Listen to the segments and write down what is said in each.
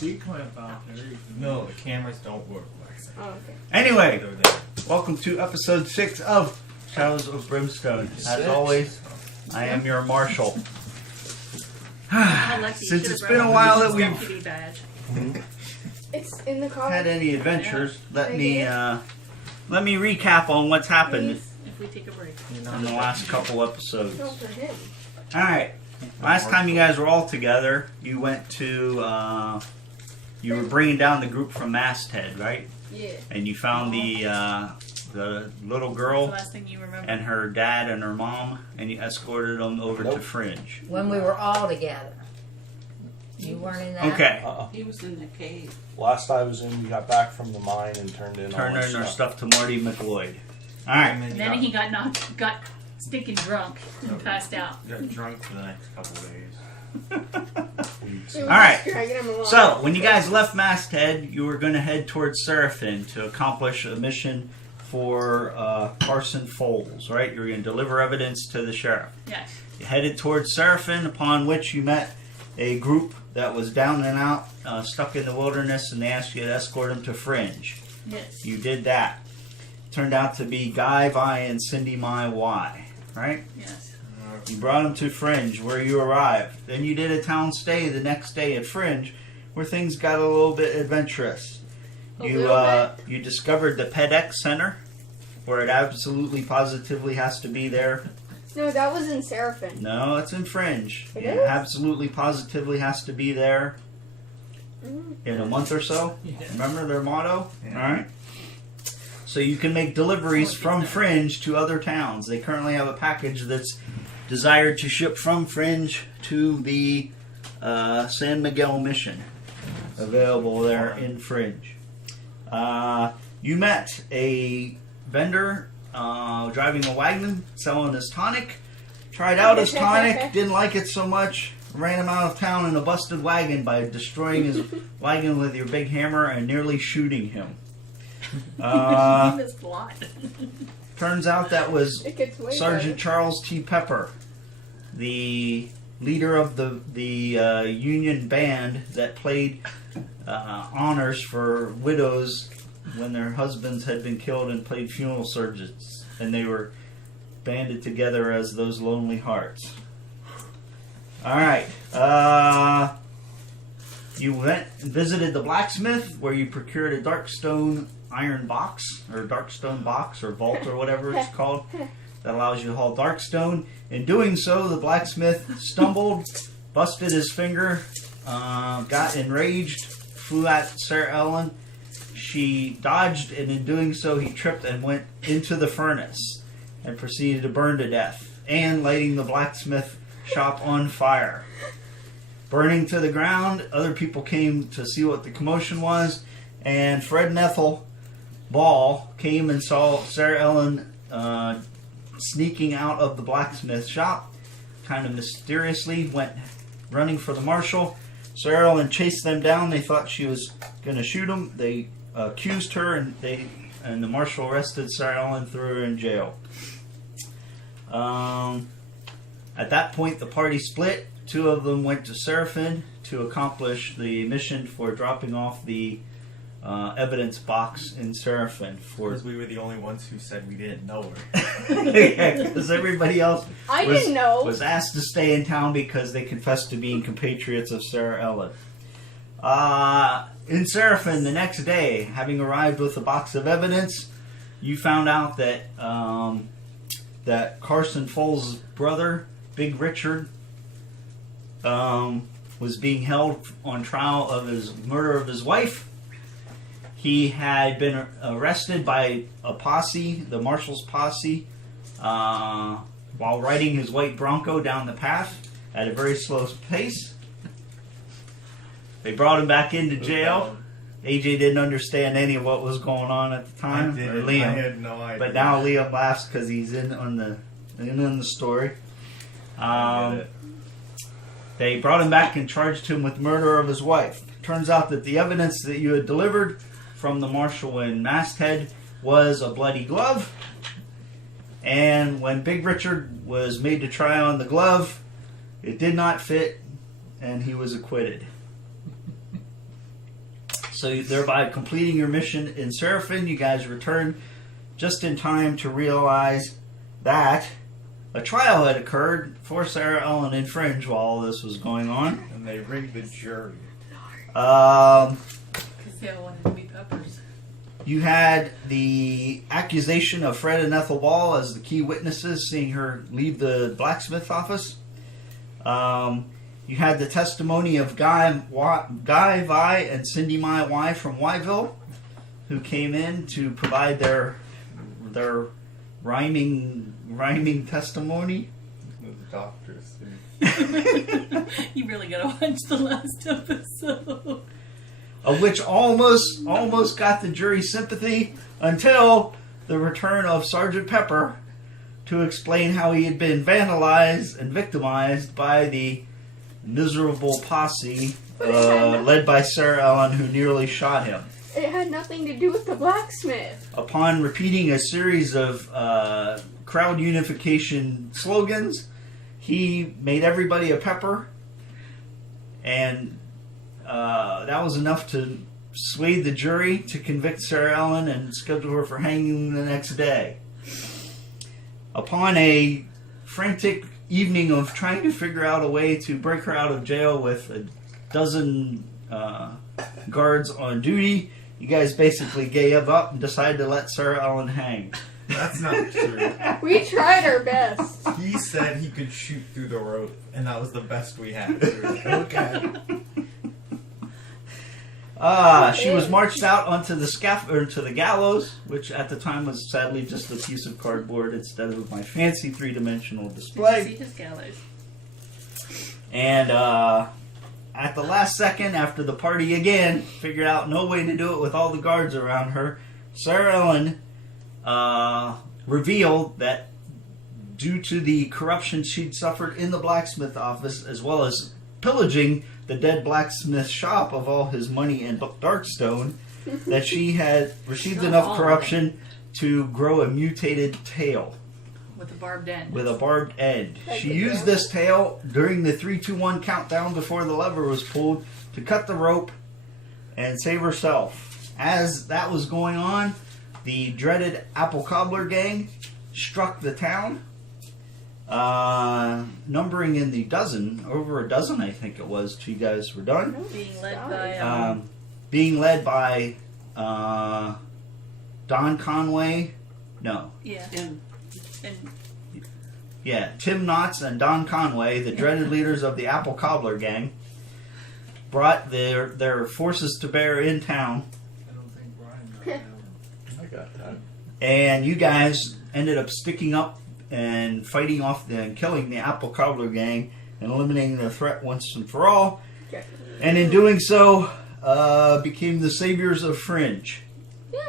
C-clamp out there. No, the cameras don't work. Oh, okay. Anyway, welcome to episode 6 of Shadows of Brimstone. As always, I am your marshal. Since it's been a while that we've It's in the car. had any adventures, let me recap on what's happened If we take a break. in the last couple episodes. No, for him. Alright, last time you guys were all together, you went to, you were bringing down the group from Masthead, right? Yeah. And you found the little The girl last thing you remember. and her dad and her mom, and you escorted them over to Nope. Fringe. When we were all together. You weren't in that? Okay. He was in the cave. Last I was in, we got back from the mine and turned in all Turned our in our stuff. stuff to Marty McLeod. Alright. And And then he got stinking drunk and passed out. got drunk for the next couple of days. It was Alright. just dragging him along. So, when you guys left Masthead, you were going to head towards Serafin to accomplish a mission for Carson Foles, right? You were going to deliver evidence to the sheriff. Yes. You headed towards Serafin, upon which you met a group that was down and out, stuck in the wilderness, and they asked you to escort them to Fringe. Yes. You did that. Turned out to be Guy, Vi, and Cindy My Y, right? Yes. You brought them to Fringe, where you arrived. Then you did a town stay the next day at Fringe, where things got a little bit adventurous. You discovered the PedX Center, where it absolutely positively has to be there. No, that was in Serafin. No, it's in Fringe. It It is? absolutely positively has to be there in a month or so. Remember their motto? Yeah. Alright. So you can make deliveries from Fringe to other towns. They currently have a package that's desired to ship from Fringe to the San Miguel mission, available there in Fringe. You met a vendor driving a wagon selling his tonic. Tried out his tonic, didn't like it so much, ran him out of town in a busted wagon by destroying his wagon with your big hammer and nearly shooting him. This plot. Turns out that was It gets way Sergeant Charles T. Pepper, the leader of the Union band that played honors for widows when their husbands had been killed and played funeral surgeons, and they were banded together as those Lonely Hearts. Alright, you went and visited the blacksmith, where you procured a Darkstone iron box, or Darkstone box, or vault, or whatever it's called, that allows you to haul Darkstone. In doing so, the blacksmith stumbled, busted his finger, got enraged, flew at Sarah Ellen. She dodged, and in doing so, he tripped and went into the furnace and proceeded to burn to death, and lighting the blacksmith shop on fire. Burning to the ground, other people came to see what the commotion was, and Fred and Ethel Ball came and saw Sarah Ellen sneaking out of the blacksmith shop, kind of mysteriously, went running for the marshal. Sarah Ellen chased them down. They thought she was going to shoot them. They accused her, and the marshal arrested Sarah Ellen, threw her in jail. At that point, the party split. Two of them went to Serafin to accomplish the mission for dropping off the evidence box in Serafin. Because we were the only ones who said we didn't know her. Because everybody else didn't know. was asked to stay in town because they confessed to being compatriots of Sarah Ellen. In Serafin, the next day, having arrived with a box of evidence, you found out that that Carson Foles' brother, Big Richard, was being held on trial of his murder of his wife. He had been arrested by a posse, the marshal's posse, while riding his white Bronco down the path at a very slow pace. They brought him back into jail. AJ didn't understand any of what was going on at the time. I didn't. Or Liam. I had no idea. But now Liam laughs because he's in on the story. I get it. They brought him back and charged him with murder of his wife. Turns out that the evidence that you had delivered from the marshal in Masthead was a bloody glove. And when Big Richard was made to try on the glove, it did not fit, and he was acquitted. So thereby completing your mission in Serafin, you guys return just in time to realize that a trial had occurred for Sarah Ellen in Fringe while all this was going on. And they rigged the jury. Because they all wanted to be peppers. You had the accusation of Fred and Ethel Ball as the key witnesses, seeing her leave the blacksmith office. You had the testimony of Guy Vi and Cindy Mai Y from Yville, who came in to provide their rhyming testimony. The doctors. You really gotta watch the last episode. Of which almost got the jury's sympathy until the return of Sergeant Pepper to explain how he had been vandalized and victimized by the miserable posse led by Sarah Ellen, who nearly shot him. It had nothing to do with the blacksmith. Upon repeating a series of crowd unification slogans, he made everybody a pepper, and that was enough to sway the jury to convict Sarah Ellen and schedule her for hanging the next day. Upon a frantic evening of trying to figure out a way to break her out of jail with a dozen guards on duty, you guys basically gave up and decided to let Sarah Ellen hang. That's not true. We tried our best. He said he could shoot through the rope, and that was the best we had. So we were like, okay. She was marched out onto the to the gallows, which at the time was sadly just a piece of cardboard instead of my fancy three-dimensional display. See his gallows. And at the last second, after the party again figured out no way to do it with all the guards around her, Sarah Ellen revealed that due to the corruption she'd suffered in the blacksmith office, as well as pillaging the dead blacksmith shop of all his money and Darkstone, that she had received Not enough all of corruption to grow a mutated tail With a barbed end. with a barbed end. Like She a used rabbit. this tail during the 3-2-1 countdown before the lever was pulled to cut the rope and save herself. As that was going on, the dreaded Apple Cobbler gang struck the town, numbering in the over a dozen, I think it was, till you guys were done. Being led by Being led by Don Conway. No. yeah. And Yeah, Tim Knotts and Don Conway, the dreaded leaders of the Apple Cobbler gang, brought their forces to bear in town. I don't think Brian got that one. I got that. And you guys ended up sticking up and fighting off and killing the Apple Cobbler gang and eliminating their threat once and for all. And in doing so, became the saviors of Fringe. Yeah.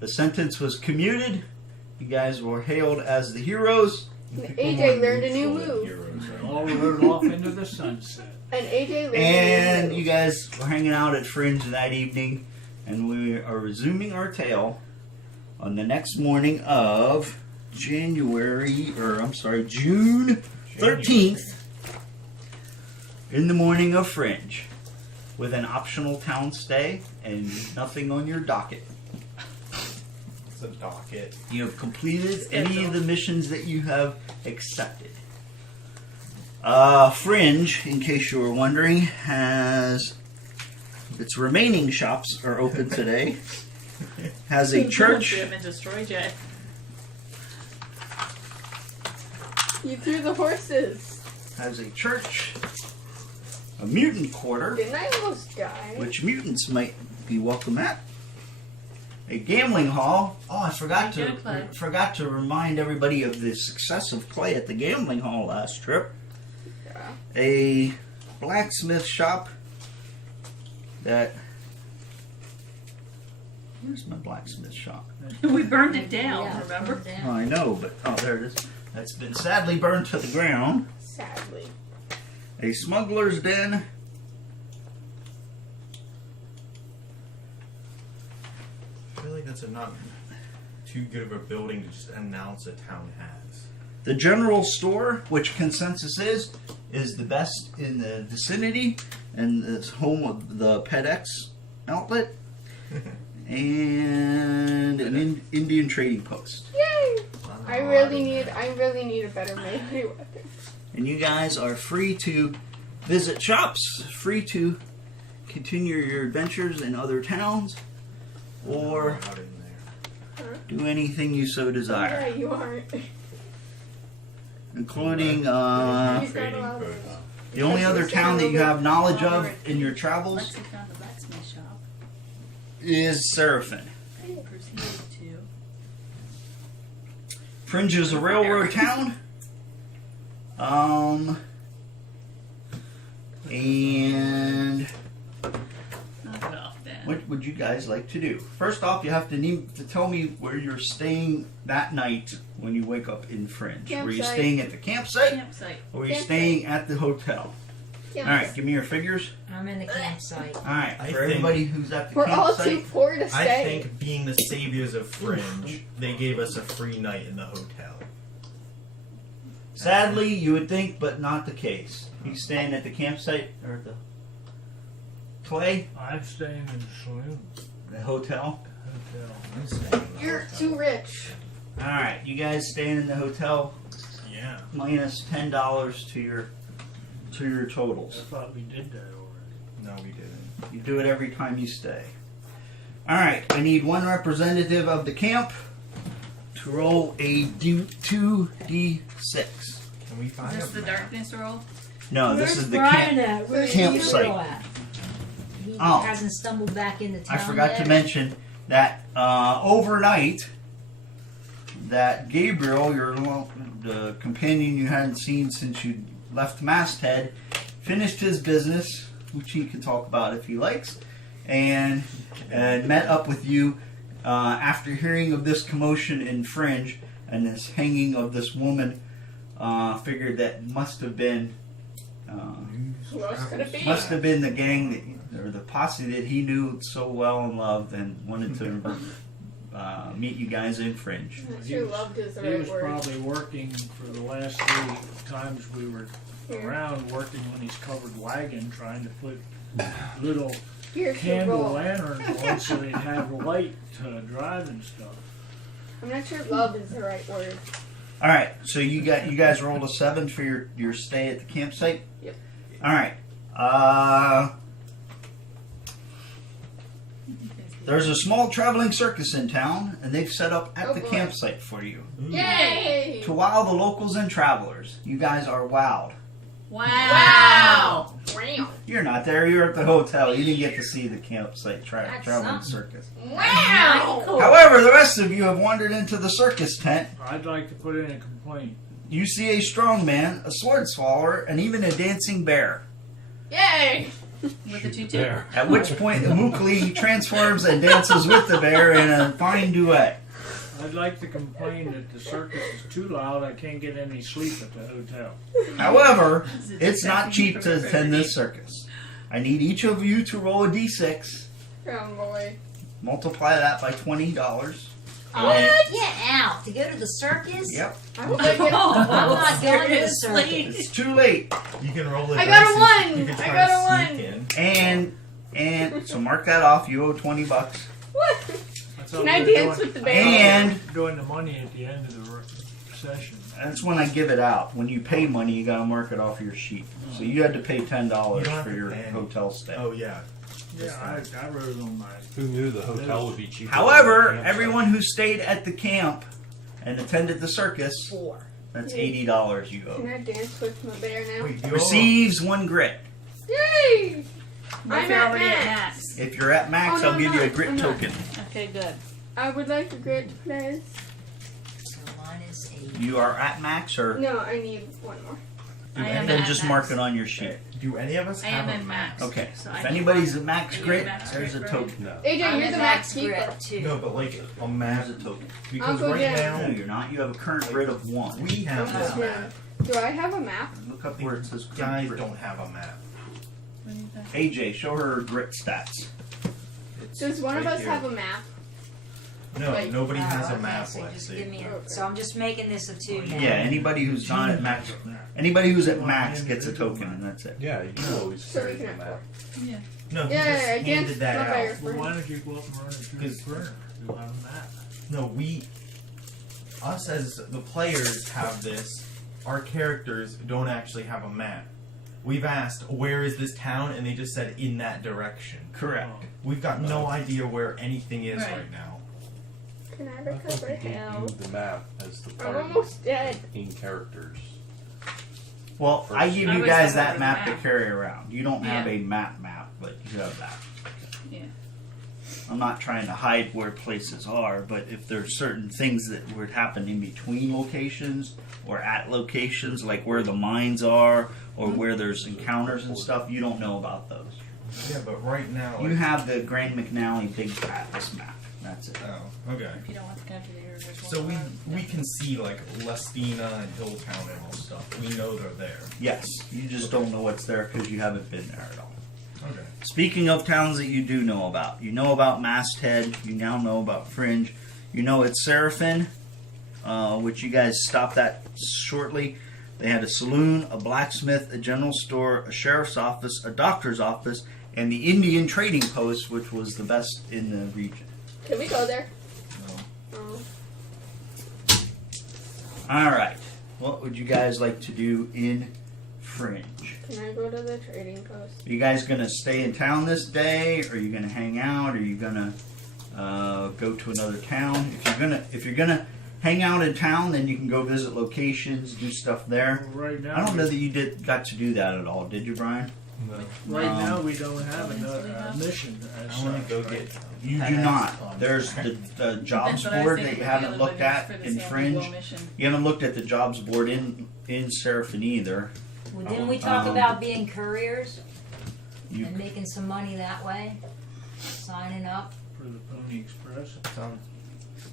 The sentence was commuted. You guys were hailed as the heroes. AJ learned a new move. All rode off into the sunset. And AJ learned And a new you move. guys were hanging out at Fringe that evening. And we are resuming our tale on the next morning of June 13th, in the morning of Fringe, with an optional town stay and nothing on your docket. It's a docket. You have completed any of the missions that you have accepted. Fringe, in case you were wondering, has its remaining shops are open today. Has a church. Him and destroy Jay. You threw the horses. Has a church, a mutant quarter, Didn't I almost die? which mutants might be welcome at, a gambling hall. Oh, I forgot Very good, Clay. to remind everybody of the success of Clay at the gambling hall last trip. Yeah. A blacksmith shop that. Where's my blacksmith shop? We burned it down, Yeah, remember? burned Oh, down. I know, but there it is. That's been sadly burned to the ground. Sadly. A smuggler's den. I feel like that's not too good of a building to just announce a town has. The general store, which consensus is the best in the vicinity, and it's home of the PetX outlet, and an Indian trading post. Yay! I really need a better melee weapon. And you guys are free to visit shops, free to continue your adventures in other towns, or Out in there. do anything you so Yeah, desire, you aren't. including He's not Trading allowed post. in. the only other town that you have knowledge of in your travels Let's take down the blacksmith shop. is Serafin. Proceed to. Fringe is a railroad town. And Knock it off then. what would you guys like to do? First off, you have to need to tell me where you're staying that night when you wake up in Fringe. Were you Campsite. staying at the campsite, Campsite. or were you Campsite. staying at the hotel? Yeah. All right, give me your figures. I'm in the campsite. All right, I for think- everybody who's at the We're all campsite. too poor to I stay. think being the saviors of Fringe, they gave us a free night in the hotel. Sadly, you would think, but not the case. He's staying at the campsite or the Clay, I'm staying in the saloon the hotel. hotel. I'm staying in the You're hotel. too rich. All right, you guys staying in the hotel Yeah. minus $10 to your I totals. thought we did that already. No, we didn't. You do it every time you stay. All right, I need one representative of the camp to roll a 2d6. Can we find Is this a the map? darkness roll? No, this is the Brian camp. at? Where's campsite. Gabriel at? He Oh. hasn't stumbled back into I town forgot yet? to mention that overnight, that Gabriel, the companion you hadn't seen since you left Masthead, finished his business, which he can talk about if he likes, and met up with you after hearing of this commotion in Fringe and this hanging of this woman. Figured that must have been Who else could it be? must have been the gang that, or the posse that he knew so well and loved, and wanted to meet you guys in Fringe. I'm not He sure was- loved is the He right was word. probably working for the last 3 times we were Here. around, working on his covered wagon, trying to put little Here's your candle roll. lanterns on so they'd have light to drive and stuff. I'm not sure love is the right word. All right, so you guys rolled a 7 for your stay at the campsite. Yep. All right. There's a small traveling circus in town, and they've set up at Oh, the boy. campsite for you Yay! to wow the locals and travelers. You guys are wowed. Wow! Wow! You're not there. You're at the hotel. You didn't get to see the campsite That's traveling something. circus. Wow! However, the rest of you have wandered into the circus tent. I'd like to put in a complaint. You see a strong man, a sword swallower, and even a dancing bear. Yay! With the tutu. There. At which point, Mukli transforms and dances with the bear in a fine duet. I'd like to complain that the circus is too loud. I can't get any sleep at the hotel. However, it's not cheap to attend this circus. I need each of you to roll a d6, Brown boy. multiply that by $20. Oh, get out to go to the circus. Yep, I hope I get I'm not going to the Seriously? circus. it's too late. You can roll it. I got a 1! You can I try got to a sneak 1. in. And so mark that off. You owe $20. What? I thought Can we I were dance doing- with the bear? And doing the money at the end of the session. that's when I give it out. When you pay money, you got to mark it off your sheet. So you had to pay $10 You don't have for to your pay any. hotel stay. Oh yeah. Yeah, I wrote it on my. Who knew the hotel would be cheaper? However, than the campsite? everyone who stayed at the camp and attended the circus, 4. that's $80 you Can owe. I dance with my bear now? Wait, you Receives 1 grit. Yay! What if I'm you're at already at max. max? If you're at max, Oh, no, I'll give you a I'm grit not. token. Okay, good. I would like a grid, please. So minus 8. You are at max, or No, I need one more. I am then at just max. mark it on your sheet. Do any of us I have am a at max. Okay. So If I need anybody's one. at max Are you grit, at max there's a grit, token. No. AJ, I'm you're at the max max keeper. grit too. No, but like a There's map a token. because I'll go right down. No, now you're not. You have a current grit of 1. we have this Okay. map. Do I have a map? Look up where it says current Guys grit. don't have a map. What is that? AJ, show her grit stats. It's Does one of right us here. have a map? No, Like- nobody has a okay, map, so just Lexi. give me Okay. so I'm just making this a 2 now. Yeah, anybody who's not at max, anybody who's at max gets a token, and that's it. Yeah, you can always So carry we the can have map. Yeah. No, he Yeah, just against handed that not by your out. Well, why friend. don't you go up and run it through the Because- printer? You'll have a map. No, us as the players have this. Our characters don't actually have a map. We've asked, where is this town? And they just said, in that direction. Correct. We've got no idea where anything is Right. right now. Can I I recover think we hell? gave you the map as the I'm party almost dead. in characters. Well, I give I you was guys talking that about map the to map. carry around. You don't have Yeah. a map, but you have that. Yeah. I'm not trying to hide where places are, but if there's certain things that would happen in between locations or at locations, like where the mines are or where there's encounters and stuff, you don't know about those. Yeah, but right now. You have the Grand McNally Big Atlas map. That's it. Oh, okay. If you don't want to come to the there's So one we around. can see like Lestina and Hilltown and all stuff. We know they're there. Yes, you just don't know what's there because you haven't been there at all. Okay. Speaking of towns that you do know about, you know about Masthead, you now know about Fringe, you know it's Serafin, which you guys stopped at shortly. They had a saloon, a blacksmith, a general store, a sheriff's office, a doctor's office, and the Indian trading post, which was the best in the region. Can we go there? No. Oh. Alright, what would you guys like to do in Fringe? Can I go to the trading post? Are you guys gonna stay in town this day? Are you gonna hang out? Are you gonna go to another town? If you're gonna hang out in town, then you can go visit locations, do stuff there. Right now, I don't know that you got to do that at all, did you, Brian? right now we don't have a mission. As I want such to go right get. now. You do not. There's the jobs That's what I was board that thinking you the haven't other looked one is at for the in San Fringe. Diego mission. You haven't looked at the jobs board in Serafin either. Well, didn't we talk Um, about being couriers You and making some money that way? Signing up? For the Pony Express.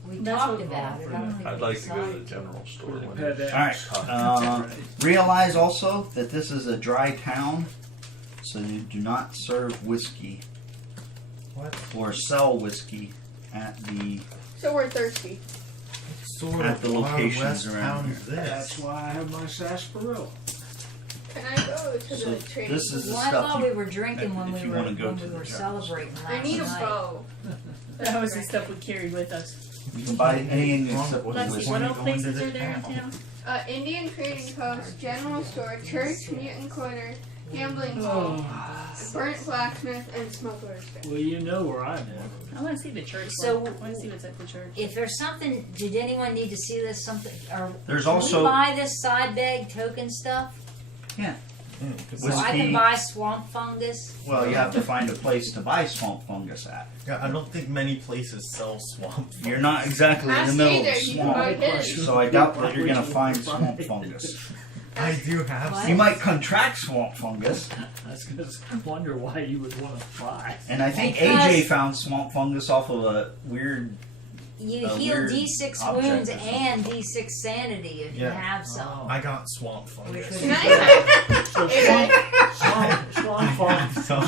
We That's talked what- about it. I don't think I'd we like to go to the decided. general store. For the when pet it's- apps. Alright, realize also that this is a dry town, so you do not serve whiskey What or sell whiskey at the So we're thirsty. sort At of the locations Wild West around town here. is That's this? why I have my sarsaparilla. Can I go to So the trading this is post? the Well, I stuff thought you- we were drinking when if we you were wanna go to the when we were general store. celebrating last I need a night. bow. That was the stuff we carried with us. You can buy anything except for Let's see, whiskey. what When all you go into places the are there in town. town? Indian trading post, general store, church, mutant quarter, gambling hall, burnt blacksmith, and smuggler's den. Well, you know where I live. I want to see the church. So- I want to see what's at the church. If there's something, did anyone need to see this? Something? Or There's can also- we buy this side bag token stuff? So I Whiskey. can buy swamp fungus. Well, you have to find a place to buy swamp fungus at. Yeah, I don't think many places sell swamp. You're not exactly in the Ask middle of either, a you can buy swamp, his. so I doubt that you're gonna find swamp fungus. I do have What? some. You might contract swamp fungus, I was going to wonder why you would want to buy. and I think Because- AJ found swamp fungus off of a weird. You A heal weird D6 object wounds or something. and D6 sanity if you Yeah. have some. I got swamp fungus. Which Can would- I So have?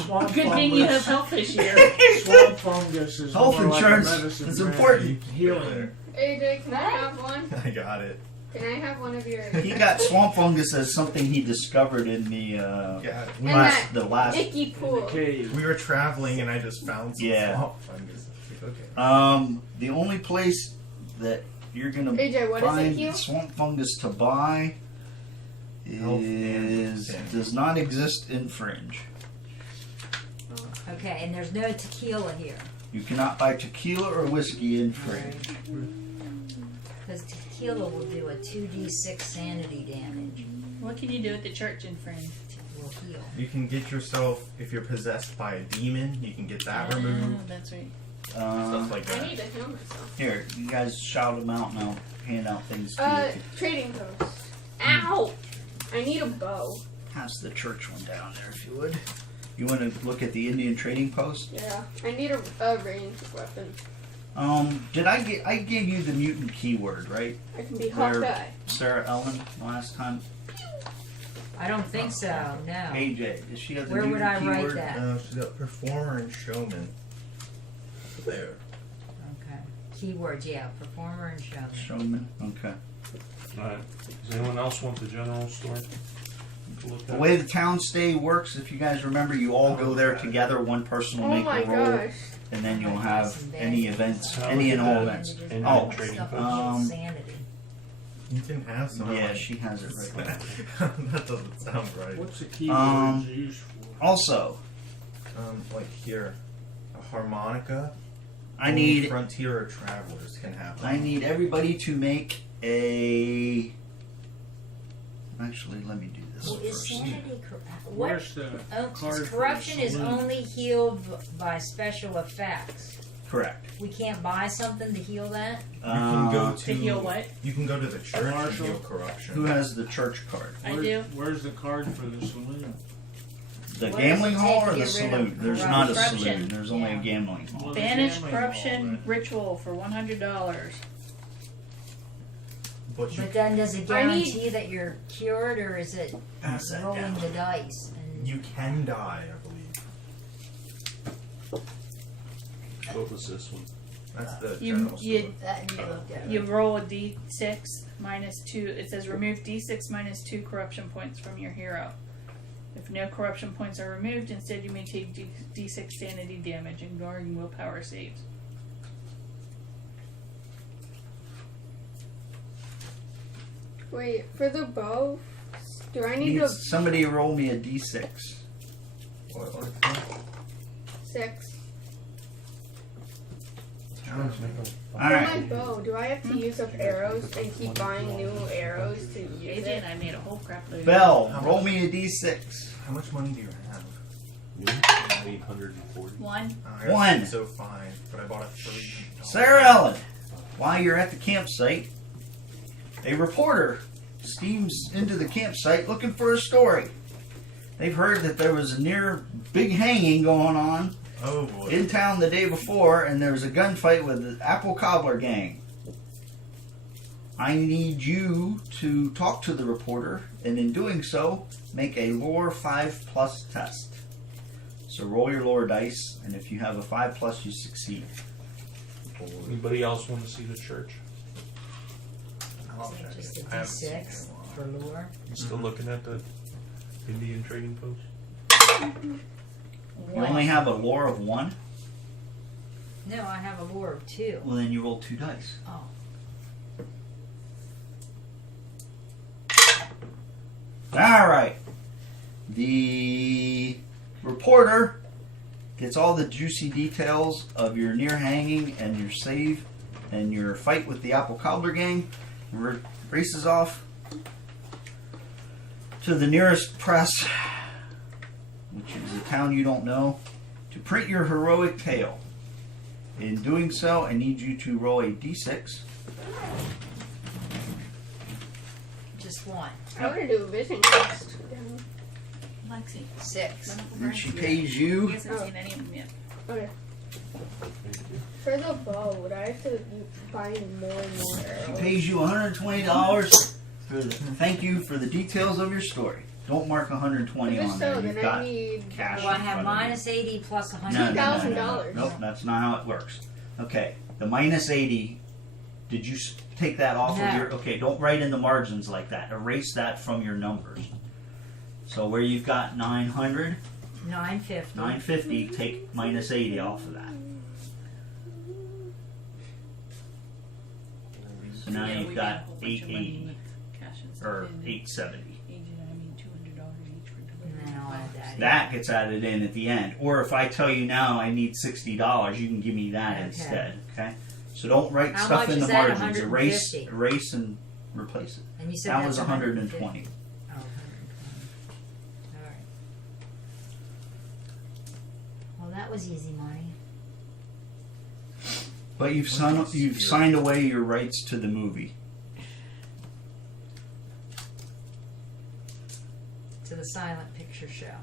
swamp Good thing you have health this year. Swamp fungus is Health more insurance like a medicine is brand. important. Healing. AJ, can I have one? I got it. Can I have one of yours? He got swamp fungus as something he discovered in the Yeah, And the last. Icky In the pool. cave. we were traveling and I just found some Yeah. swamp fungus. Okay. The only place that you're gonna AJ, what does it find heal? swamp fungus to buy Health and is sanity. does not exist in Fringe. Okay, and there's no tequila here. You cannot buy tequila or whiskey in Fringe. Because tequila will do a 2d6 sanity damage. What can you do at the church in Friend? Will heal. You can get yourself, if you're possessed by a demon, you can get that removed. That's right. Stuff like I that. need to heal myself. Here, you guys shout them out and I'll hand out things to you. Trading post. Ow! I need a bow. Pass the church one down there if you would. You want to look at the Indian trading post? Yeah. I need a ranged weapon. I gave you the mutant keyword, right? I can be Where- Hawkeye. Sarah Ellen last time. I don't think so, no. AJ, does she have the Where would mutant I write keyword? that? She's got performer and showman. There. Okay. keywords, yeah. Performer and showman. Showman. Okay. Alright. Does anyone else want the general store? To look The at? way the town stay works, if you guys remember, you all go there together. One person will Oh make my a roll, gosh. and then you'll have any events, How any and much all is events. that? Indian Oh, trading Stuff post. on sanity. You can have some. Yeah, she has it right there. That doesn't sound right. What's the keywords used for? Also, Like here, a harmonica. I only need frontier or travelers can have. I need everybody to make a. Actually, let me do this Well, is first. sanity what? Where's the card for the Corruption is saloon? only healed by special effects. Correct. We can't buy something to heal that. You can go To heal what? You can go to the church and Marshall? heal corruption. Who has the church card? I do. Where's the card for the saloon? The What gambling does it hall take or to the get rid of saloon? There's not a corruption? saloon. There's only a Yeah. gambling hall. Well, the Banish gambling corruption hall, ritual for $100. But you, But then does it I need- guarantee that you're cured, or is it Pass that rolling down. the dice? And you can die, I believe. What was this one? That's the You- general you- store. that you looked at. You roll a d6 minus 2. It says remove d6 minus 2 corruption points from your hero. If no corruption points are removed, instead you may take d6 sanity damage, ignoring willpower saves. Wait, for the bow, do I need Need to somebody roll me a d6. What? 6? All For my right. bow, do I have to use up arrows and keep buying new arrows to use AJ it? and I made a whole crap load. Bell, roll me a d6. How much money do you have? You? 840. 1. I got One. So fine, but I bought a $3. Sarah Ellen, while you're at the campsite, a reporter steams into the campsite looking for a story. They've heard that there was a near big hanging going on Oh boy. in town the day before, and there was a gunfight with the Apple Cobbler gang. I need you to talk to the reporter, and in doing so, make a lore 5+ test. So roll your lore dice, and if you have a 5+, you succeed. Anybody else want to see the church? I'll Is check it just it. a I haven't seen D6 it in a while. for lore? You still looking at the Indian trading post? You only have a lore of 1, No, I have a lore of 2. well then you roll 2 dice. Oh. Alright. The reporter gets all the juicy details of your near hanging and your save and your fight with the Apple Cobbler gang, and races off to the nearest press, which is a town you don't know, to print your heroic tale. In doing so, I need you to roll a d6. Just 1. I want to do a vision test. Lexi. 6. And she pays He you. hasn't seen any of them yet. Okay. For the bow, would I have to buy more and more She arrows? pays you $120 for the thank you for the details of your story. Don't mark 120 If on so, there. then You've I got need cash. Well, I in have front of you. minus 80 plus 100. No, no, no, no, no. $2,000. Nope, that's not how it works. Okay, the minus 80. Did you take that off of No. your? Okay, don't write in the margins like that. Erase that from your numbers. So where you've got 900, 950. 950, take minus 80 off of that. So now Yeah, you've we got a whole bunch of money 880 with cash and stuff or in. 870. AJ and I made $200 each for And delivery. then I'll add that in. That gets added in at the end. Or if I tell you now I need $60, you can give me that Okay. instead. Okay? So don't write How stuff much in the is that? margins. Erase, 150? erase, and replace it. And you said That that's was 120. 150. Oh, 120. All right. Well, that was easy money. But you've signed away your rights to the movie. To the silent picture show.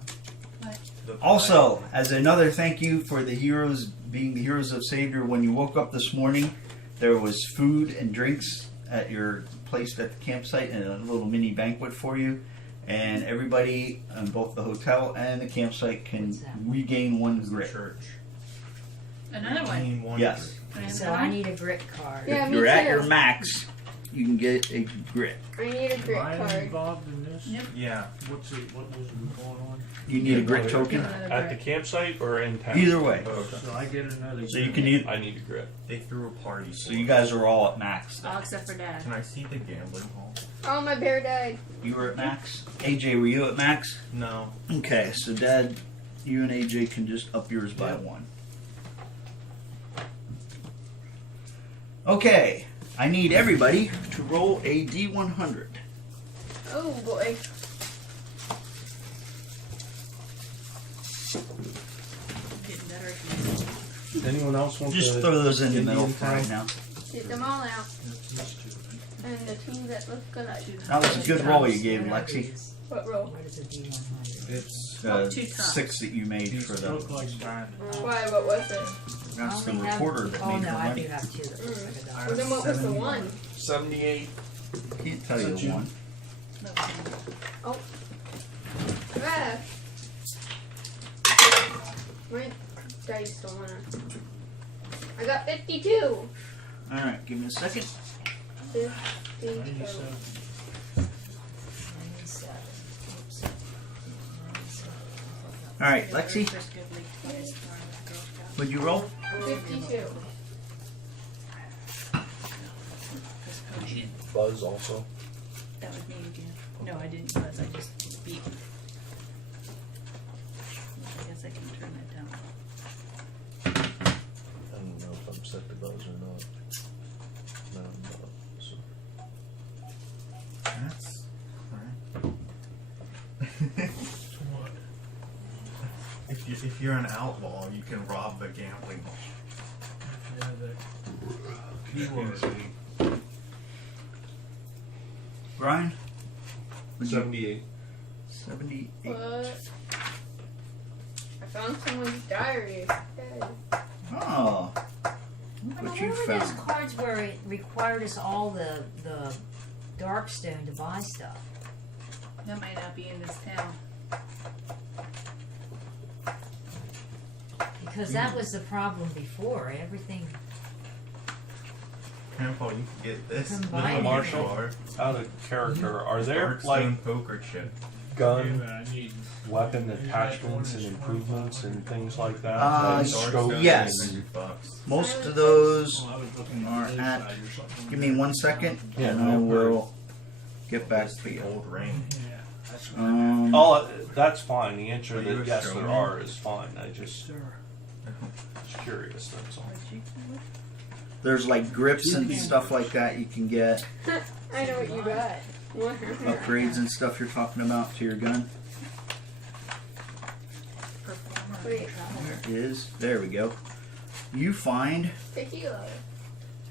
Also, as another thank you for the heroes being the heroes of Savior, when you woke up this morning, there was food and drinks at your place at the campsite and a little mini banquet for you. And everybody on both the hotel and the campsite can What's that? regain 1 It's the grit. church. Another one. 100. Yes. Can I have So another I one? need a grit card. Yeah, If me you're at too. your max, you can get a grit. I need a grit Am I card. involved in this? Yep. Yeah. What was going on? You need a grit Yeah, token. Another At the grit. campsite or in town? Either way. Okay. So I get another. So you can either. I need a grit. They threw a party. So you guys are all at max. All except for Dad. Can I see the gambling hall? Oh, my bear died. You were at max. AJ, were you at max? No. Okay, so Dad, you and AJ can just up yours by one. Okay, I need everybody to roll a D100. Oh boy. Getting better at these. Anyone else want Just to? throw those in the Indian middle for town? right now. Get them all out. And the two that look good. That was a good roll you gave, Lexi. What roll? What is a D100? It's Oh, two tops. 6 that you made These for the. look like diamonds. Why? What was it? That's the I only have- reporter that Oh made no, her I money. do have two that looks like a dollar. Well, then what was the one? 78. Can't tell you Is that the you? one. Ah. My dice don't wanna. I got 52. Alright, give me a second. 52. 97. 97. Oops. 97. Alright, Lexi, First good week twice for our Girl Scout. would you roll? 52. This potion. Buzz also. That was me again. No, I didn't buzz. I just beat. I guess I can turn that down. I don't know if I'm set to buzz or not. No, I'm not. So. That's alright. If you're an outlaw, you can rob the gambling hall. Yeah, the keyword. Brian? Would you- 78. 78. What? I found someone's diary. Hey. Oh. Look I what you remember those found. cards where it required us all the Darkstone to buy stuff. That might not be in this town. Because that was the problem before. Everything. Grandpa, you can get this. Combine little Marshall. bar, Out of character, are there Darkstone like poker chip. gun I need weapon attachments and improvements and things like that? Uh, Like scope yes. and- $100. Most of those Oh, I was looking are on the at. other side or something. Give me 1 second, Yeah, and no I worries. will get back That's to the you. old ring. Yeah, that's what Oh, that's fine. The answer Are you that a yes, there showman? are is fine. I just Sir. was curious. That's all. There's like grips and stuff like that you can get. I know what you got. What? Upgrades and stuff you're talking about to your gun. Performer. Wait. There it is. There we go. You find Tequila.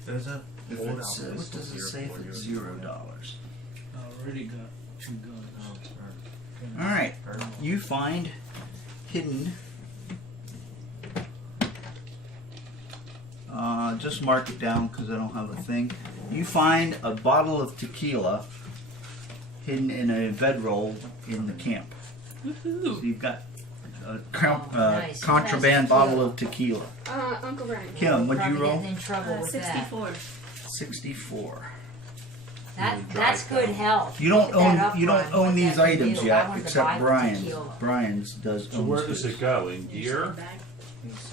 There's a if old it's outfit what does it here say if for you. it's $0? I already got 2 guns. Oh, All right. sorry. You find hidden. Just mark it down because I don't have a thing. You find a bottle of tequila hidden in a bedroll in the camp. So you've got a Nice. contraband Nice bottle tequila. of tequila. Uncle Brian. Kim, what'd you Probably roll? getting in trouble with that. 64. 64. That's good health. You don't Look that own up, you don't Brian, own what these that can items do. I yet, wanted to buy except the Brian's. tequila. Brian's does. So owns where does his. it go? In Your gear? bag.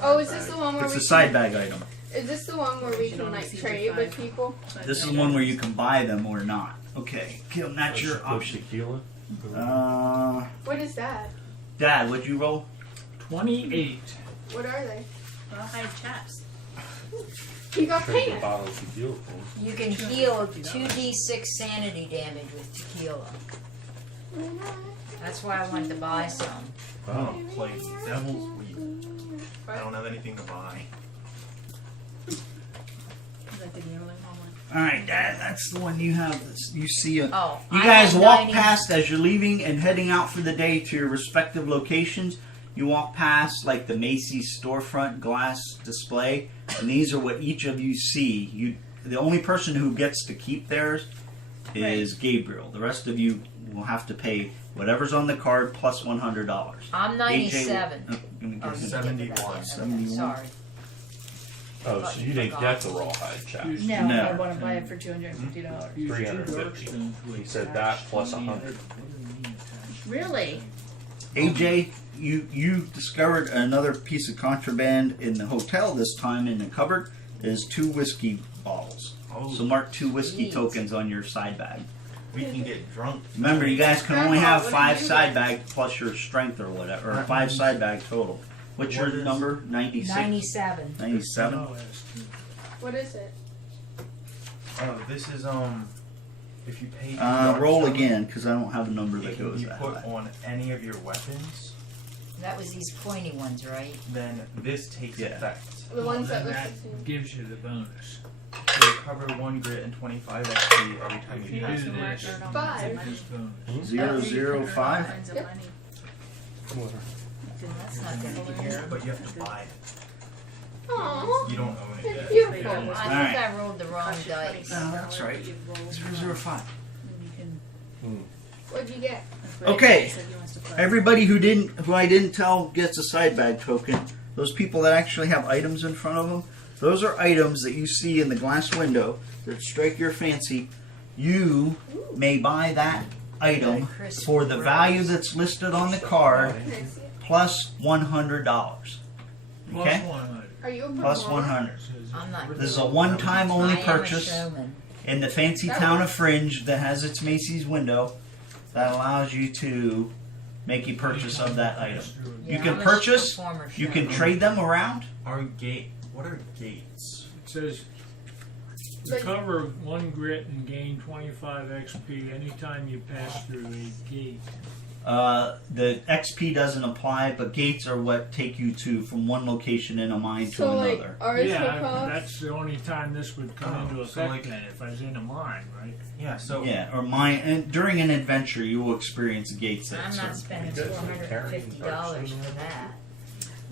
Oh, is this the one where It's we a side bag item. Is this the one where we can like trade with people? This is one where you can buy them or not. Okay, Kim, that's Let's your put option. Tequila. What is that? Dad, what'd you roll? 28. What are they? Rawhide chaps. He got Trade the pants. bottle of tequila for. You can heal 2d6 sanity damage with tequila. That's why I wanted to buy some. Oh, play Devil's Weed. I don't have anything to buy. Is that the gambling hall one? All right, Dad, that's the one you have. You see it. Oh, You I guys have walk 90 past as you're leaving and heading out for the day to your respective locations. You walk past like the Macy's storefront glass display, and these are what each of you see. The only person who gets to keep theirs is Gabriel. The rest of you will have to pay whatever's on the card plus $100. I'm 97. Let me Oh, get you him. did that. 71. Okay, 71. Sorry. Oh, so you didn't get the rawhide chap. Use No, No. I want to buy it for $250. use two 350. darkstones to He said attach that to plus the 100. what do we mean attach? Really? AJ, you discovered another piece of contraband in the hotel this time in the cupboard is 2 whiskey bottles. Oh, So mark 2 whiskey Sweet. tokens on your side bag. we can get drunk. Remember, you guys can only Grandma, have what 5 did you side get? bags plus your strength or whatever, or 5 side bag total. What's your What is- number? 96? 97. 97? Oh, that's two. What is it? Oh, this is if you pay. Roll Darkstone, again, because I don't have a number that If goes you that put way. on any of your weapons, That was these pointy ones, right? then this takes Yeah. effect. The ones Then that look that the same. gives you the bonus. You recover 1 grit and 25 XP every time If you you pass use the the marker. marker, it don't Five. mean Just money. bonus. 005? Kinds of Yep. money. Then that's not gonna be good. But you have to buy it. Aww, You don't own it it's yet. beautiful. I Alright. think I rolled the wrong Cost you dice. $26 that's right. that you've rolled. 005. And you can- What'd you get? that's what Okay. he said he wants to put. Everybody who I didn't tell gets a side bag token. Those people that actually have items in front of them, those are items that you see in the glass window that strike your fancy. You may buy that item Crisp for the rose. value that's listed on the card Can I see it? plus $100. Okay? Plus 100. Are you a Plus performer? 100. Says I'm not This is a good. one-time I only am a purchase showman. in the fancy town of Fringe that has its Macy's window that allows you to make a purchase of that item. Yeah, You can I'm a purchase, performer you can showman. trade them around. What are gates? It says Like- recover 1 grit and gain 25 XP anytime you pass through a gate. The XP doesn't apply, but gates are what take you to from one location in a mine to So like another. ours will Yeah, cost. that's the only time this would come Oh, into so effect like- then, if I was in a mine, right? Yeah, so Yeah, or mine. And during an adventure, you will experience gates at I'm a not certain spending Good. $450 for that.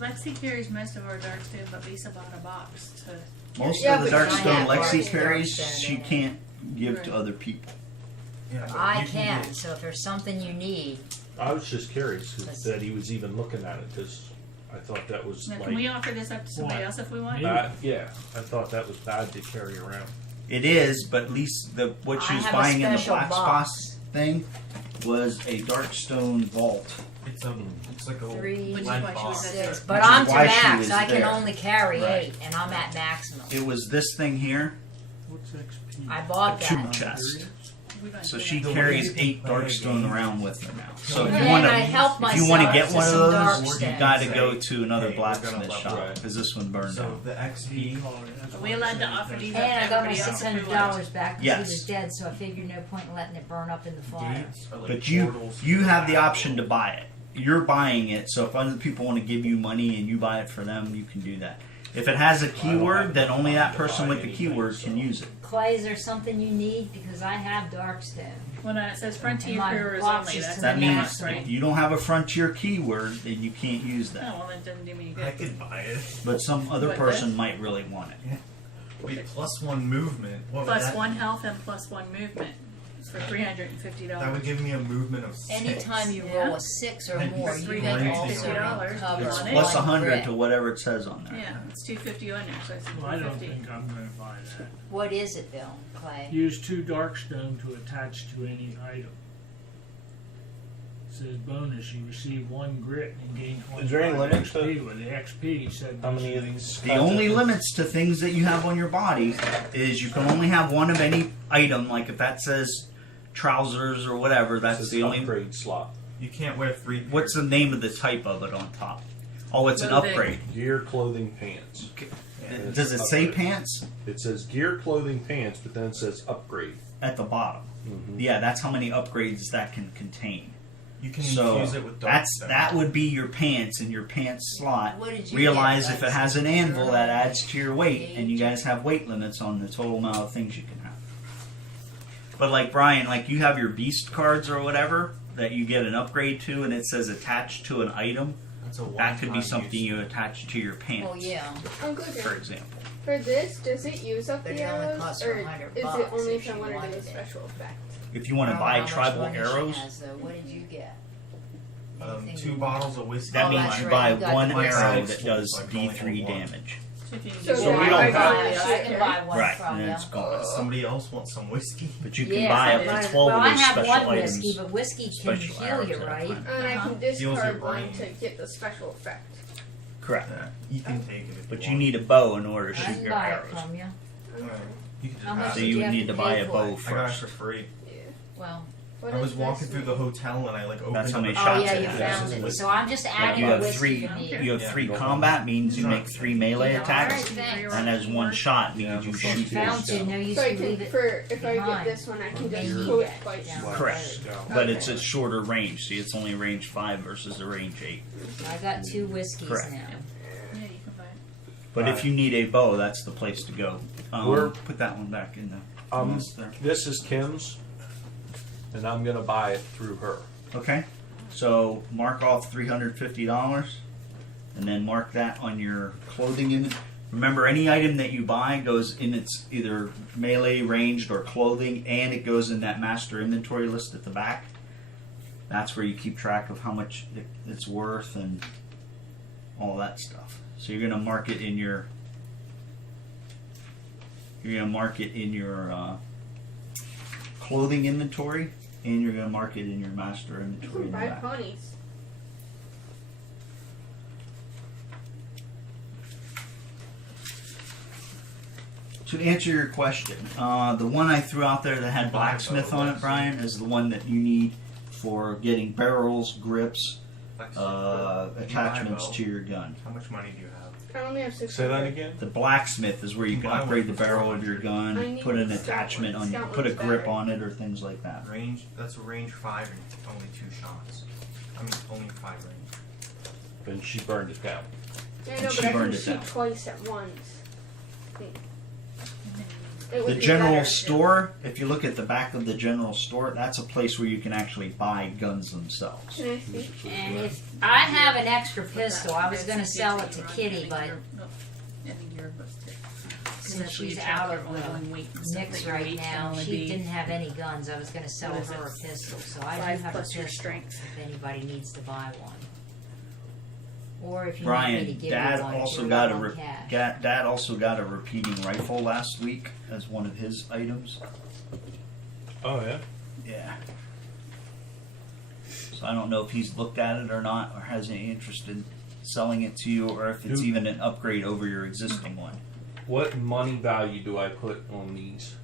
Lexi carries most of our darkstone, but Lisa bought a box to. Most Yeah, of the but Darkstone I have Lexi Darkstone carries, in she it. can't give Right. to other people. yeah, but I you can, get- so if there's something you need, I was just curious that he was even looking at it because I thought that was Now, can we like, offer this up to somebody What? else if we want? Me? yeah, I thought that was bad to carry around. It is, but at least what she I was have a buying in the special Black box. Spots thing was a Darkstone vault. It's like a 3, Which is lead why she was box. at 6, the- but Which is I'm to why she max. was I can there. only carry Right. 8, and I'm at maximum. It was this thing here, What's XP? I bought a tool that. chest. We don't So do she that. The carries way you 8 play the Darkstone game. around with her now. So And if you want I to, help if myself you want to get to one of some those, Darkstone. you got to Say, go to another hey, we're gonna blacksmith level shop up. because this one burned So out. the XP. Are we allowed to offer these up And I to got my everybody else if we want? $600 back because Yes. he was dead, so I figured no point in letting it burn up in the fire. Gates are like But you portals you to have the battle. option to buy it. You're buying it, so if other people want to give you money and you buy it for them, you can do that. If it has a keyword, then only that person with the keyword can use it. Clay, is there something you need? Because I have Darkstone. When it says Frontier And my Heroes box only, is that's to That the means max, right? if you don't have a Frontier keyword, then you can't use Oh, that. well, that doesn't do me I good. could buy it. But some other What, person this? might really want it. Wait, +1 movement. What would Plus that 1 health and plus 1 movement for $350. That would give me a movement of 6. Anytime you Yeah. roll a 6 or And more, for you can also $350 recover It's on it. plus 1 100 grit. to whatever it says on there. Yeah, it's $250 on there, so it's Well, I don't $450. think I'm going to buy that. What is it, Bill? Clay? Use 2 Darkstone to attach to any item. It says bonus, you receive 1 grit and gain 25 Is there any limit to- XP. With the XP, said How these many of things. these? The only limits to things that you have on your body is you can only have one of any item. Like if that says trousers or whatever, that's That's the only. upgrade slot. You can't wear 3 pairs. What's the name of the type of it on top? Oh, it's an Clothing. upgrade. Gear, clothing, pants. it's Does it an say upgrade. pants It says gear, clothing, pants, but then it says upgrade. at the bottom? Mhm. Yeah, that's how many upgrades that can contain. You can So infuse it with that's Darkstone. that would be your pants in your pants slot. What did you Realize get, if it Lex? has an anvil, that Journal, adds to your weight, and you page. guys have weight limits on the total amount of things you can have. But like Brian, like you have your beast cards or whatever that you get an upgrade to, and it says attached to an item. That's a That could be one-time something use. you attach to your pants, Well, yeah. Uncle for Joe, example. for this, does it use up But the it only arrows, costs or her $100 is it only if if I she want to do wanted a it. special effect? If you want I to don't know buy how much tribal money she arrows, has, though. What did you get? Anything 2 you- bottles of whiskey. that Oh, means that's you right, buy you got one the arrow whiskey. that does Like only D3 one. damage. If you can So get So one. we don't I have- got I this can buy one Right, from and you. it's gone. Somebody else wants some whiskey? But you can Yeah, buy I up to have- 12 Well, of I those have special one items. whiskey, but whiskey can special heal hours you, at a right? time. And I can Heals your discard one brain. to get the special effect. Correct. Yeah, you can take it if But you you need a bow in order to I shoot can your buy it arrows. from you. want. You can just How much have So it. you you would have need to to buy pay a for bow I got it first. for free. Yeah. Well, What I is was walking this through the one? hotel and I like opened That's how up many a- shots oh yeah, it you has. found it. With- So I'm just Like adding you the have whiskey three, you need. you have Yeah. 3 combat means you make 3 melee Yeah, attacks, alright, thanks. and as 1 shot means Yeah, you the shoot first your Found two, no use So I to can, leave it. if I get behind. this one, I can Maybe just you pull it get twice. down. Correct. Yeah. But it's a shorter range. See, it's only range 5 versus a range 8. I got 2 whiskeys Correct. now. Yeah, you can buy it. But if you need a bow, that's the place to go. Where- Put that one back in the list there. This is Kim's, and I'm gonna buy it through her. Okay, so mark off $350, and then mark that on your clothing unit. Remember, any item that you buy goes in its either melee, ranged, or clothing, and it goes in that master inventory list at the back. That's where you keep track of how much it's worth and all that stuff. So you're gonna mark it in your. You're gonna mark it in your clothing inventory, and you're gonna mark it in your master You inventory can in the buy back. ponies. To answer your question, the one I threw out there that had blacksmith on it, Brian, is the one that you need for getting barrels, grips, attachments to your gun. How much money do you have? I only have 6. Say that again? The blacksmith is where you can Buy one upgrade the for barrel of your I gun, need put an the scout attachment one. on, Scout put a one's grip better. on it, or things like that. Range, that's a range 5 and only 2 shots. I mean, only 5 range. And she burned it down. Yeah, I know, She but I can burned it shoot down. twice at once. It The would be general better. store, if you look at the back of the general store, that's a place where you can actually buy guns themselves. Can I see? And if I have an extra pistol, I was gonna sell it to Kitty, but since she's out of the mix right now, she didn't have any guns. I was gonna sell What is her a it? pistol, so I do 5 have a plus your pistol strength. if anybody needs to buy one. Or if you need me to Brian, give Dad you one, also give got you a one cash. Dad also got a repeating rifle last week as one of his items. Oh, yeah? Yeah. So I don't know if he's looked at it or not, or has any interest in selling it to you, or if it's Who- even an upgrade over your existing one. What money value do I put on these?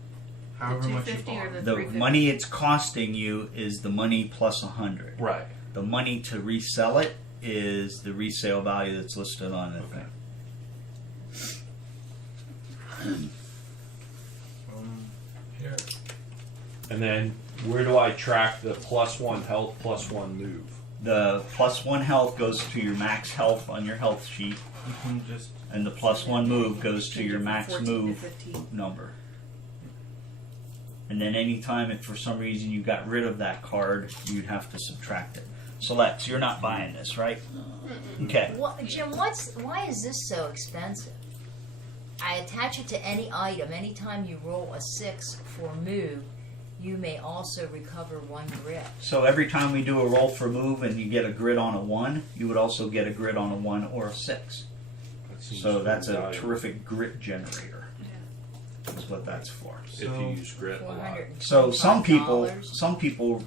However much you 250 or bought. the The 350? money it's costing you is the money plus 100. Right. The money to resell it is the resale value that's listed on the thing. Here. And then where do I track the +1 health, +1 move? The +1 health goes to your max health on your health sheet, You can just and the +1 move goes to Change your it from max 14 to move 15. number. And then anytime if for some reason you got rid of that card, you'd have to subtract it. So Lex, you're not buying this, right? Okay. What, Jim, why is this so expensive? I attach it to any item. Anytime you roll a 6 for move, you may also recover 1 grit. So every time we do a roll for move and you get a grid on a 1, you would also get a grid on a 1 or a 6. That seems So that's a valuable. terrific grit generator. That's what that's for. If you use grit a lot. So some $425. people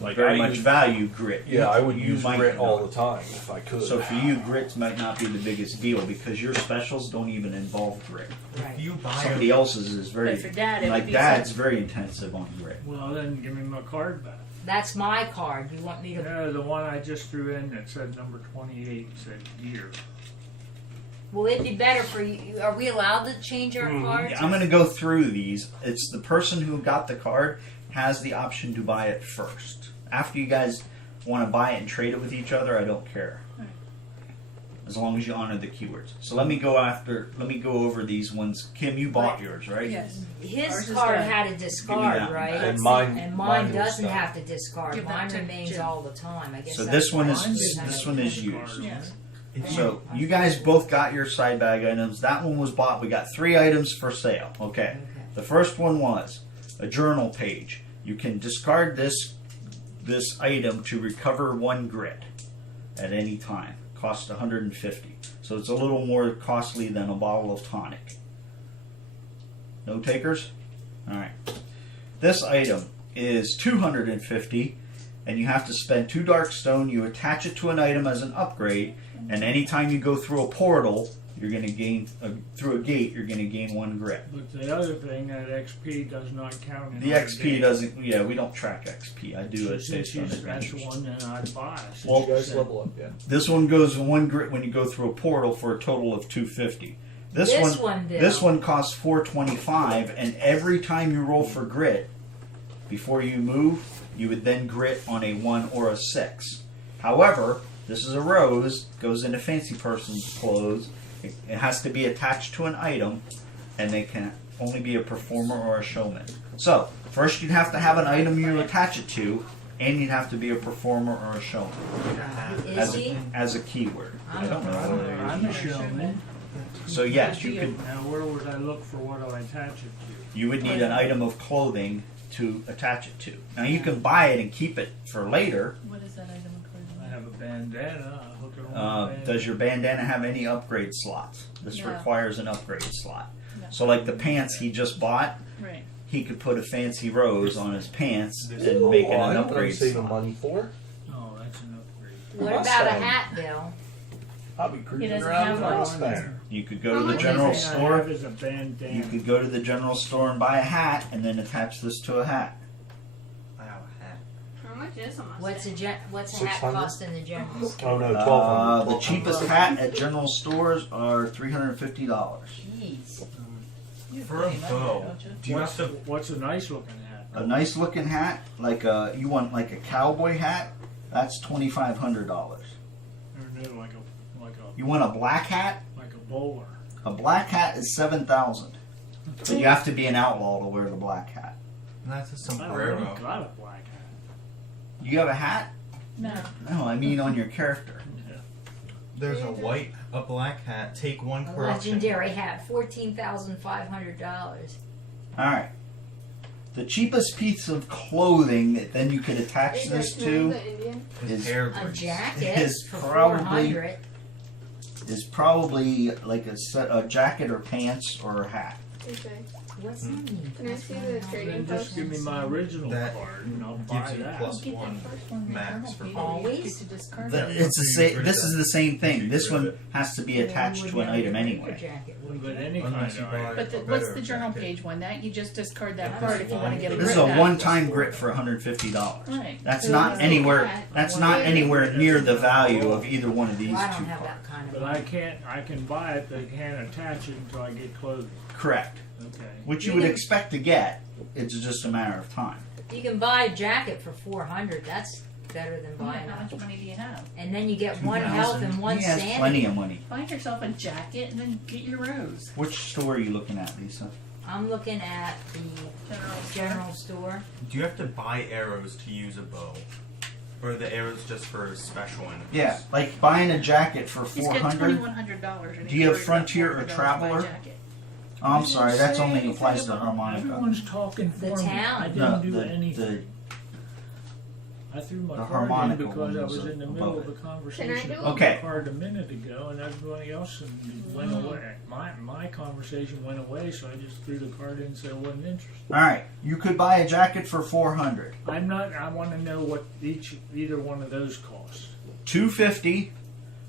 Like very I much use- value grit. Yeah, I would You use might grit all not. the time if I could. So for you, grits might not be the biggest deal because your specials don't even involve grit. Right. you buy Somebody a, else's is very, But for Dad, it would like be Dad's very intensive on grit. Well, then give me my card back. That's my card. You want me to? Yeah, the one I just threw in that said number 28 said year. Will it be better for you? Are we allowed to change our cards? Yeah, I'm going to go through these. It's the person who got the card has the option to buy it first. After you guys want to buy it and trade it with each other, I don't care. As long as you honor the keywords. So let me go over these ones. Kim, you bought yours, right? Yes. His Ours is card done. had to Give me discard, that. right? And mine- and mine mine was doesn't done. have to discard. Give that Mine to remains Jim. all the time. I guess. So that's this one why is mine doesn't this have one to is discard. used. Yes. if you, So you guys both got your side bag items. That one was bought. We got 3 items for sale. Okay. Okay. The first one was a journal page. You can discard this item to recover 1 grit at any time. Cost 150. So it's a little more costly than a bottle of tonic. No takers? Alright. This item is 250, and you have to spend 2 Darkstone. You attach it to an item as an upgrade, and anytime you go through a portal, you're going to gain, through a gate, you're going to gain 1 grit. But the other thing, that XP does not count. In The our XP game. doesn't, yeah, we don't track XP. I do it Since based on that's the adventures. one that I'd buy. Since Well, you You guys said- level up, yeah. This one goes 1 grit when you go through a portal for a total of 250. This one, Bill. This one costs 425, and every time you roll for grit, before you move, you would then grit on a 1 or a 6. However, this is a rose, goes into fancy person's clothes. It has to be attached to an item, and they can only be a performer or a showman. So, first you'd have to have an item you attach it to, and you'd have to be a performer or a showman Is he? as a keyword. I don't know what it I'm a showman. is. So yes, you could. Now, where would I look for what do I attach it to? You would need an item of clothing to attach it to. Now you can buy it and keep it for later. What is that item of I clothing? have a bandana. I hook it on. Does your bandana have any upgrade slots? This No. requires an upgrade slot. No. So like the pants he just bought, Right. he could put a fancy rose on his pants and Ooh, make it I an know what I'm upgrade saving slot. money for. Oh, that's an upgrade. What Mustang. about a hat, Bill? I'll be cruising doesn't around have in my one. Mustang. You could go How to the much general is it? I store. have is a bandana. You could go to the general store and buy a hat and then attach this to a hat. I have a hat. How much is a Mustang? What's a hat 600? cost in the general store? Oh no, 1200. The cheapest hat at general stores are $350. Jeez. You For a pay money, bow, don't you? do you have to? What's a nice looking hat? A nice looking hat, like you want like a cowboy hat, that's $2,500. Or no, like a You want a black hat? like a bowler. A black hat is $7,000. But you have to be an outlaw to wear the black hat. And that's a I already sombrero. got a black hat. You have a hat? No. No, I mean on your character. There's a black hat. Take 1 A corruption. legendary hat, $14,500. All right. The cheapest piece of clothing that then you could attach Is this that to the Indian? His is- hair A grease. jacket Is for probably- $400. is probably like a jacket or pants or a hat. Okay. What's that mean? Can I see the trading Then just post? give me my original That card and I'll buy gives you that. plus Get that 1 first one, max for Peabody. Always? Get to discard The- it. It's the same. This is the same thing. This one has to be attached to an item anyway. But any kind Unless you of buy item. But a what's better the journal jacket. page one? That you just discard that card if you want to get a This is grit a back. one-time grit for $150. Right. That's So not it's anywhere. a hat. That's not anywhere near the value of either one of these Well, I two don't have cards. that kind But of I can buy it, but I can't attach it until I get clothing. Correct. Okay. Which you would expect to get. It's just a matter of time. You can buy a jacket for $400. That's better than buying How much a. money do you have? And then you get 1 health and 1 He has sanity. plenty of money. Find yourself a jacket and then get your rose. Which store are you looking at, Lisa? I'm looking at the general store. Do you have to buy arrows to use a bow? Or are the arrows just for special enemies? Yeah, like buying a jacket for He's got $400. $2,100. Do you have Frontier or Traveler? Oh, I'm sorry, that's only applies to harmonica. Everyone's talking for The me. town. I didn't No, do the anything. I threw my the card in harmonica because one I was was in the above middle of it. a conversation Can I do about Okay. the card a minute ago, and everybody else went away. My conversation went away, so I just threw the card in and said I wasn't interested. All right, you could buy a jacket for $400. I'm not. I want to know what either one of those costs. $250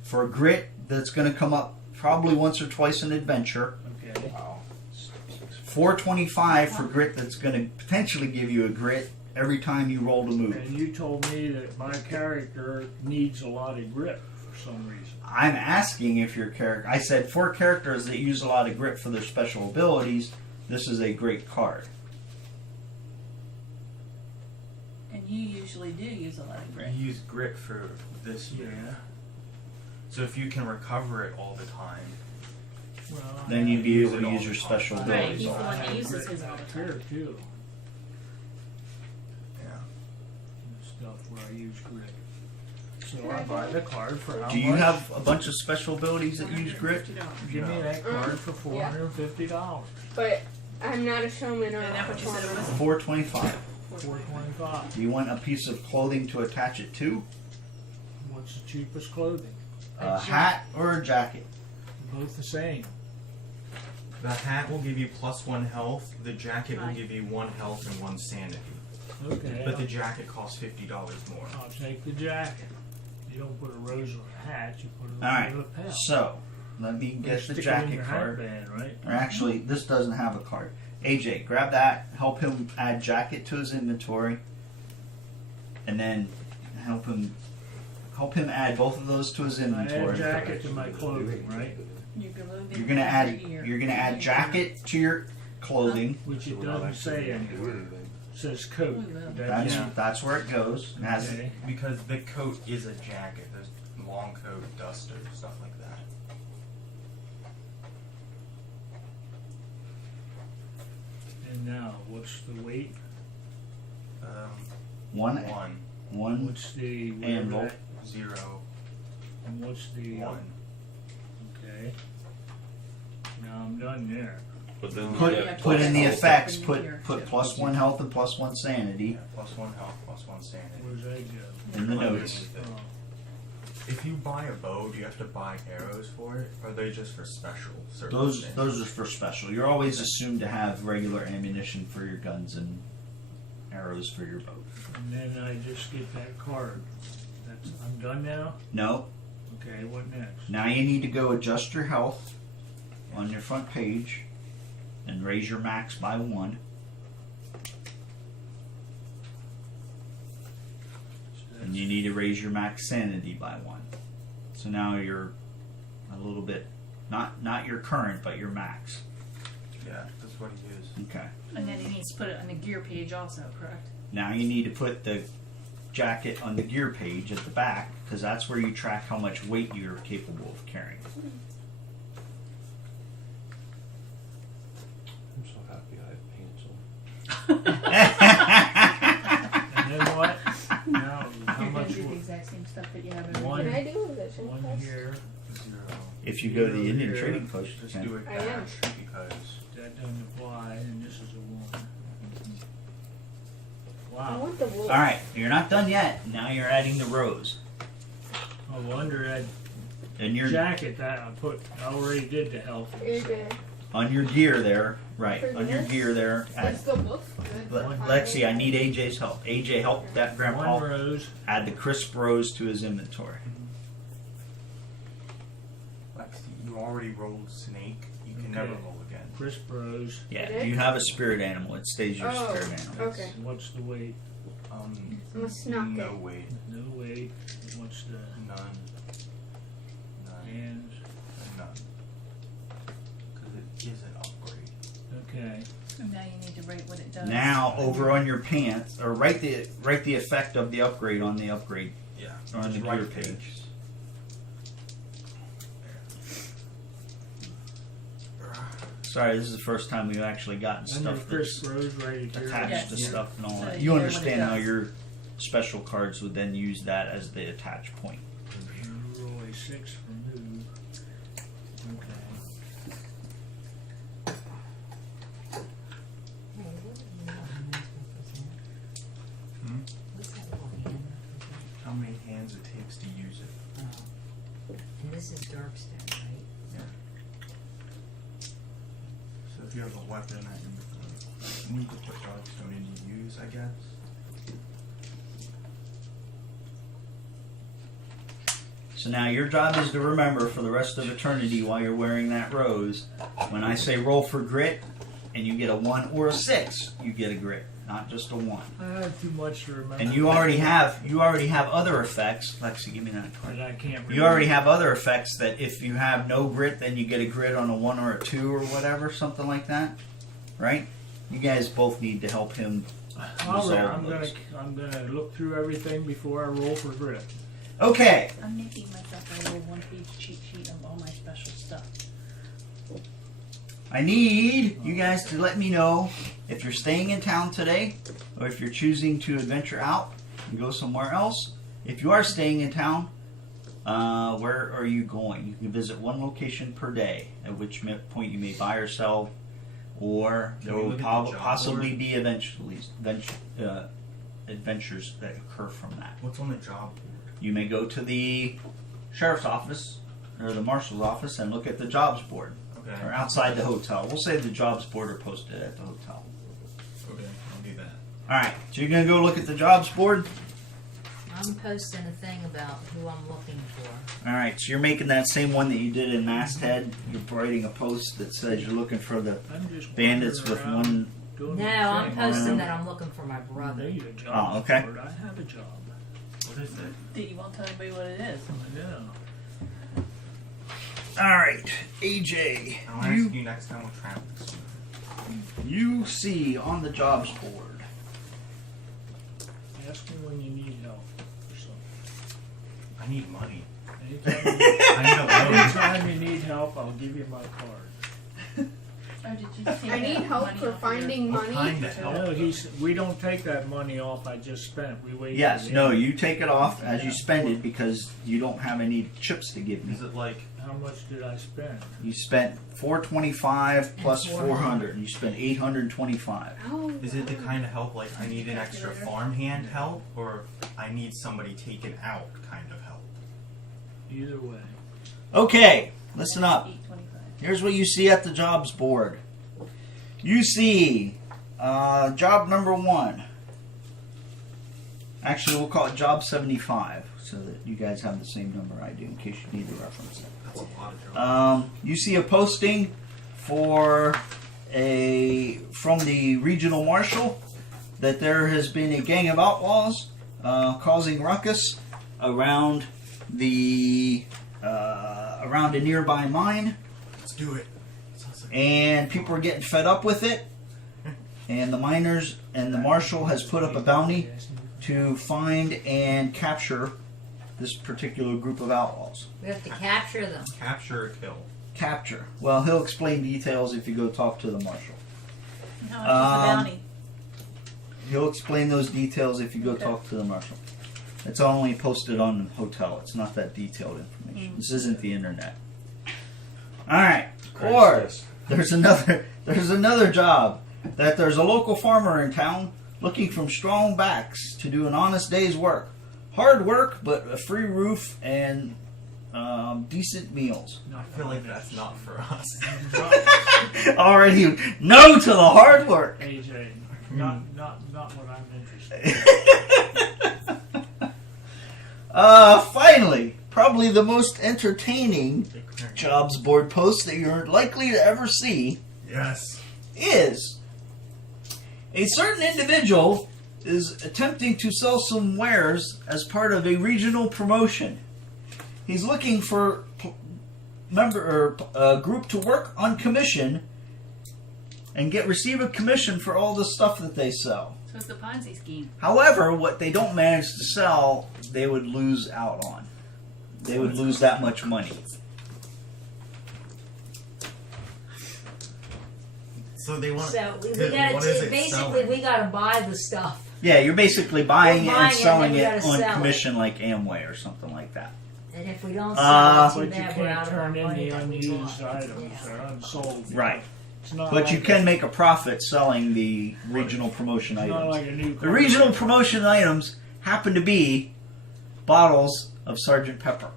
for a grit that's going to come up probably once or twice in adventure. Okay. $425 for grit that's going to potentially give you a grit every time you roll to move. And you told me that my character needs a lot of grip for some reason. I'm asking if your character. I said for characters that use a lot of grit for their special abilities, this is a great card. And you usually do use a lot of grit. You use grit for this year. So if you can recover it all the time, Well, Then you'd be able to use your special Right, abilities. he's the one I that have uses grit his all the here time. too. yeah. Stuff where I use grit. So I buy the card for how Do you much? have a bunch of special abilities that use grit? Give me that card for $450. But I'm not a showman or Isn't a that what you said it was? performer. $425. $425. Do you want a piece of clothing to attach it to? What's the cheapest clothing? A hat or a jacket? Both the same. The hat will give you +1 health. The jacket will Right. give you 1 health and 1 sanity. Okay. But the jacket costs $50 more. I'll take the jacket. You don't put a rose on a hat, you put it All on right. a lapel. So let me You get stick the it in jacket your card. hatband, right? Or actually, this doesn't have a card. AJ, grab that. Help him add jacket to his inventory, and then help him add both of those to his I add inventory. jacket to my clothing, right? You're gonna add jacket to your clothing. Which it doesn't say anywhere. It says coat. That's where it goes. It has Okay. Because the coat is a jacket. There's long coat, duster, stuff like that. And now, what's the weight? one. What's the Anvil. whatever 0, that- And what's the 1. Okay. Now I'm done there. But then Put in the Plus effects. in Put here. +1 health and +1 sanity Yeah, +1 health, +1 sanity. Where's that go? in the notes. Oh, If you buy a bow, do you have to buy arrows for it? Or are they just for special Those circumstances? are for special. You're always assumed to have regular ammunition for your guns and arrows for your bow. and then I just get that card. I'm done now? No. Okay, what next? Now you need to go adjust your health on your front page and raise your max by 1. So And you need to raise your max sanity by 1. So now you're a little bit, not your current, but your max. Yeah, that's what he used. Okay. And then he needs to put it on the gear page also, correct? Now you need to put the jacket on the gear page at the back, because that's where you track how much weight you're capable of carrying. I'm so happy I have pants on. And then what? Now, how You're much? gonna do the exact same stuff that you have over One. Can here. I do a vision One test? here. 0. If you go to the Indian Here. Trading Post, you Just can. do it I am. dash because That doesn't apply, and this is a 1. I Wow. want the wool. All right, you're not done yet. Now you're adding the rows. I wonder that And your jacket that I already did the health. You're good. on your gear there, right? For On your this? gear there. Add, It still looks good. Lexi, I need AJ's help. AJ, help that grandpa One rose. add the crisp rows to his inventory. Lexi, you already rolled snake. You can Okay. never roll again. Crisp rose. Yeah, you have a spirit animal. It stays your Oh, spirit animal. okay. What's the weight? I'm a snuck No it. weight. No weight. What's the None. None. hands? None. Because it is an upgrade. Okay. And now you need to write what it does. Now over on your pants, or write the effect of the upgrade on the upgrade Yeah. or on the Just gear right page. there. Sorry, this is the first time we've actually gotten Under stuff crisp that's rose right here. attached Yes. to stuff and all So that. you You know what it understand how does. your special cards would then use that as the attach point. You roll a 6 for move. Okay. How many hands it takes to use it. And this is Darkstone, right? So if you have a weapon that you need to put Darkstone into use, I guess. So now your job is to remember for the rest of eternity while you're wearing that rose, when I say roll for grit and you get a 1 or a 6, you get a grit, not just a 1. Too much to remember. And you already have other effects. Lexi, give me that card. But I can't You already have other effects that if you have no grit, then you get a grit on a 1 or a 2 or whatever, something like that. Right? You guys both need to help him All right, resolve those. I'm gonna look through everything before I roll for grit. Okay. I'm making myself a little one-page cheat sheet of all my special stuff. I need you guys to let me know if you're staying in town today or if you're choosing to adventure out and go somewhere else. If you are staying in town, where are you going? You can visit one location per day, at which point you may buy or sell, or there Can we will look at the job possibly board? be adventures that occur from that. What's on the job board? You may go to the sheriff's office or the marshal's office and look at the jobs board, Okay. or outside the hotel. We'll say the jobs board are posted at the hotel. Okay, I'll do that. All right, so you're gonna go look at the jobs board. I'm posting a thing about who I'm looking for. All right, so you're making that same one that you did in Masthead. You're writing a post that says you're looking for the I'm just bandits wandering with around one. doing No, my I'm thing. posting that I'm looking for my I brother. need a job. Oh, okay. Lord, I have a job. What is it? You won't tell anybody what it is. I know. All right, AJ, I'll ask you next time what traffic's. you see on the jobs board. Ask me when you need help or something. I need money. Anytime you need help, I'll give you my card. Oh, did you take I need that help money for off your- finding What money. kind of help? No, we don't take that money off I just spent. We wait. Yes, till the no, end. you take it off as you spend it because you don't have any chips to give me. Is it like How much did I spend? You spent $425 plus 400. You spent $825. Oh, is it the kind of help like I need an extra farmhand help or I need somebody taken out kind of help? Either way. Okay, listen up. $8.25. Here's what you see at the jobs board. You see job number 1. Actually, we'll call it job 75 so that you guys have the same number I do in case you need to reference it. That's a lot of jobs. You see a posting from the regional marshal that there has been a gang of outlaws causing ruckus around around a nearby mine, Let's do it. Sounds like and people are getting fed up with it. And the miners and the marshal has put up a bounty to find and capture this particular group of outlaws. We have to capture them. capture or kill. Capture. Well, he'll explain details if you go talk to the marshal. How much is the bounty? He'll explain those details if you go Okay. talk to the marshal. It's only posted on the hotel. It's not that detailed information. This isn't the internet. All right. Or there's another job that there's a local farmer in town looking for strong backs to do an honest day's work. Hard work, but a free roof and decent meals. I feel like that's not for us. Already no to the hard work. AJ, not what I'm interested in. Finally, probably the most entertaining jobs board post that you're likely to ever see Yes. is a certain individual is attempting to sell some wares as part of a regional promotion. He's looking for a group to work on commission and receive a commission for all the stuff that they sell. So it's a Ponzi scheme. However, what they don't manage to sell, they would lose out on. They would lose that much money. So they want. So we what gotta is it basically selling? we gotta buy the stuff. Yeah, you're basically buying We're it buying and it, selling and then we it gotta on sell it. commission like Amway or something like that. And if we don't sell it, too But you bad we're can't out of our turn in money the that we unused bought. items Yeah. or unsold. Right. It's not But like you can make a profit selling the regional promotion It's not items. like a new The regional promotion items happen to be bottles of Sgt. Pepper.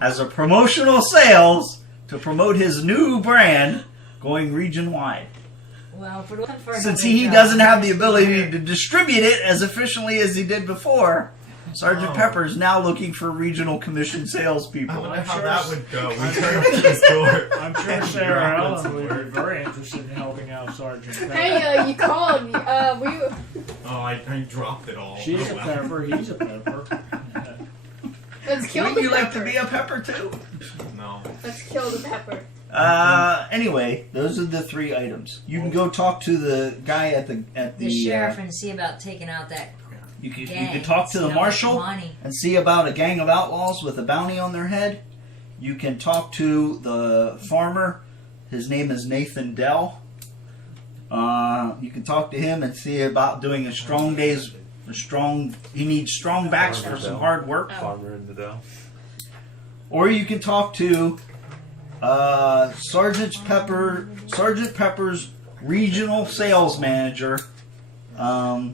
As a promotional sales to promote his new brand going region-wide. Well, if we're looking for Since another he job, doesn't have the just ability to distribute it as efficiently as he did before, Sgt. Oh. Pepper is now looking for regional commission I salespeople. wonder I'm how sure that it's- would go. We turn up to the store. I'm sure and Sarah drop Ellen some would be words. very interested in helping out Sergeant Pepper. Hey, you called. Oh, I dropped it all. She's Oh, a well. pepper, he's a pepper. Let's kill Wouldn't the you pepper. like to be a pepper too? No. Let's kill the pepper. Anyway, those are the 3 items. You can go talk to the guy at the the sheriff and see about taking out that you can gang. talk to See the how much marshal money. and see about a gang of outlaws with a bounty on their head. You can talk to the farmer. His name is Nathan Dell. You can talk to him and see about doing he needs strong backs for some hard work. Farmer in the Dow. Or you can talk to Sergeant Pepper's regional sales manager. I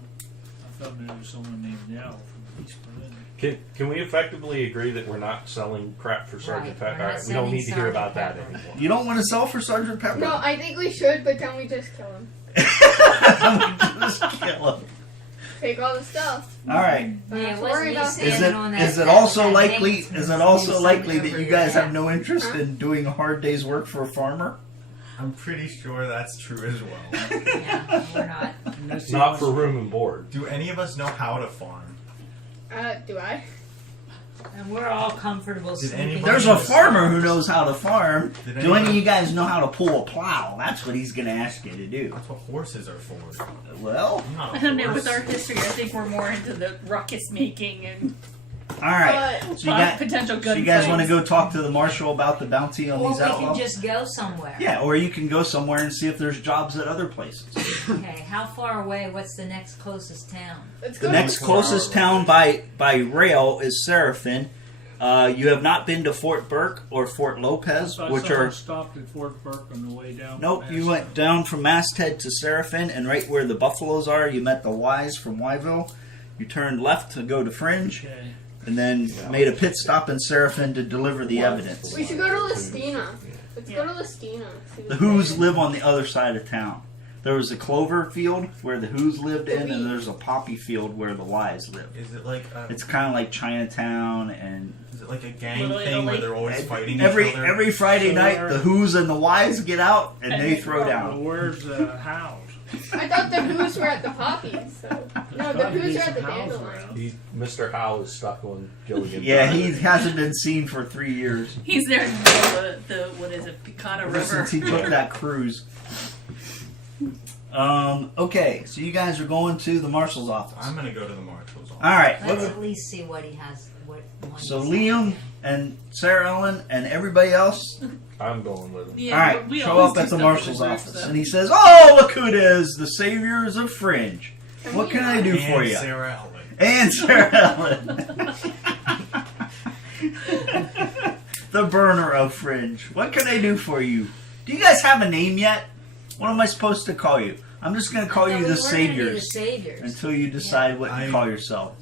thought maybe someone named Nell from East Berlin. Can we effectively agree that we're not selling crap for Sergeant Right, Pepper? we're not We don't need to hear selling about that Sergeant Pepper. anymore. You don't want to sell for Sergeant Pepper? No, I think we should, but then we just kill him. Just kill him. Take all the stuff. All right. Don't Yeah, have to wasn't worry he about saying- Is Standing it on that is it step also with that likely Hank is it and also something likely over that you your guys have back. no interest in doing a hard day's work for a farmer? I'm pretty sure that's true as well. Yeah, we're not. And that's the Not for only- room and board. Do any of us know how to farm? Do I? And we're all comfortable Did sleeping. anybody- There's a farmer who knows how to farm. Did Do any of anybody- you guys know how to pull a plow? That's what he's going to ask you to do. That's what horses are for. Well, I'm not a I don't know. horse. With our history, I think we're more into the ruckus making and all right. But So you, potential so gun you guys want to fights. go talk to the marshal about the bounty on Or these we can outlaws? just go somewhere. Yeah, or you can go somewhere and see if there's jobs at other places. Okay, how far away? What's the next closest town? let's go. The next closest town by rail is Serafin. You have not been to Fort Burke or Fort Lopez, I which thought are I stopped at Fort Burke on the way down. nope. from You went down from Masthead to Serafin, and right where the buffaloes are, you met the Ys from Yville. You turned left to go to Fringe, Okay. and then made a pit stop in Serafin to deliver the evidence. We should go to Listina. Let's go to Listina. See The what's Who's there. live on the other side of town. There was a clover field where the Who's lived in, The and Wheat. there's a poppy field where the Ys live. Is it like It's kind of like Chinatown, and is it like a gang Little thing where Italy. they're always fighting every each other? every Friday So night, they're- the Who's and the Ys get out and they throw Well, down. where's the house? I thought the Who's were at the poppies. So no, the Gotta Who's be are at the some houses dandelions. Mr. Howe is stuck on Gilligan. Yeah, Drive. he hasn't been seen for 3 years He's there in the middle of the what is it, Picata ever River. since he took that cruise. Okay, so you guys are going to the marshal's office. I'm gonna go to the marshal's office. All right. Let's at least see what he has. So Liam and Sarah Ellen and everybody else, I'm going with him. Yeah, all right, we show always up do at the stuff marshal's with groups, office, though. and he says, "Oh, look who it is! The saviors of Fringe. What can I do for And you?" Sarah Ellen. And Sarah Ellen. The burner of Fringe. What can I do for you? Do you guys have a name yet? What am I supposed to call you? I'm just going to call you the Saviors The Saviors. until you decide what you call yourself.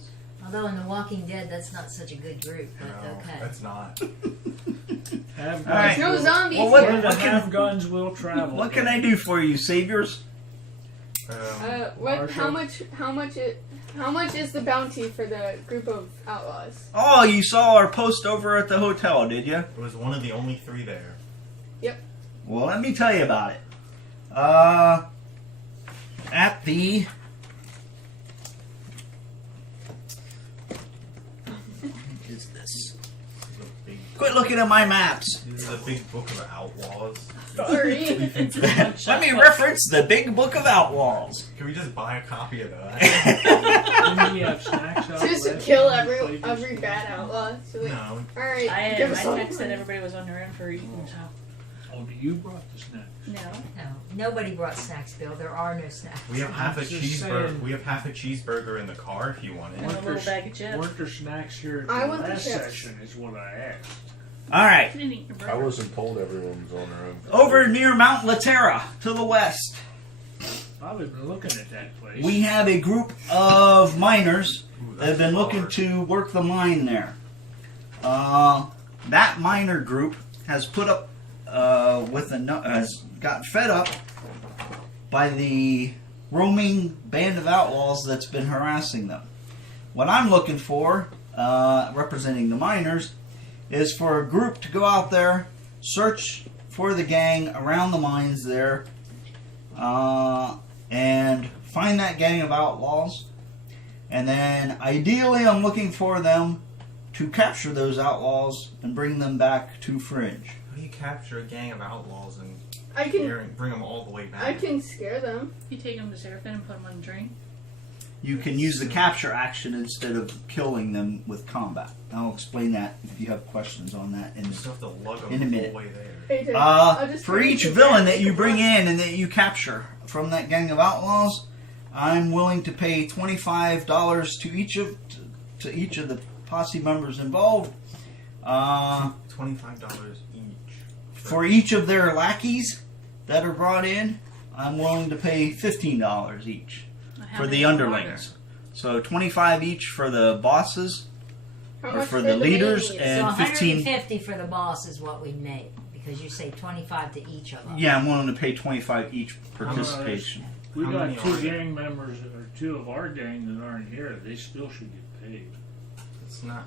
Although in The Walking Dead, that's not such a good group, but No, okay. that's not. Have All right. guns. No zombies Well, what- here. Where the what can- have guns will travel. What can I do for you, Saviors? What? How Marshall. much? How much is the bounty for the group of outlaws? Oh, you saw our post over at the hotel, did you? It was one of the only 3 there. Well, let me tell you about it. At the what is this? This is a big, Quit looking at my maps. this is a big book of outlaws. Sorry. Let me reference the Big Book of Outlaws. Can we just buy a copy of that? Didn't we have snacks out Just last kill night? every bad outlaw. So like, No. all right. I give us some. texted everybody was on their own for eating, so Oh, you brought the snacks. no. No, nobody brought snacks, Bill. There are no snacks. We have half a I'm just cheeseburger. saying. We have half a cheeseburger in the car if you want it. And a little bag of chips. Weren't there snacks here at I the want the last chips. session is what I asked. All right, You didn't eat your I burger. wasn't told everyone was on their own. over near Mount Laterra to the west, I've been looking at that place. we have a group of miners Ooh, that have been far. looking to work the mine there. That miner group has put up has gotten fed up by the roaming band of outlaws that's been harassing them. What I'm looking for, representing the miners, is for a group to go out there, search for the gang around the mines there, and find that gang of outlaws. And then ideally I'm looking for them to capture those outlaws and bring them back to Fringe. How do you capture a gang of outlaws and I can. bring them all the way back? I can scare them. You take them to Serafin and put them on a train. You can use the capture action instead of killing them with combat. I'll explain that if you have questions on that. You just have to lug them In a the minute. whole way there. Hey, I'll just For bring each you villain back. that you bring in and that you capture from that gang of outlaws, I'm willing to pay $25 to each of the posse members involved. $25 each. For each of their lackeys that are brought in, I'm willing to pay $15 each How for many the are underlings. So $25 each for the bosses, How Or much for the leaders main? and so 15. 150 for the boss is what we made because you say 25 to each of them. Yeah, I'm willing to pay 25 each participation. We How got many two are there? gang members, or two of our gang that aren't here. They still should get paid. It's not.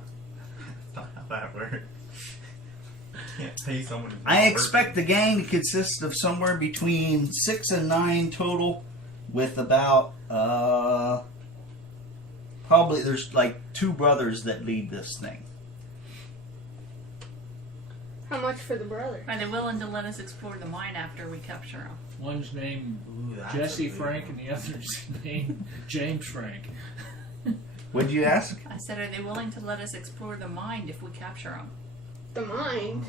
That's not how that works. You can't pay someone. who's I not expect the gang to consist of somewhere between 6 and 9 total, with about probably there's like 2 brothers that lead this thing. How much for the brother? Are they willing to let us explore the mine after we capture them? One's named Ooh, that's Jesse a big Frank, one. and the other's named James Frank. What'd you ask? I said, are they willing to let us explore the mine if we capture them? The mine.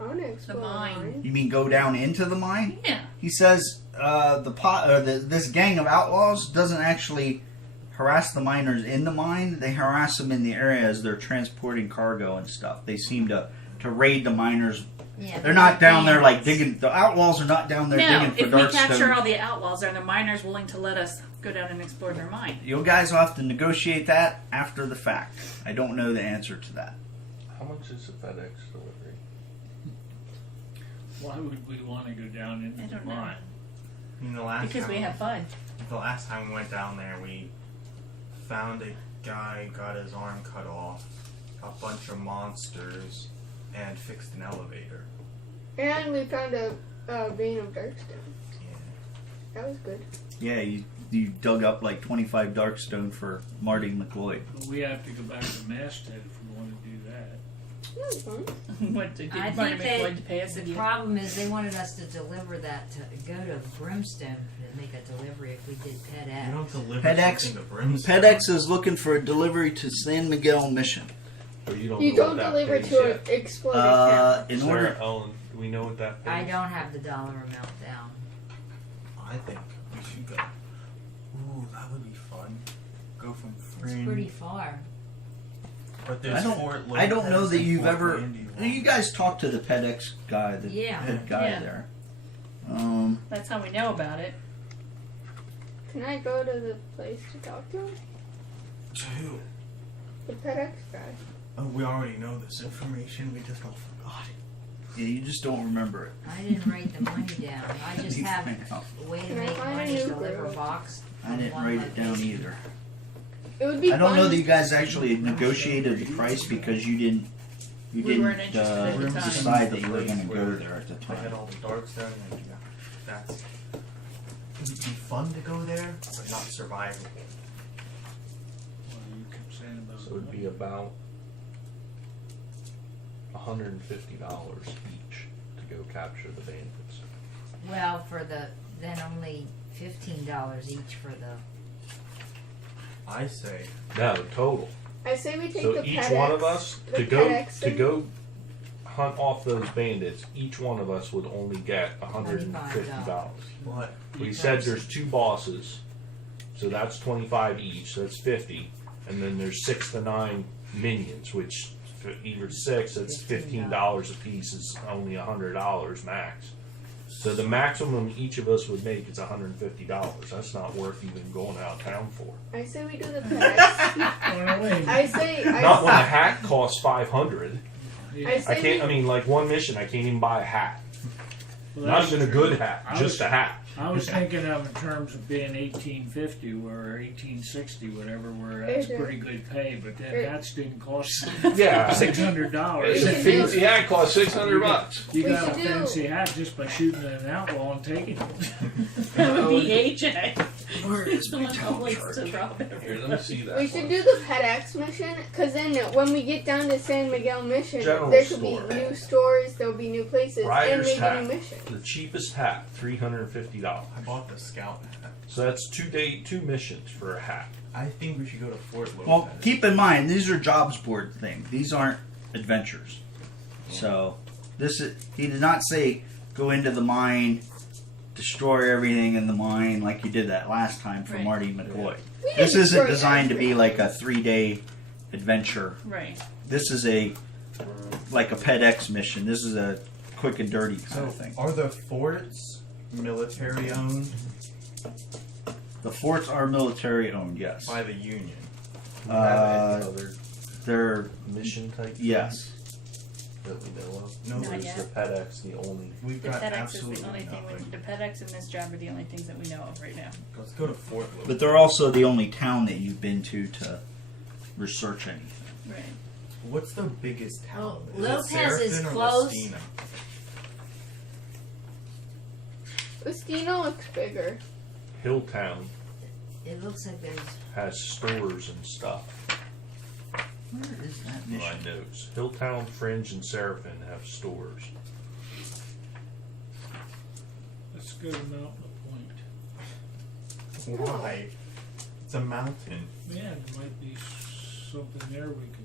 I want to explore the mine. mine. You mean go down into the mine? Yeah. He says this gang of outlaws doesn't actually harass the miners in the mine. They harass them in the area as they're transporting cargo and stuff. They seem to raid the miners. Yeah, They're not down there like bandits. digging. The outlaws are not down there No, digging for if we capture all Darkstone. the outlaws, are the miners willing to let us go down and explore their mine? You guys will have to negotiate that after the fact. I don't know the answer to that. How much is a FedEx delivery? Why would we want to go down I into the don't know. mine? I mean, the last Because we time, have fun. The last time we went down there, we found a guy got his arm cut off, a bunch of monsters, and fixed an elevator. And we found a vein of darkstone. Yeah. That was good. Yeah, you dug up like 25 Darkstone for Marty McLeod. But we have to go back to Masthead if we want to do that. That was fun. What to I get Marty think McLeod to pay us the again? problem is they wanted us to deliver that to go to Brimstone to make a delivery if we did You FedEx. don't deliver FedEx- something to Brimstone. FedEx is looking for a delivery to San Miguel Mission. Or you don't You know don't what that deliver pays to an yet? exploded town. In Sarah order, Ellen, do we know what that pays? I don't have the dollar amount down. I think we should go. Ooh, that would be fun. Go from It's Fring. pretty far. But there's Fort I don't know Lopez that and you've Fort ever. Brandywine. You guys talked to the FedEx guy, the Yeah. head guy Yeah. there. That's how we know about it. Can I go to the place to talk to him? Who? The FedEx guy. Oh, we already know this information. We just all forgot it. Yeah, you just don't remember it. I didn't write the money down. I just You have find out. a way to Can I make find a money new deliver girl? box. I from didn't one write it down location. either. It would be I don't fun. know that you guys actually negotiated the price because you didn't. You We weren't didn't interested at the time. decide that you were going to go there at the I had time. all the dark stone and yeah, that's. It would be fun to go there, but not survivable. Well, you kept saying about So it would be about $150 each to go capture the bandits. Well, for the then only $15 each for the. I say. No, total. I say we take So the each FedEx. one of us the to go FedEx to thing. go hunt off those bandits. Each one of us would only get $150. What? We said there's 2 bosses, so that's 25 each. So that's 50, and then there's 6 to 9 minions, which for either 6, that's $15 a piece. Is only $100 max. So the maximum each of us would make is $150. That's not worth even going out of town for. I say we do the FedEx. Well, wait. I say. Not when a hat costs $500. I say I can't. I we, mean, like one mission, I can't even buy a hat. Well, Not that's even a true. good hat, I just was- a hat. I was thinking of in terms of being 1850 or 1860, whatever, where that's Mhm. pretty good pay, but then Right. hats didn't cost Yeah. $600. It's a fancy hat costs $600. You We got a should do- fancy hat just by shooting an outlaw and taking it. That would be AJ. Where is The my one town always chart? to rob it. Here, let me see that. we should do the FedEx mission, because then when we get down to San Miguel mission, General there should store. be new stores, there'll be new places, Rider's and maybe hat. new missions. The cheapest hat, $350. I bought the scout hat. So that's 2 missions for a hat. I think we should go to Fort Lopez. Well, keep in mind these are jobs board things. These aren't adventures. So this is. He did not say go into the mine, destroy everything in the mine like you did that last time for Right. Marty McCoy. We This didn't isn't destroy designed to be everything. like a 3-day adventure. Right. This is like a FedEx mission. This is a quick and dirty kind So, of thing. are the forts military owned The forts are military owned, yes. by the Union? Uh, They're mission type. yes. That we know of. No, Not Or is yet. the PEDX the only? we've The got PEDX is absolutely the only thing. nothing. The PEDX and this job are the only things that we know of right now. Let's go to Fort Lewis. But they're also the only town that you've been to research anything. Right. What's the biggest town? Well, Lopez is Serafin or close. Lestina? Lestina looks bigger. Hilltown It looks like there's. has stores and stuff. Where is that My mission? notes. Hilltown, Fringe, and Serafin have stores. Let's go to Mountain Point. Why? It's a mountain. Yeah, there might be something there we can.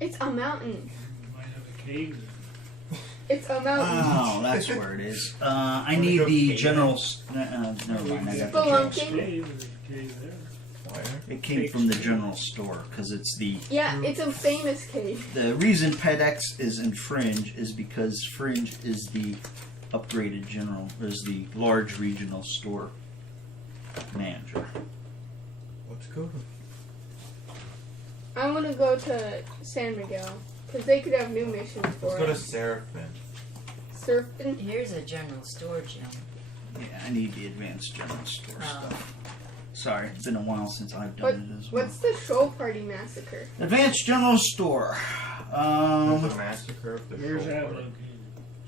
It's a mountain. We might have a cave there. It's a mountain. Oh, that's where it is. I Wanna need go the cave? general. Never mind. I got the general Spelunking. store. Cave, there's a cave there. Where? It came from the general store because it's the Yeah, it's a famous cave. reason PEDX is in Fringe is because Fringe is the upgraded general, is the large regional store manager. Let's go to. I want to go to San Miguel because they could have new missions for Let's go to us. Serafin. Surfing. Here's a general store, Jim. Yeah, I need the advanced general store Oh. stuff. Sorry, it's been a while since I've What, done it as well. what's the Shoal Party Massacre? Advanced general store. The massacre of the Where's Shoal that Party. located?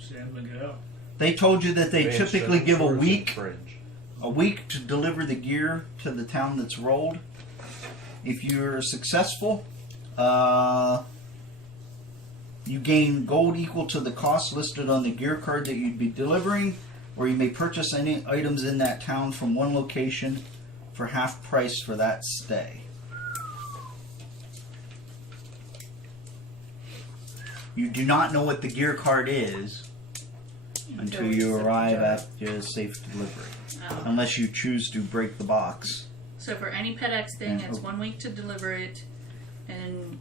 San Miguel. They told you that they Advanced typically General give a Stores and week Fringe. to deliver the gear to the town that's rolled. If you're successful, you gain gold equal to the cost listed on the gear card that you'd be delivering, or you may purchase any items in that town from one location for half price for that stay. You do not know what the gear card is until you arrive at your safe delivery. Oh. Unless you choose to break the box. So for any PEDX thing, Yeah. it's 1 week to deliver it, and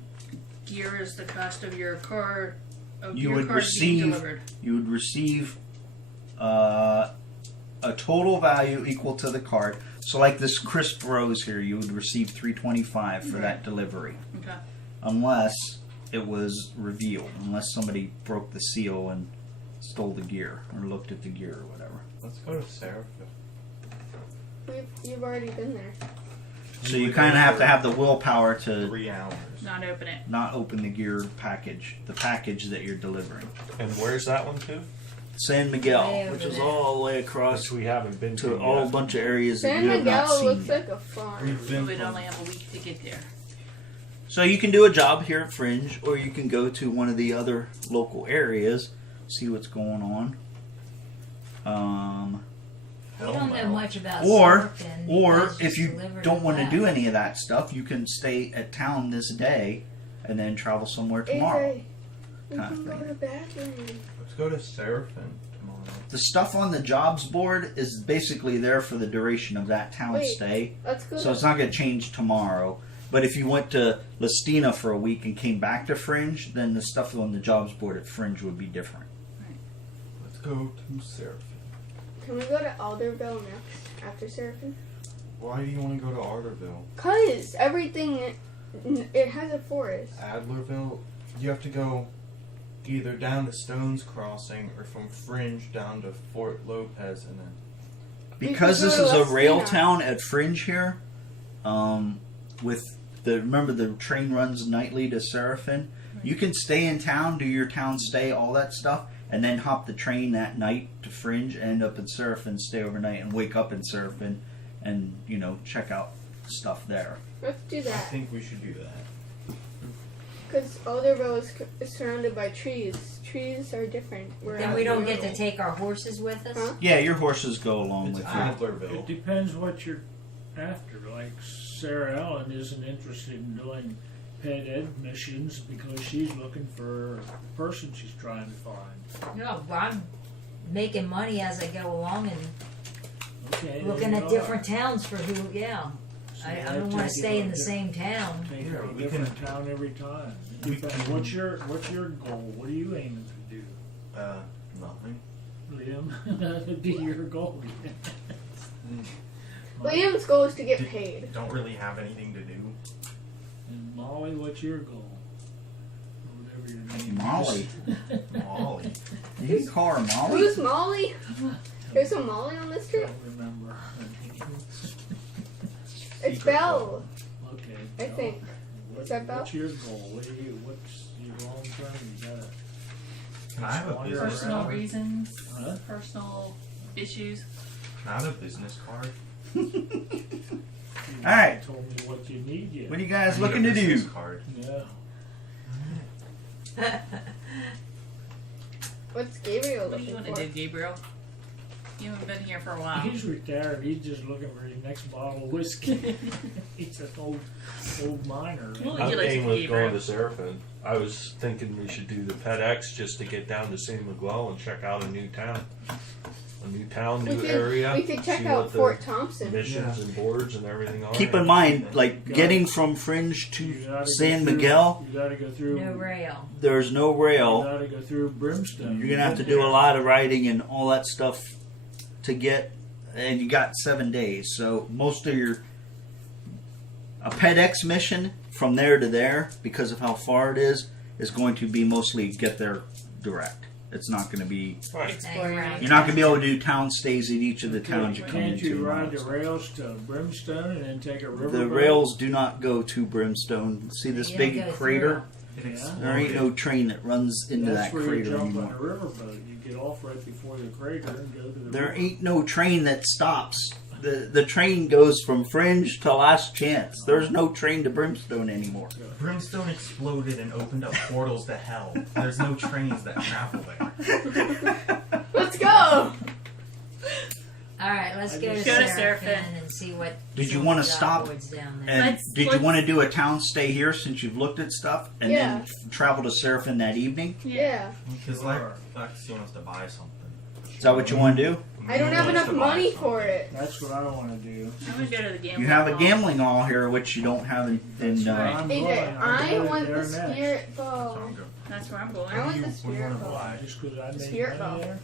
gear is the cost of your car. Of You your would car receive- being delivered. You would receive a total value equal to the card. So like this crisp rose here, you would receive $325 for that delivery. Okay. Unless it was revealed. Unless somebody broke the seal and stole the gear or looked at the gear or whatever. Let's go to Serafin. You've already been there. So you kind of have to have the willpower to 3 hours. Not open it. not open the gear package, the package that you're delivering. And where's that one to? San Miguel, Way which over is there. all the way across Which we haven't been to to all a yet. bunch of areas that San you have not Miguel seen looks yet. like a farm. We've been We'd from- only have a week to get there. So you can do a job here at Fringe, or you can go to one of the other local areas, see what's going on. We don't know much about Or surfing. Or It's if just you delivered don't and want to left. do any of that stuff, you can stay at town this day and then travel somewhere tomorrow. AJ, we Kinda can go thing. to the bathroom. Let's go to Serafin tomorrow. The stuff on the jobs board is basically there for the duration of that town Wait. stay, Let's go. so it's not going to change tomorrow. But if you went to Lestina for a week and came back to Fringe, then the stuff on the jobs board at Fringe would be different. Let's go to Serafin. Can we go to Alderville next after Serafin? Why do you want to go to Arterville? Cause everything, it has a forest. Adlerville, you have to go either down to Stone's Crossing or from Fringe down to Fort Lopez and then. Because We this could is go a to rail Lestina. town at Fringe here, with remember the train runs nightly to Serafin. You can stay in town, do your town stay, all that stuff, and then hop the train that night to Fringe, end up in Serafin, stay overnight, and wake up in Serafin, and check out stuff there. Let's do I that. think we should do that. Because Alderville is surrounded by trees. Trees are different. Then we don't get to take our horses with us? Huh? Yeah, your horses go along It's with you. Adlerville. It depends what you're after. Like Sarah Ellen isn't interested in doing ped ed missions because she's looking for a person she's trying to find. No, I'm making money as I go along and Okay, looking there at you different towns for who, yeah. So I that don't want takes to you stay to in a the same town. Take you to a we different town every time. It depends. What's your goal? What are you aiming to do, Nothing. Liam? That would be your goal. Liam's goal is to get paid. Don't really have anything to do. And Molly, what's your goal? Or whatever your name Molly. is. Molly. You can call her Molly. Who's Molly? There's a Molly on this I trip? don't remember. It's Belle. Okay. I Belle. think. Is that Belle? What's your goal? What's your long term? You gotta Can I have a Wander business Personal card? reasons, Huh? personal issues. Can I have a business card? You Alright. told me what you need yet. What are you I guys need looking a to do? business card. Yeah. What's Gabriel What do you looking want to for? do, Gabriel? You haven't been here for a while. He's retired. He's just looking for his next bottle of whiskey. He's an old miner. Well, I'm you like game to with keep going her. to Serafin. I was thinking we should do the PetX just to get down to St. Miguel and check out a new town. New area. We could check see out what the Fort Thompson. missions and boards and everything are. Keep in mind, like getting from Fringe to You gotta go San through- Miguel, You gotta go through. No rail. there's no You rail. gotta go through Brimstone. You're gonna have to do a lot of riding and all that stuff to get, and you got 7 days. So most of a PedEx mission from there to there, because of how far it is going to be mostly get there direct. It's not going to be. Right. Hang around. You're not going to be able to do town stays at each of the towns you come Can't into. you ride the rails to Brimstone and then take a river? The rails do not go to Brimstone. See this You big don't go crater? It Yeah. exploded. There ain't no train that runs into That's that where you crater jump on anymore. a riverboat. You get off right before the crater and go to the There river. ain't no train that stops. The train goes from Fringe to Last Chance. There's no train to Brimstone anymore. Brimstone exploded and opened up portals to hell. There's no trains that travel there. Let's go! Alright, let's go to Go to Serafin Serafin. and see what. Did you some wanna job stop boards down there. And Let's- did you let's- want to do a town stay here since you've looked at stuff, and Yeah. then travel to Serafin that evening? Yeah. Because Lexi wants to buy something. Is that what you want to do? I don't have enough money for it. That's what I want to do. I'm gonna go to the gambling You have a hall. gambling hall here, which you don't have in. That's where Uh, I'm AJ, going. I'm I going want there the next. spirit bow. That's where I'm going. I want the What do you spirit wanna bow. buy? Just because I make Spirit money ball. there,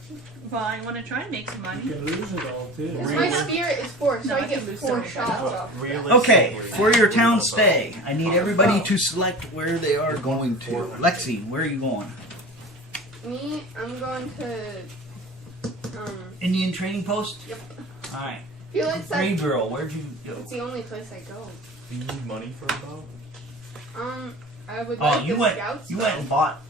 Well, I want to try and make some money. you can lose it all too. Because my spirit is 4, so No, I I get can lose 4 something. shots off. okay, for your town stay, I need everybody to select where they are going to. Lexi, where are you going? Me, I'm going to. Indian Training Post. Yep. All right. Feel like Grey that's Girl, where'd you go? it's the only place I go. Do you need money for a boat? I would Oh, like you the went. scouts. You went and bought.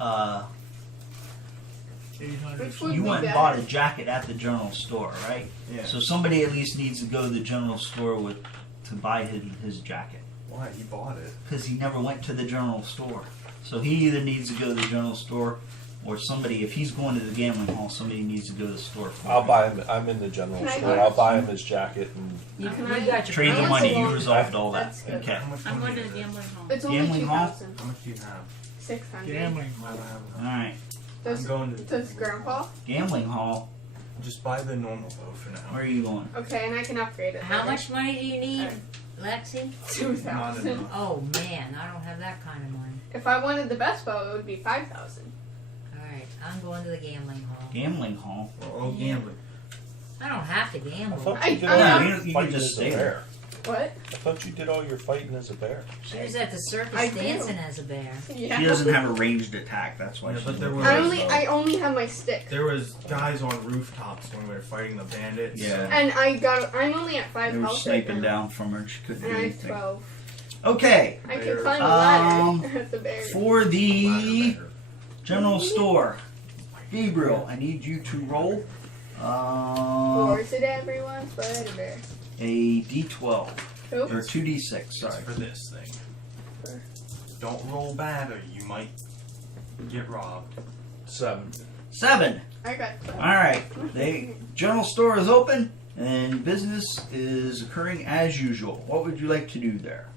Which would You be went and better. bought a jacket at the general store, right? Yeah. So somebody at least needs to go to the general store to buy his jacket. Why? He bought it. Because he never went to the general store. So he either needs to go to the general store, or somebody, if he's going to the gambling hall, somebody needs to go to the store for I'll him. buy him. I'm in the general Can I store. go? I'll buy him his jacket and You, Can you I- got your Trade the I want money. to You go- resolved all that. That's good. Okay. How much I'm money going to is the it? gambling hall. It's only Gambling hall? 2,000. How much do you have? 600. Gambling. I don't have All enough. right. Does, I'm going to. does Grandpa? Gambling hall. Just buy the normal boat for now. Where are you going? Okay, and I can upgrade it. How later. much money do you need, Lexi? 2,000. enough. Oh man, I don't have that kind of money. If I wanted the best bow, it would be 5,000. Alright, I'm going to the gambling hall. Gambling hall. We're all gambling. I don't have to I gamble. thought I- you did I all know. your You can fighting just as a stay bear. there. What? I thought you did all your fighting as a bear. She was at the circus I do. dancing as a bear. Yeah. She doesn't have a ranged attack. That's why Yeah, she's but there looking. were- I only have my stick. There was guys on rooftops when we were fighting the bandits. Yeah. And I'm only at 5 They were health sniping right now. down from her. She couldn't do And I have anything. 12. Okay. I can Bears. climb a ladder Um, at the bear. For the Ladder. general store, Gabriel, I need you to roll Or is it everyone's but a bear? a d12 Who? or 2d6. It's Sorry. for this thing. Don't roll bad or you might get robbed. 7. 7. I got 12. All right. The general store is open and business is occurring as usual. What would you like to do there?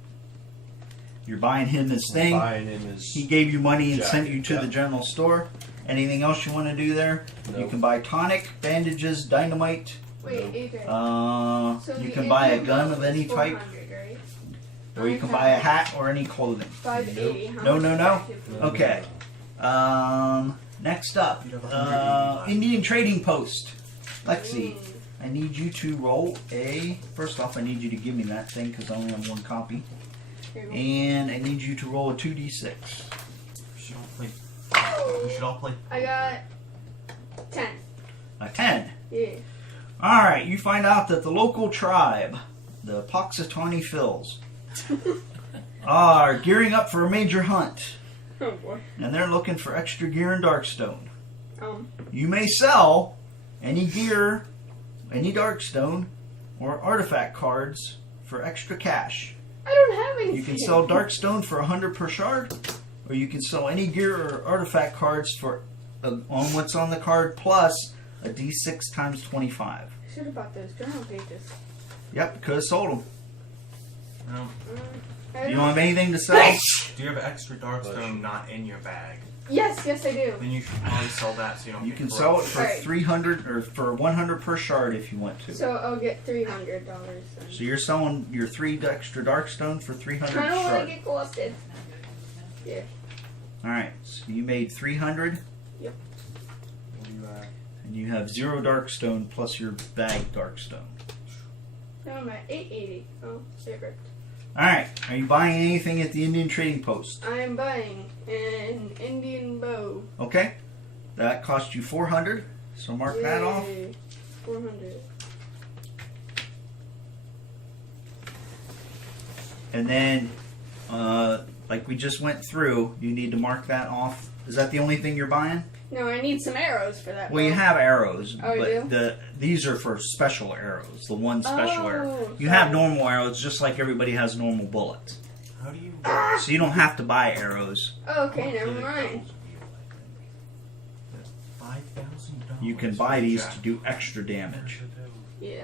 You're buying him his thing. Buying him his. He gave you money and sent Jacket, you to yeah. the general store. Anything else you want to do there? You Nope. can buy tonic, bandages, dynamite. Wait, AJ. You the can buy a Indian gun bill of any is type, 400, right? or you can buy a hat or any clothing. 580. How No, much no, does no. that give me? Okay. Next up, You have 185. Indian Trading Post. Lexi, Mm. I need you to roll a. First off, I need you to give me that thing because I only have one copy. Here you go. And I need you to roll a 2d6. We should all play. We should all play. I got 10. A 10. Yeah. Alright, you find out that the local tribe, the Poxitawny Phils, are gearing up for a major hunt. Oh boy. And they're looking for extra gear in Darkstone. You You may sell any gear, any Darkstone, or artifact cards for extra cash. I don't have anything. You can sell Darkstone for 100 per shard, or you can sell any gear or artifact cards for on what's on the card plus a d6 times 25. I should have bought those journal pages. Yep, could have sold them. I Do you don't- want anything to sell? Do you have extra Darkstone not in your bag? Yes, yes I do. Then you should probably sell that so you don't You get can broke. sell it for Alright. 300 or for 100 per shard if you want to. So I'll get $300 then. So you're selling your 3 extra Darkstone for 300 I don't want shard. to get corrupted. Yeah. Alright, so you made 300 What do you and you have 0 Darkstone plus your bag Darkstone. Now I'm at 880. Oh, it ripped. Alright, are you buying anything at the Indian Trading Post? I'm buying an Indian bow. Okay, that cost you 400, so mark that off. Yay. 400. And then, like we just went through, you need to mark that off. Is that the only thing you're buying? No, I need some arrows for that. Well, you bow. have arrows, Oh, you but these are for special arrows. The one special arrow. Oh, You sorry. have normal arrows, just like everybody has normal bullets. How do you? So you don't have to buy arrows. Oh, okay, never mind. $5,000. You can buy these to do extra damage. Yeah,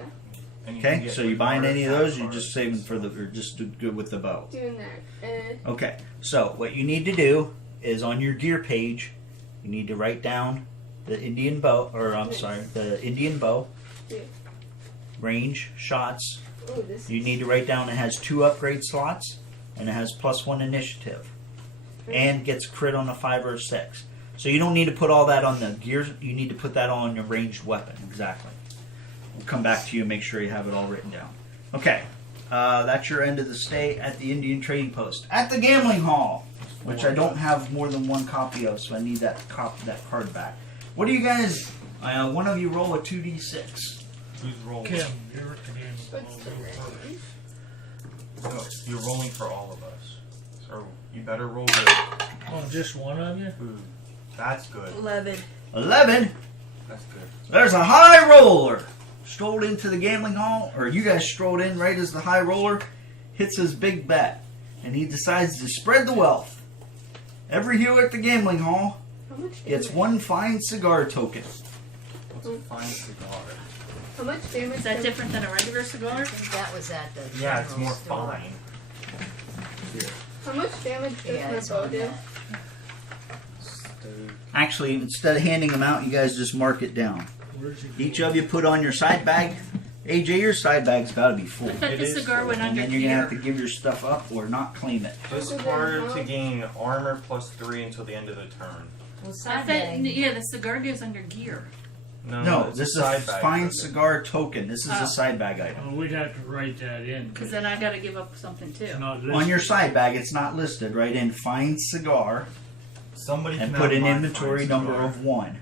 And you can Okay, get so you like buying any of artifact those? You're just cards. saving for the, or just do good with the bow. doing that. Okay, so what you need to do is on your gear page, you need to write down the Indian bow, or I'm sorry, the Indian bow, Yeah. range, shots. Oh, this. You need to write down it has 2 upgrade slots, and it has +1 initiative, and gets crit on a 5 or a 6. So you don't need to put all that on the gear. You need to put that all on your ranged weapon. Exactly. We'll come back to you and make sure you have it all written down. Okay, that's your end of the stay at the Indian Trading Post. At the gambling hall, which I don't have more than 1 copy of, so I need that card back. What do you guys? One of you roll a 2d6. Who's rolling? Kim, you're at the game. What's the range? No, you're rolling for all of us. So you better roll good. Oh, just one of you? Ooh, that's good. 11. 11. That's good. There's a high roller. Strolled into the gambling hall, or you guys strolled in right as the high roller hits his big bet, and he decides to spread the wealth. Every hero at the gambling hall How much gets damage? 1 fine cigar token. What's a fine cigar? How much damage? Is that does- different than a regular cigar? I think that was at the Yeah, it's general more store. fine. How much damage does Yeah, my it's bow on do? that. Actually, instead of handing them out, you guys just mark it down. Where's your Each of you put on your side bag. AJ, your side bag's got to be full. I thought It the is cigar went And under then you're going to have here. to give your stuff up or not claim it. This Other than card how- to gain armor +3 until the end of the turn. Well, I side thought, bag. yeah, the cigar goes under gear. No, it's this is side a bag fine under. cigar token. This is Oh. a side bag item. Oh, we'd have to write that in. Because then I got to give up something too. It's not On listed. your side bag, it's not listed. Write in fine cigar Somebody and can put have an my inventory fine number cigar. of 1.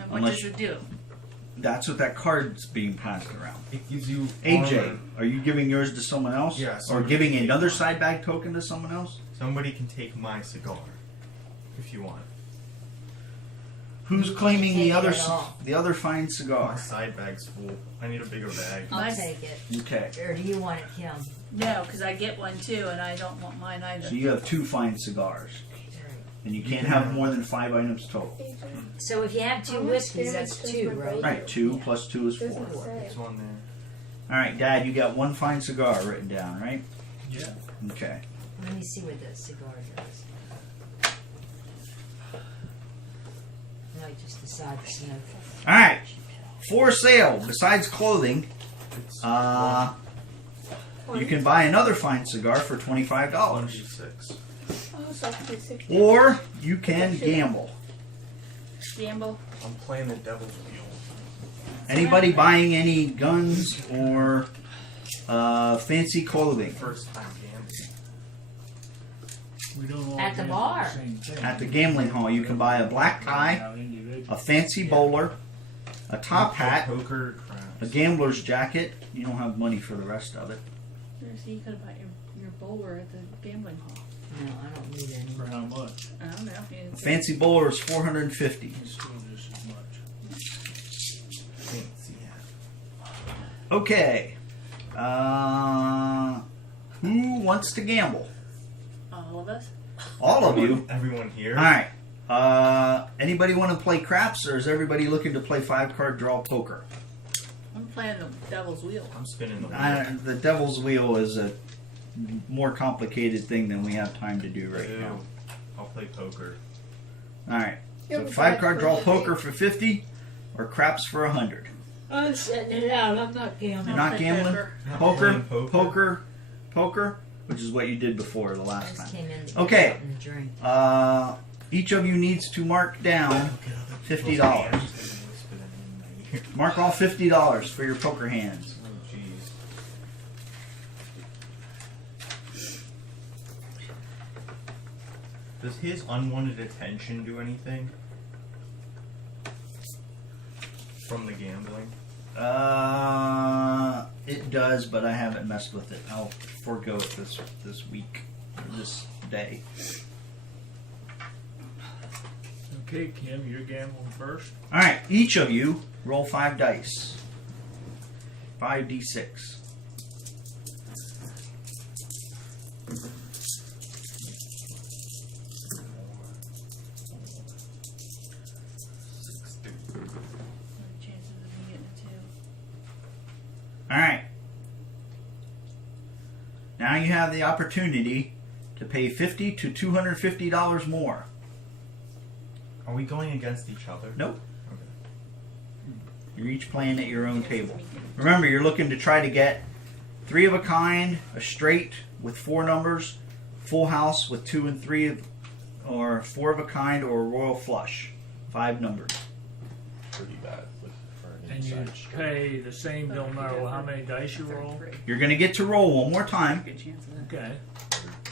And what Unless- does it do? That's what that card's being passed around. It gives you AJ, armor. are you giving yours to someone else? Yeah, Or somebody giving can take another mine. side bag token to someone else? Somebody can take my cigar if you want. Who's claiming Take the it other at all. the other fine My cigar? side bag's full. I need a bigger bag. I'll Nice. take it. Okay. Or do you want it, Kim? No, because I get one too, and I don't want mine either. So you have 2 fine cigars. And you can't have more than 5 items total. AJ, So if you have How 2 much whiskeys, damage that's does 2, my bow right? do? Right, 2 plus 2 is 4. Doesn't say. It's on there. Alright, Dad, you got 1 fine cigar written down, right? Yeah. Okay. Let me see what that cigar does. No, just decide to smoke. Alright. For sale, besides clothing, It's you can buy another fine cigar for $25. 1d6. Oh, so I can do 60. Or you can gamble. Gamble. I'm playing the devil's wheel. Anybody buying any guns or fancy clothing? First time gambling. We don't all At the gamble bar. same thing. At the gambling hall, you can buy a black tie, Now, individual. a fancy bowler, a top hat, Poker, a craps. gambler's jacket. You don't have money for the rest of it. So you could have bought your bowler at the gambling hall. No, I don't need any. For how much? I don't know. A fancy bowler is $450. It's still just as much. Fancy hat. Okay. Who wants to gamble? All of us? All of you. Everyone here. All right. Anybody want to play craps, or is everybody looking to play 5-card draw poker? I'm playing the Devil's Wheel. I'm spinning the wheel. The Devil's Wheel is a more complicated thing than we have time to do right Ew. now. I'll play poker. All right. So You'll 5-card bet draw for poker for 50, or craps for 100. I'm setting it out. I'm not gambling. You're not play gambling. poker. Not Poker, playing poker, which is what you did before the I last just time. came in to Okay. get out and drink. Each of you needs to mark down $50. Mark all $50 for your poker hands. Oh, jeez. Does his unwanted attention do anything? From the gambling? It does, but I haven't messed with it. I'll forego it this week, or this day. Okay, Kim, you're gambling first. All right, each of you roll 5 dice. 5d6. Chances of me getting a 2. All right. Now you have the opportunity to pay $50 to $250 more. Are we going against each other? Nope. Okay. You're each playing at your own table. Remember, you're looking to try to get 3 of a kind, a straight with 4 numbers, full house with 2 and 3, or 4 of a kind, or a royal flush. 5 numbers. Pretty bad for an And you inside straight. pay the same no matter how many dice you roll. You're going to get to roll one more time. Good chance of that. Okay.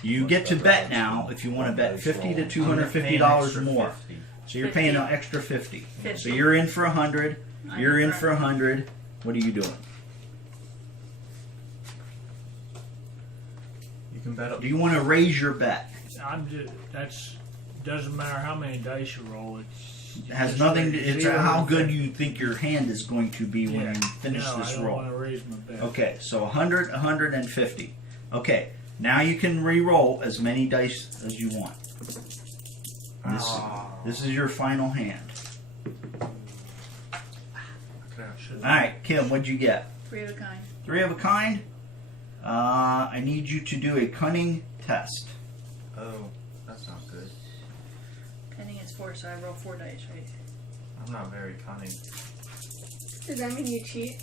You get to bet now if you want to bet $50 to I'm gonna pay an $250 extra more. 50. So you're paying an extra 50. 50. So you're in for 100. You're in for 100. What are you doing? You can bet up. Do you want to raise your bet? I'm just, doesn't matter how many dice you roll. It has nothing to. It's how good you think your hand is going to be when you finish no, this I don't roll. want to raise my bet. Okay, so 100, 150. Okay, now you can re-roll as many dice as you want. This is your final hand. All right, Kim, what'd you get? 3 of a kind. 3 of a kind. I need you to do a cunning test. Oh, that's not good. Penny is 4, so I roll 4 dice, right? I'm not very cunning. Does that mean you cheat?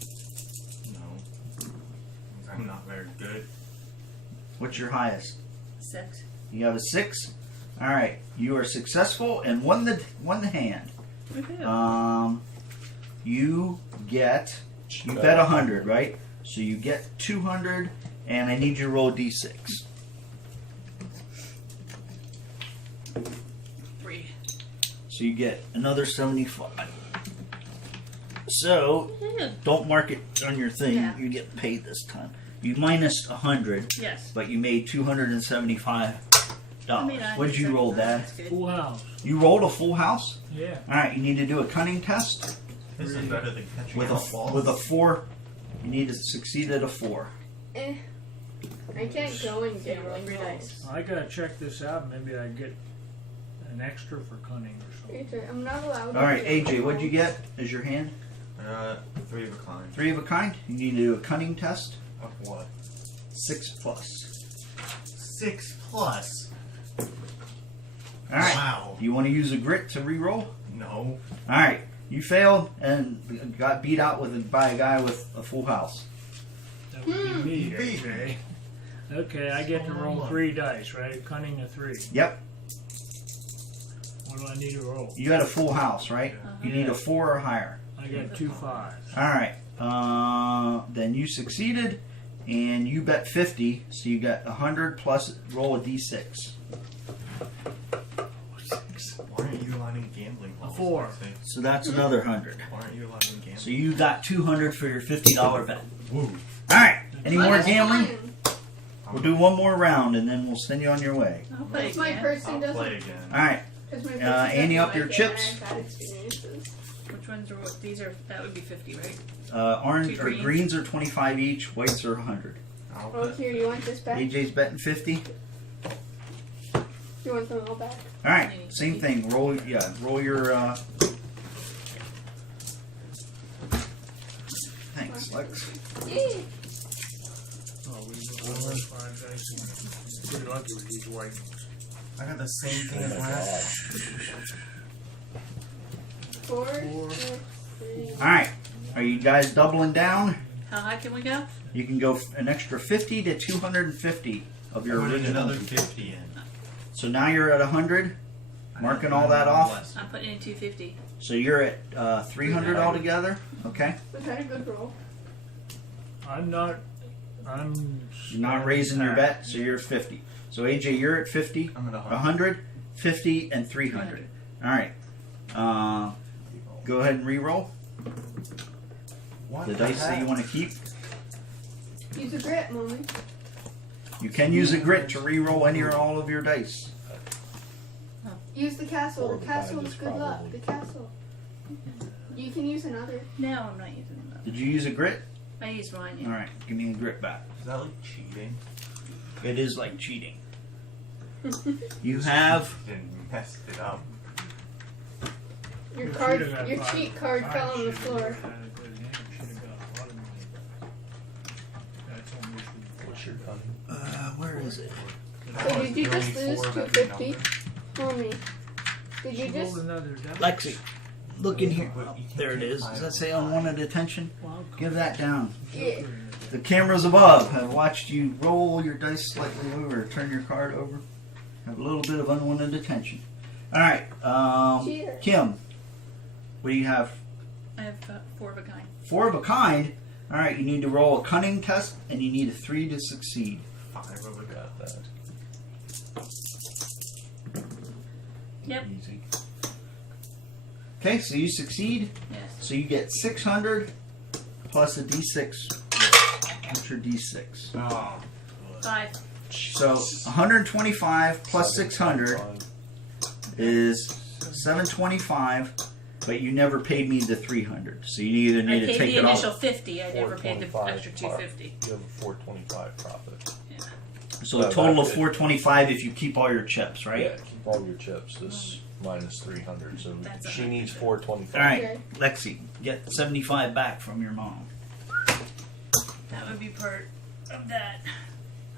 No. I'm not very good. What's your highest? 6. You have a 6. All right, you are successful and won the hand. Woohoo. You bet 100, right? So you get 200, and I need you to roll a d6. 3. So you get another 75. So don't mark it on your thing. Yeah. You get paid this time. You minus 100, Yes. but you made $275. I mean, What did you roll, Dad? That's good. Full house. You rolled a full house. Yeah. All right, you need to do a cunning test This is better than catching with balls. a 4. You need to succeed at a 4. I can't go in gambling Three halls. dice. I gotta check this out. Maybe I get an extra for cunning or something. I'm not allowed. All right, to AJ, what'd you get as your hand? 3 of a kind. 3 of a kind. You need to do a cunning test. Of what? 6 plus. 6 plus. All right. Wow. Do you want to use a grit to re-roll? No. All right. You failed and got beat out by a guy with a full house. That would be me, You beat AJ. Okay, I get to roll 3 dice, right? Cunning a 3. Yep. What do I need to roll? You had a full house, right? You need a 4 or higher. I got 2 5s. All right. Then you succeeded, and you bet 50, so you got 100 plus roll a d6. Baubles, 4. I think. So that's another 100. Why aren't you allowed in gamble? So you got 200 for your $50 bet. Woo. All right. Any more Minus gambling? 1. We'll do one more round and then we'll send you on your way. I'll play That's my again. person I'll doesn't. play again. All right. Because my person Annie, doesn't up your like it, chips. and I've had experiences. Which ones are what? These are, that would be 50, right? Orange Two or greens. greens are 25 each. Whites are 100. I'll Oh, bet. here, you want this back? AJ's betting 50. You want them all back? All right. Same thing. Roll. Yeah. Roll your. Thanks, Lex. Yeah. Oh, we rolled 5 dice. And pretty lucky with these white ones. I got the same thing Oh as my last. Four, 4. 6, 3. All right. Are you guys doubling down? How high can we go? You can go an extra 50 to 250 of your I'm putting original. another 50 in. So now you're at 100. Marking all that off. I'm putting in 250. So you're at 300 altogether. Okay. Was that a good roll? I'm not. You're not raising your bet, so you're at 50. So AJ, you're at 50, I'm at 100. 100, 50, and 300. All right. Go ahead and re-roll What the dice that you want to keep. Use a grit, mommy. You can use a grit to re-roll any or all of your dice. Use the castle. 4 The of castle 5 is is good luck. probably- The castle. You can use another. No, I'm not using that. Did you use a grit? I used mine. All Yeah. right. Give me a grit back. Is that like cheating? It is like cheating. You have Didn't mess it up. Your You card, should've got your 5. cheat card fell on the Should've floor. had a good hand. Should've got a lot of money, but that's almost What's your cunning? where is it? So did you just lose 250? Mommy, did you She just? rolled another die. Lexi, look in here. There it is. Does that say unwanted attention? Wild card. Give that down. Yeah. The cameras above have watched you roll your dice slightly over, turn your card over. Have a little bit of unwanted attention. All right, Cheater. Kim, what do you have? I have 4 of a kind. 4 of a kind. All right, you need to roll a cunning test, and you need a 3 to succeed. 5 of a got that. Yep. Easy. Okay, so you succeed. Yes. So you get 600 plus a d6. What's your d6? Oh. 5. So 125 plus 600 is 725, but you never paid me the 300. So you either I need to paid take the it initial off. 50. I never paid the 425 extra 250. You have a 425 profit. So a total of 425 if you keep all your chips, right? Yeah, keep all your chips. This minus 300. So That's she 100. needs 425. All right, Okay. Lexi, get 75 back from your mom. That would be part of that.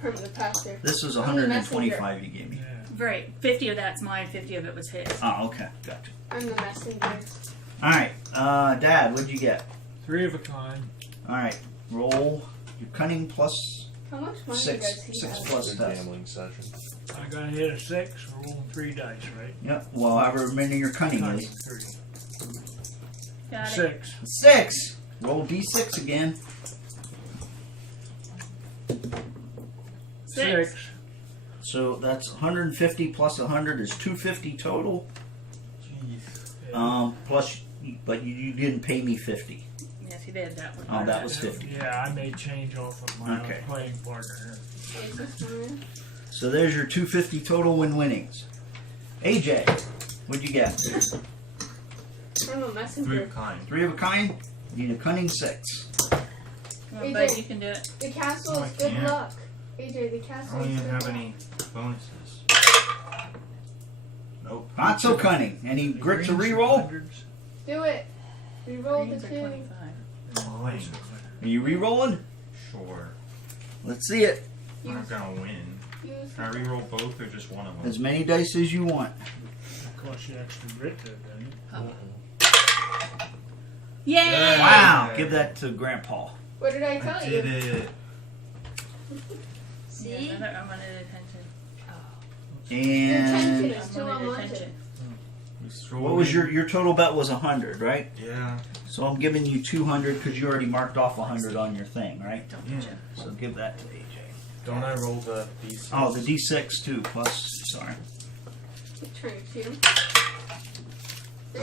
From the pastor. This was I'm the 125 you gave me. Yeah. Right. 50 of that's mine. 50 of it was his. Oh, okay, gotcha. I'm the messenger. All right, Dad, what'd you get? 3 of a kind. All right, roll your cunning plus How much money Six. does he Six have? plus Good test. gambling session. I got hit a 6, rolling 3 dice, right? Yep. Well, however many your cunning Cunning, is. 3. Got it. 6. 6. Roll d6 again. 6. So that's 150 plus 100 is 250 total. Jeez. Plus, but you didn't pay me 50. Yes, he did that one. Oh, that was 50. Yeah, I made change off of my Okay. playing partner. Is this mine? So there's your 250 total win winnings. AJ, what'd you get? I'm a 3 messenger. of kind. 3 of a kind. You need a cunning 6. Come on, bud, you can do it. The castle No, I is good can't. luck. AJ, the I castle don't is even good have luck. any bonuses. Nope. Not so cunning. Any The grit to greens are re-roll? hundreds. Do it. Reroll Greens the are 2. 25. Fine. Are you re-rolling? Sure. Let's see it. I'm not gonna win. Use Can I reroll both or just one of them? As many dice as you want. It costs you extra grit though, doesn't it? Yay! Yeah. Wow. Give that to Grandpa. What did I tell I you? did it. See? Another unwanted attention. Your attention And is too Unwanted unwanted. attention. what was your total bet was 100, right? Yeah. So I'm giving you 200 because you already marked off 100 on your thing, right? Don't Yeah. touch it. So give that to AJ. Don't I roll the d6? Oh, the D6 too. Plus, sorry. Keep trying to.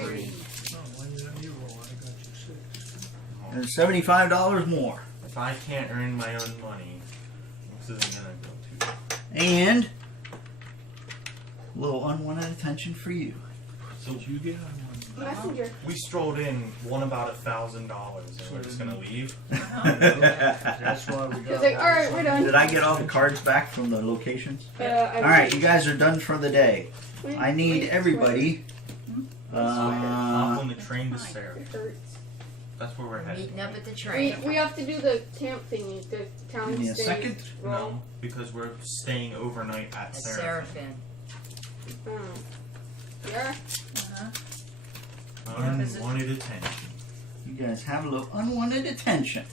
3. Oh, when you roll, I got you 6. And $75 more. If I can't earn my own money, this isn't gonna go too. And a little unwanted attention for you. So Did you get on Messenger. we strolled in, won about $1,000, and we're just gonna leave. That's why we He's got. like, alright, we're done. Did I get all the cards back from the locations? I Alright, you guys are done for the day. Wait, I need wait, everybody. Hop on the train to sweat. Sarah. It hurts. That's where we're headed. Meeting up at the train. We have to do the camp thingy, the town Give me a stays second. roll. No, because we're staying overnight at At Serafin. Serafin. Oh. Yeah. Uh-huh. Unwanted attention. You guys have a little unwanted attention.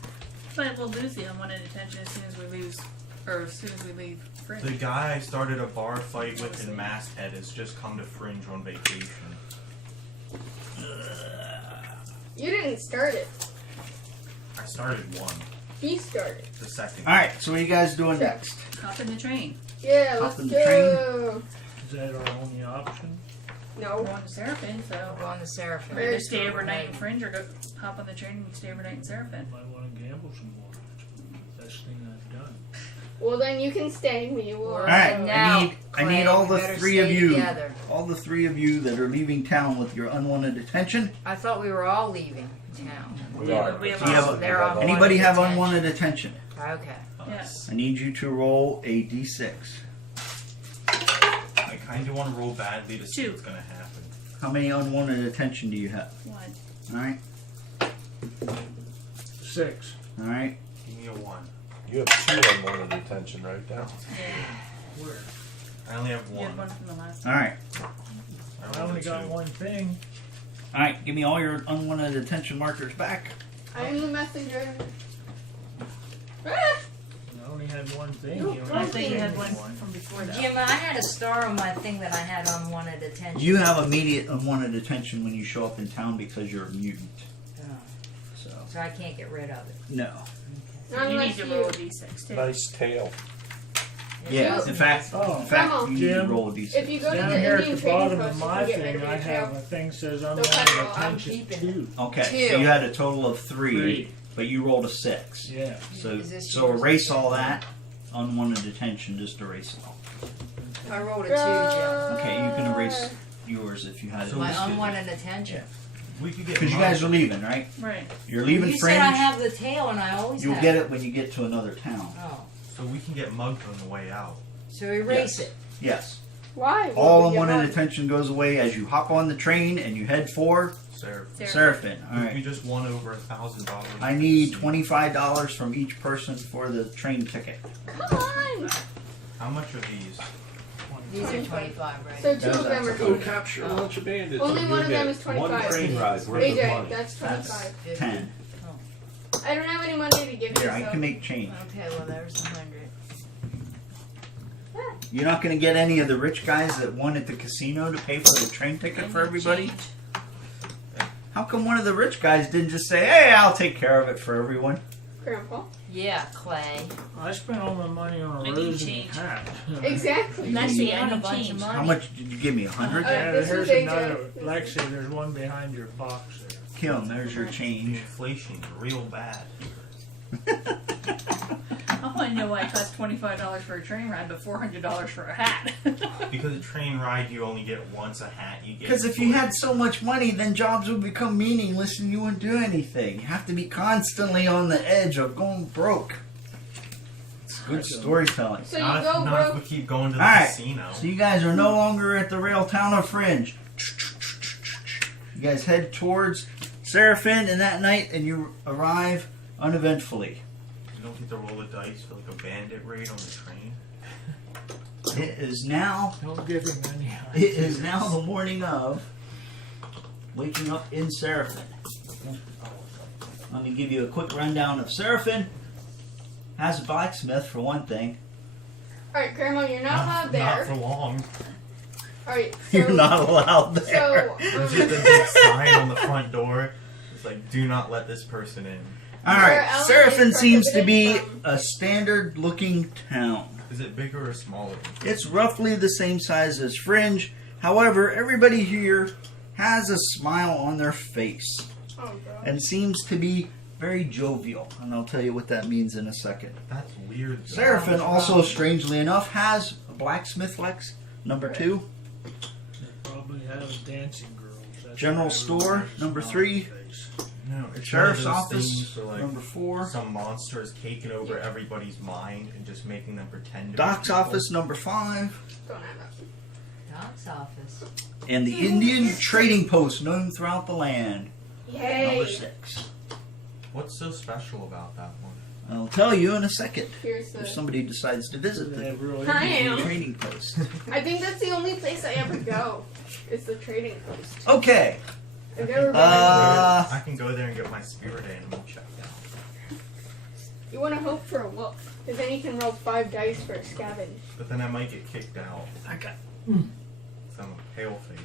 But we'll lose the unwanted attention as soon as we lose, or as soon as we leave Fringe. The guy I started a bar fight with in Masthead has just come to Fringe on vacation. You didn't start it. I started one. He started. The second. Alright, so what are you guys doing next? Hop in the train. Yeah, Hop let's in the go. Is that our only option? We're No. going to Serafin, so We're on the Serafin. we're either stay overnight in Fringe or go hop on the train and stay overnight in Serafin. Might want to gamble some more. That's the best thing I've done. Well, then you can stay. We will. We're Alright, heading I out, need Clay. all We the better three of stay you. together. All the three of you that are leaving town with your unwanted attention. I thought we were all leaving town. We are. We have Do you have all- They're on Anybody have attention. unwanted attention? Okay. Yes. I need you to roll a d6. I kind of want to roll badly to see 2. what's gonna happen. How many unwanted attention do you have? 1. Alright, 6. alright. Give me a 1. You have 2 unwanted attention right now. Yeah. Where? I only have You 1. had one from the last. Alright. I only got one thing. Alright, give me all your unwanted attention markers back. I am the messenger. Ah! I only had one thing. No, You I I only think you gave had me one from before that. Jim, I had a star on my thing that I had unwanted attention. You have immediate unwanted attention when you show up in town because you're a mutant. Oh, So, so I can't get rid of it. no. Not You need unless to you. roll a d6 too. Nice tail. Yeah, in fact, Oh, Grandma, you need to Jim, roll a d6. If you go to down the here at Indian the trading bottom post, of you my can get thing, rid of I your have tail. a thing says cut unwanted it off. I'm attention keeping 2. Okay, so 2. you had a total of 3, 3. but you rolled a 6. Yeah. So, Is this so yours? erase all that unwanted attention, just erase it all. I rolled a 2, Jim. Okay, you can erase yours if you had it. So My we should- unwanted attention. We could get Because you mine. guys are leaving, right? Right. You're leaving You Fringe. said I have the tail, and I always You'll have get it when you get to another town. Oh, So we can get mugged on the way out. so erase Yes. it. Yes. Why? All What would you unwanted want? attention goes away as you hop on the train and you head for Sarah. Serafin. All We right. just won over $1,000. I need $25 from each person for the train ticket. Come on. How much are these? These are 25, right? So 2 of them are Go 20. capture a bunch of bandits. Only and one you'll of them get is 25. One train ride worth of AJ, money. that's 25. 10. I don't have any money to give you, Here, I so. can make change. Okay, well, there's 100. You're not going to get any of the rich guys that won at the casino to pay for the train ticket for everybody? Change. How come one of the rich guys didn't just say, hey, I'll take care of it for everyone? Grandpa. Yeah, Clay. I spent all my money on I a need rose and a change. hat. Exactly. That's You the want a end bunch of change. money. How much did you give me? 100? Yeah, this here's is AJ. another. Lexi, there's one behind your box there. Kim, there's your The change. inflation's real bad. I want to know why it costs $25 for a train ride, but $400 for a hat. Because a train ride you only get once, a hat you get. Because if you had so much money, then jobs would become meaningless and you wouldn't do anything. You have to be constantly on the edge of going broke. It's good storytelling. So you not, go not if broke. we keep going to the Alright. casino. So you guys are no longer at the rail town of Fringe. You guys head towards Serafin in that night and you arrive uneventfully. You don't get to roll the dice for like a bandit raid on the train. It is now Don't give him any. It is now the morning of waking up in Serafin. Let me give you a quick rundown of Serafin. Has a blacksmith for one thing. Alright, Grandma, you're not allowed there. Not for long. Alright, so. You're not allowed there. So. There's just a big sign on the front door. It's like, do not let this person in. Alright, Where Ellen Serafin is seems to be prohibited a standard looking town. Is it bigger or smaller? It's roughly the same size as Fringe. However, everybody here has a smile on their face Oh, God. and seems to be very jovial. And I'll tell you what that means in a second. That's weird. though. Serafin also, strangely enough, has a blacksmith Lex number 2. They probably have dancing girls. That's General why store, everybody has number a smile 3. on their face. No, it's Sheriff's one of those office things where, like, number 4. some monster is taking over everybody's mind and just making them pretend to be Doc's people. office number 5. Don't have that. Doc's office. And the Indian trading post known throughout the land. Yay. Number 6. What's so special about that one? I'll tell you in a second Here's if the. somebody decides to visit They the have really I Indian am. trading post. I think that's the only place I ever go. Is the trading post. Okay. I've never been I can go there and get my spirit animal checked out. You want to hope for a wolf, because then you can roll 5 dice for a scavenge. But then I might get kicked out. I got. Some pale face.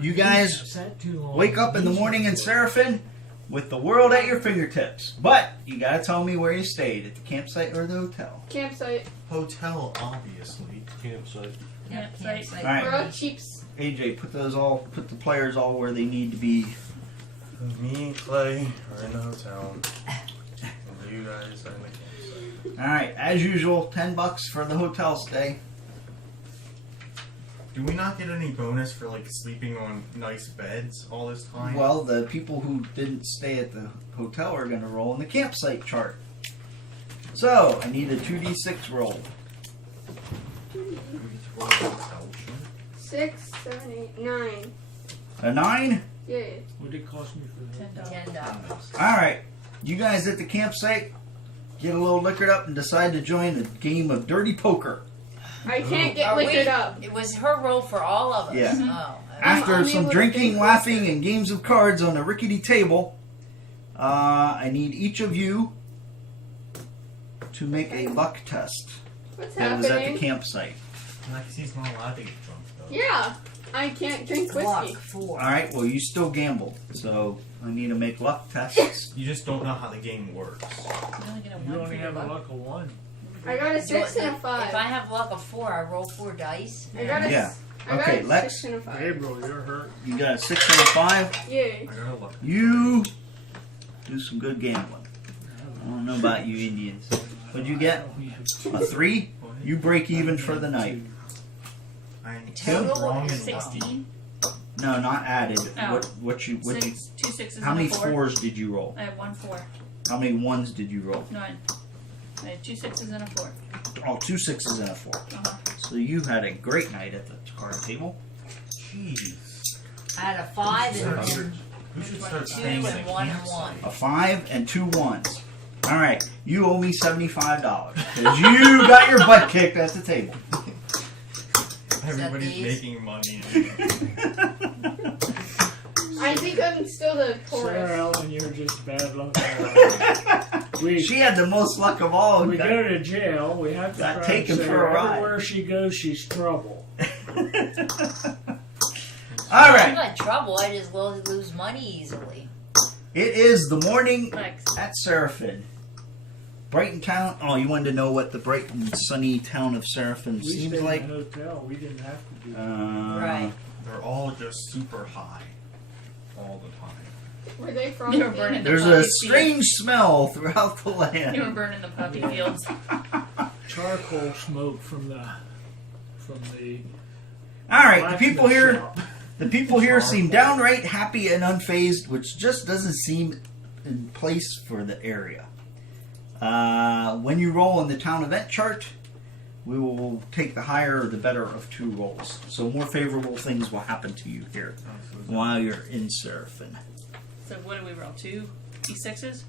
You guys Sat too long. wake up in the morning in Serafin with the world at your fingertips. But you gotta tell me where you stayed, at the campsite or the hotel. Campsite. Hotel, obviously. Campsite. Campsite. All right. We're all cheaps. AJ, put the players all where they need to be. Me and Clay are in the hotel. And you guys are in the campsite. Alright, as usual, $10 for the hotel stay. Do we not get any bonus for like sleeping on nice beds all this time? Well, the people who didn't stay at the hotel are gonna roll in the campsite chart. So, I need a 2d6 roll. Do we get to roll a hotel chart? 6, 7, 8, 9. A 9? Yeah. What did it cost me for that? $10. Alright, you guys at the campsite get a little liquored up and decide to join a game of dirty poker. I can't get Are we- liquored up. It was her roll for all of us. Yeah. Oh. After I'm some able to drinking, think laughing, liquor. and games of cards on a rickety table, I need each of you to make a luck test. What's That was at the happening? campsite. Lexi's not allowed to get drunk though. Yeah. I can't drink Luck whiskey. 4. Alright, well, you still gambled, so I need to make luck tests. You just don't know how the game works. You only get a You 1 for only your have a luck. luck of 1. I got a 6 and a If 5. I have luck of 4, I roll 4 dice. I got a, Yeah. I got Okay, a Lex. 6 and a 5. Gabriel, you're hurt. You got a 6 and a 5. Yeah. I gotta look. You do some good gambling. I don't know about you Indians. What'd you get? A 3? You break even for the night. I'm Total wrong is and lucky. 16. No, not added. Oh. What you 2 sixes how and many a 4. 4s did you roll? I have 1 4. How many 1s did you roll? 9. I had 2 6s and a 4. Oh, 2 6s and a 4. Uh-huh. So you had a great night at the card table. Jeez. I had a 5 and then We should start 2 staying in and a 1 and campsite. 1. A 5 and 2 1s. All right, you owe me $75 because you got your butt kicked at the table. Everybody's these? making money. I think I'm still the Sarah poorest. Ellen, you're just bad luck. We, She had the most luck of all. we go to jail. We have to Got try taken and say for a ride. everywhere she goes, she's trouble. All I'm right, not trouble. I just lose money easily. it is the morning Lex. at Serafin. Brighton town. Oh, you wanted to know what the bright and sunny town of Serafin We seems stayed like? in a hotel. We didn't have to do that. Right. They're all just super high. All the time. Were they from? You were burning the There's poppy a fields. strange smell throughout the You were land. burning the poppy fields. Charcoal smoke from the All right, the blacksmith people here. shop. The people here seem downright happy and unfazed, which just doesn't seem in place for the area. When you roll in the town event chart, we will take the higher or the better of 2 rolls. So more favorable things will happen to you here while you're in Serafin. So what do we roll? 2 D6s?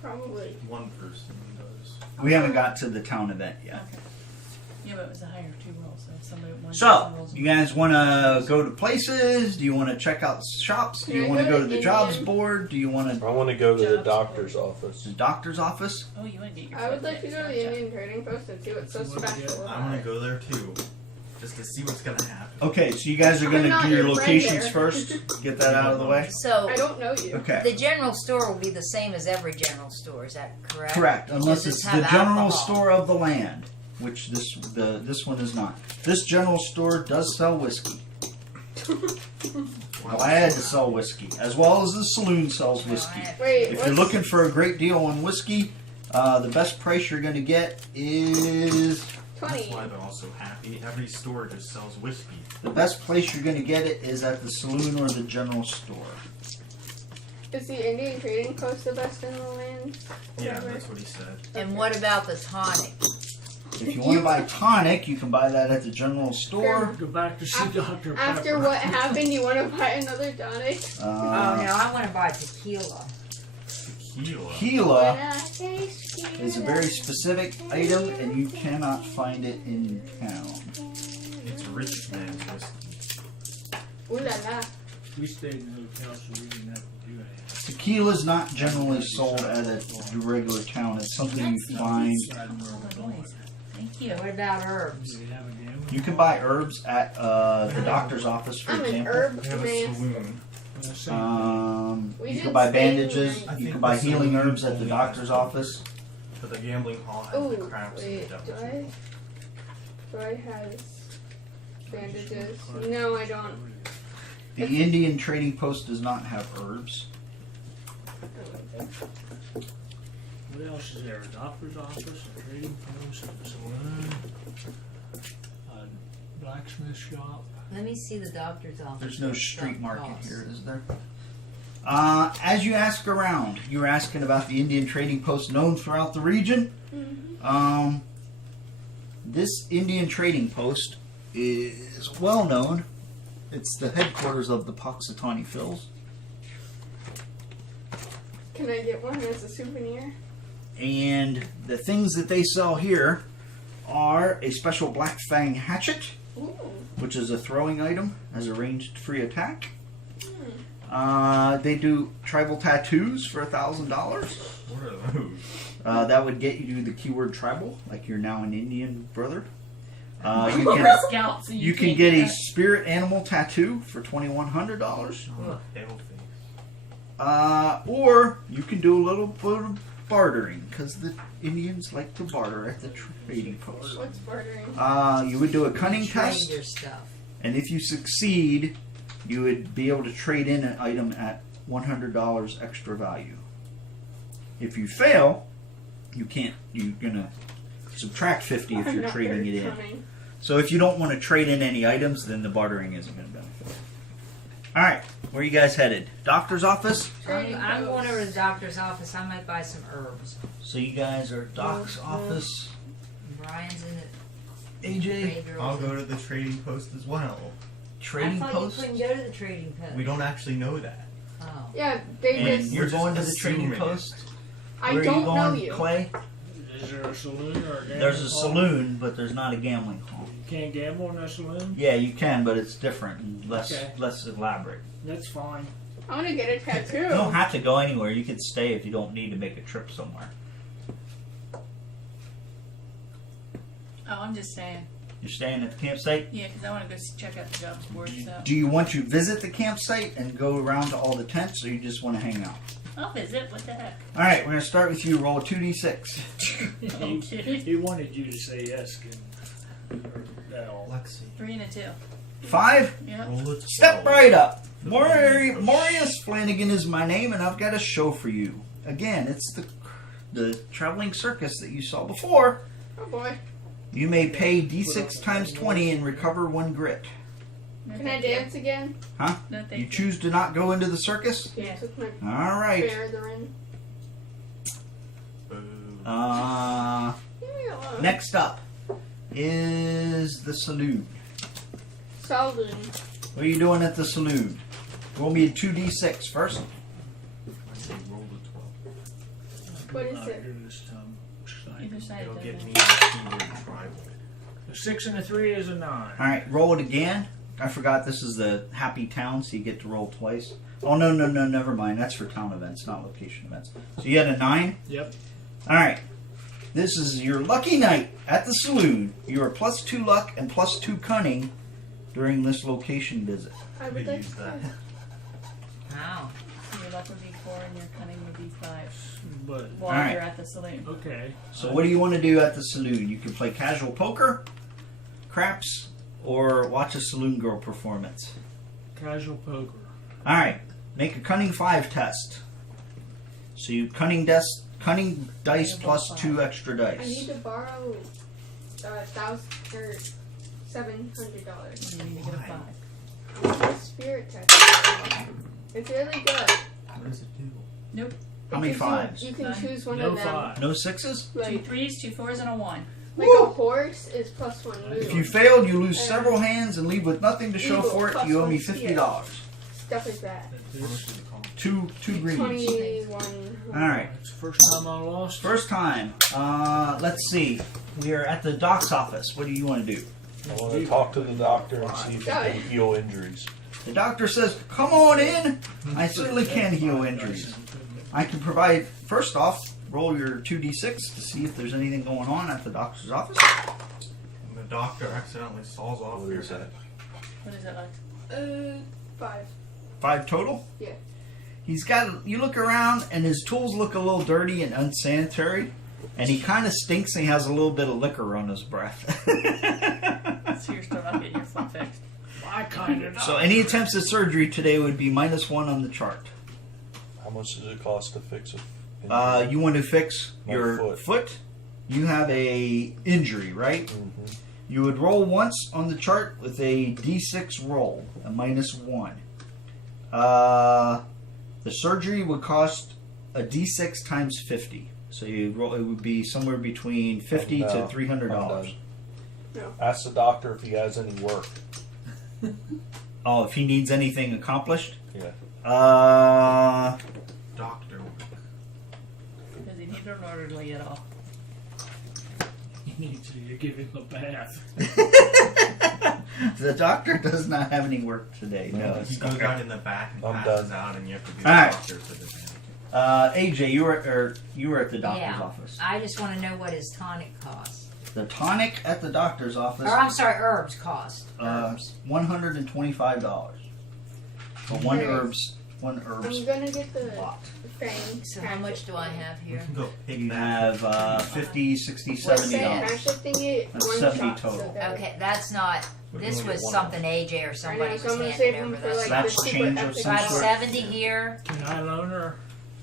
Probably. One person does. We haven't got to the town event yet. Okay. Yeah, but it was a higher 2 rolls. So if somebody one So, person rolls you guys want to go to places? Do you want to check out shops? Do you Can I want to go go to to the Indian? jobs board? Do you want to I want to go to the Jobs. doctor's office. the doctor's office? Oh, you want to get your I would foot like to fixed, go to don't the ya? Indian Trading Post and see what's so That's what we special get. about I want it. to go there too. Just to see what's gonna happen. Okay, so you guys are going I'm to not do your your friend locations there. first. Get that out of the way. So I don't know you. Okay. the general store will be the same as every general store. Is that correct? Correct, You unless just it's have the general alcohol. store of the land, which this one is not. This general store does sell whiskey. Glad to sell whiskey, as well as the saloon sells whiskey. Wait, If you're looking for a great deal on whiskey, the best price you're going to get is 20. That's why they're all so happy. Every store just sells whiskey. the best place you're going to get it is at the saloon or the general store. Is the Indian Trading Post the best in the land? Yeah, Whatever. that's what he said. And what about the tonic? If you want to buy tonic, you can buy that at the general store. Go back to see Dr. After Pepper. what happened, you want to buy another tonic? Oh no, I want to buy tequila. Tequila. Tequila is a very specific item, and you cannot find it in town. It's rich man's whiskey. Ooh la la. We stayed in the hotel, so we didn't have to do anything. Tequila is not generally sold at a regular town. It's something you find. Thank you. What about herbs? Do we have a gambling? You can buy herbs at the doctor's office, for I'm an example. herb We have a man. saloon. We You did can buy stay in bandages. the You can buy healing herbs at the doctor's office. But the gambling hall has Oh, the craps and the wait, devil's. do I have bandages? No, I don't. The Indian Trading Post does not have herbs. What else is there? A doctor's office, a trading post, a saloon, a blacksmith shop. Let me see the doctor's office. There's no street market Costs. here, is there? As you ask around, you're asking about the Indian Trading Post known throughout the region. This Indian Trading Post is well known. It's the headquarters of the Puxatawny Phils. Can I get one as a souvenir? And the things that they sell here are a special black fang hatchet, Ooh. which is a throwing item as a ranged free attack. They do tribal tattoos for $1,000. What are those? That would get you the keyword tribal, like you're now an Indian brother. You You're can a scout, so you can can't get do a that. spirit animal tattoo for $2,100. Oh, pale face. Or you can do a little bit of bartering, because the Indians like to barter at the trading post. What's bartering? You would do a cunning Trade test, your stuff. and if you succeed, you would be able to trade in an item at $100 extra value. If you fail, you can't. You're gonna subtract 50 if I'm you're not trading very it in. cunning. So if you don't want to trade in any items, then the bartering isn't going to benefit. All right, where are you guys headed? Doctor's office. I'm going over to the doctor's office. I might buy some herbs. So you guys are at Doc's office. Brian's in it. AJ, I'll go to the trading post as well. trading I thought post. you couldn't go to the trading post. We don't actually know that. Oh. Yeah, they And just. you're We're going to just the trading assuming it. post. I Where are don't you going, know you. Clay? Is there a saloon or a gambling There's a hall? saloon, but there's not a gambling hall. You can't gamble in a saloon? Yeah, you can, but it's different and less Okay. less elaborate. That's fine. I want to get a tattoo. You don't have to go anywhere. You could stay if you don't need to make a trip somewhere. Oh, I'm just saying. You're staying at the campsite? Yeah, because I want to go check out the jobs board. So Do you want to visit the campsite and go around to all the tents, or you just want to hang out? I'll visit. What the heck? All right, we're going to start with you. Roll a 2d6. Okay. He wanted you to say yes. That all. Lexi. 3 and a 2. 5. Yep. Roll it. Step right up. Maurice Flanagan is my name, and I've got a show for you. Again, it's the traveling circus that you saw before. Oh boy. You may pay d6 times 20 and recover 1 grit. No, Can I thank you. dance again? Huh? No, thank You choose to not go into the circus? Yeah. With my All right. bear they're in. Boo. Leave me alone. Next up is the saloon. Saloon. What are you doing at the saloon? Roll me a 2d6 first. I say roll the 12. What is Not it? here this time. Either side It'll doesn't. give me the keyword tribal. A 6 and a 3 is a 9. All right, roll it again. I forgot this is the happy town, so you get to roll twice. Oh, no, never mind. That's for town events, not location events. So you had a 9? Yep. All right. This is your lucky night at the saloon. You are +2 luck and +2 cunning during this location visit. I We would like use to. that. Wow. So your luck would be 4 and your cunning would be 5 But, while All right. you're at the saloon. okay. So what do you want to do at the saloon? You can play casual poker, craps, or watch a saloon girl performance. Casual poker. All right, make a cunning 5 test. So you cunning dice plus 2 extra I need dice. to borrow $700. You need to get a Why? 5. Spirit test. It's really good. What does it do? Nope. How many It gives you- 5s? You can None. choose one No of them. 5. No 6s? 2 Like 3s, 2 4s, and a 1. a horse is +1 move. If you failed, you lose several hands and leave with nothing to show Eagle, for it. plus You owe me one, $50. Stuff like that. How much does it cost? Two greens. 21. All right. It's the first time I lost. First time. Let's see. We are at the doc's office. What do you want to do? I want to talk to the doctor and see if he can heal injuries. The doctor says, "Come on in." I certainly can heal injuries. I can provide. First off, roll your 2d6 to see if there's anything going on at the doctor's office. And the doctor accidentally saws off What your is that? head. What is that like? 5. 5 total. Yeah. He's got. You look around, and his tools look a little dirty and unsanitary, and he kind of stinks. And he has a little bit of liquor on his breath. So you're still not getting your foot fixed. I kind of know. So any attempts at surgery today would be -1 on the chart. How much does it cost to fix a You want to fix My your foot. You have a injury, right? Mm-hmm. You would roll once on the chart with a d6 roll, a -1. The surgery would cost a d6 times 50. So you roll. It would be somewhere between $50 to $300. Ask the doctor if he has any work. Oh, if he needs anything accomplished. Yeah. Doctor. Does he need an orderly at all? You need to give him a bath. The doctor does not have any work today. No, He it's goes okay. out in the back and I'm passes done. out, and you have to be All the right. doctor for the day. AJ, you were at the doctor's Yeah. office. I just want to know what his tonic costs. The tonic at the doctor's office. Or I'm sorry, herbs cost. Herbs. $125 for one Okay. herbs I'm gonna get the lot. fang. So how much do I have We here? can go pick You that. have 50, 60, What's $70. that? Can I shifting it That's one 70 shot, total. So that Okay, that's not. We This only get was one. something AJ or I somebody know, was so I'm gonna handing save over. them for like That's the super change of epic some About one. sort. 70 here. Can I loan her?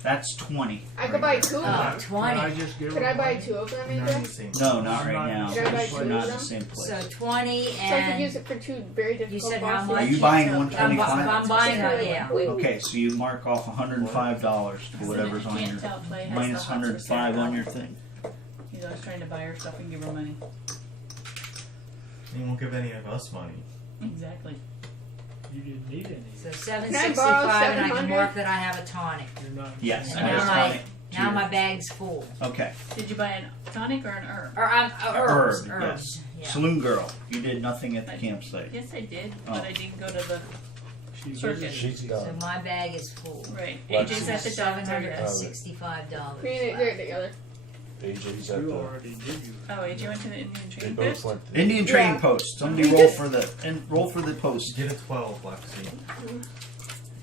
That's 20. I could buy 2 of Oh, them. 20. Can I just give Could her I buy money? 2 of them, Not in either? the same No, not right now. Should I buy We're two not of in the them? same place. So 20 So I could use and it for 2 very difficult said how bosses. much? Are you buying I'm 125? buying it, yeah. Okay, so you mark off $105 to whatever's on Can't your tell Clay has minus the hots for 105 on your Sarah. thing. He's always trying to buy her stuff and give her money. He won't give any of us money. Exactly. You didn't need any. so Can I 765 borrow and I can 700? mark that I have a tonic. You're not. Yes, And I now just my want it now to- my bag's full. Okay. Did you buy a tonic or an herb? Or I'm herbs. Herb, Herbs. Yeah. Saloon girl, you did nothing at the campsite. Yes, I did, Oh. but I didn't go to the She Circus. visited She's you. So done. my bag is full. right. Let's- AJ's at the doctor. Yes. $765. We need to do it together. AJ's at You the. already did you. Oh, AJ went to the Indian They Trading both Post. went to the. Indian trading Yeah. post. Somebody roll for the post. Get a 12, Lexi.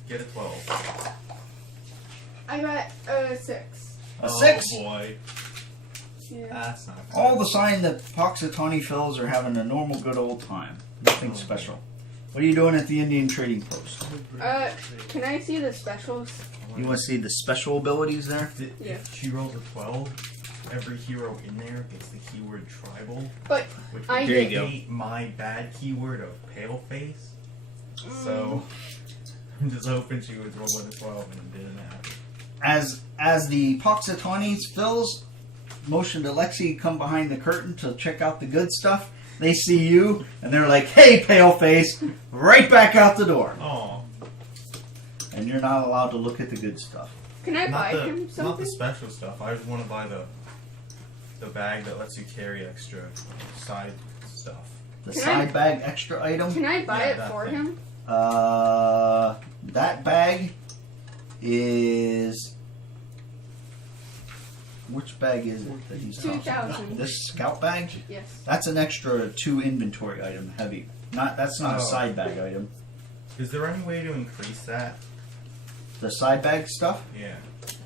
Get a 12. I got 6. A 6. Oh boy. Yeah. That's not good. All the sign that Poxitani Phils are having a normal good old time. Nothing special. What are you doing at the Indian trading post? Can I see the specials? You want to see the special abilities there? Yeah. If she rolls a 12, every hero in there gets the keyword tribal. But which I would There you go. negate my bad keyword of pale face. So I'm just hoping she was rolling a 12 and it didn't happen. As the Poxitanis Phils motion to Lexi to come behind the curtain to check out the good stuff, they see you and they're like, "Hey, paleface!" right back out the door. Oh, And you're not allowed to look at the good stuff. can I buy not him the something? special stuff. I just want to buy the bag that lets you carry extra side stuff. The Can side I- bag extra item. Can I buy Yeah, it that for thing. him? That bag is. Which bag is it that he's talking about? 2,000. This scout bag? Yes. That's an extra 2 inventory item heavy. That's not a Oh. side bag item. Is there any way to increase that? The side bag stuff? Yeah.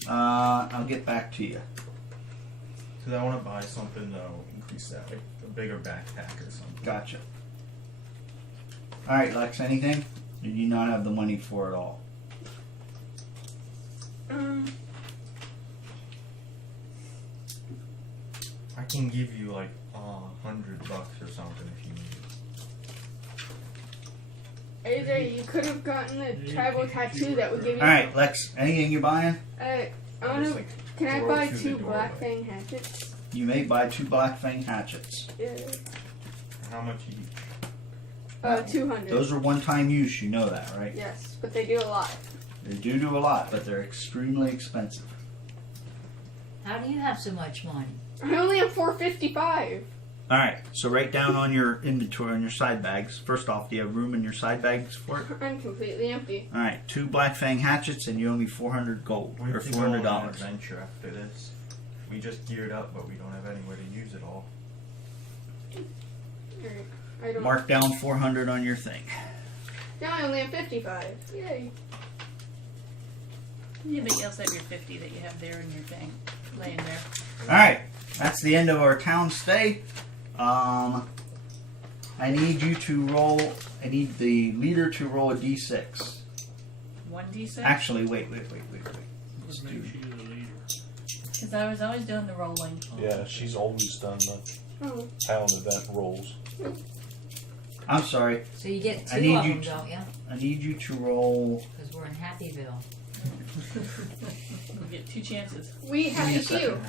I'll get back to you. Because I want to buy something that'll increase that, like a bigger backpack or something. Gotcha. Alright, Lex, anything? Or do you not have the money for it all? I can give you like $100 or something if you need. AJ, you could have gotten the tribal tattoo that would give you. Alright, Lex, anything you buying? I wanna. Just, like, Can I throw buy it through 2 the black doorway. fang hatchets? You may buy 2 black fang hatchets. Yeah. How much each? 200. Those are one-time use, you know that, right? Yes, but they do a lot. They do a lot, but they're extremely expensive. How do you have so much money? I only have 455. Alright, so write down on your inventory, on your side bags. First off, do you have room in your side bags for it? I'm completely empty. Alright, 2 black fang hatchets and you owe me 400 gold. We Or have to go on an $400. adventure after this. We just geared up, but we don't have anywhere to use it all. Alright, I don't. Mark down 400 on your thing. Now I only have 55. Yay. Yeah, but you also have your 50 that you have there in your thing, laying there. Alright, that's the end of our town stay. I need you to roll. I need the leader to roll a d6. 1d6? Actually, wait. Let's What do. makes you the leader? Because I was always doing the rolling. Yeah, she's always done the Oh. town event rolls. I'm sorry. So you get I 2 need of you them, to- don't you? I need you to roll. Because we're in Happyville. You get 2 chances. We Give me happy a second.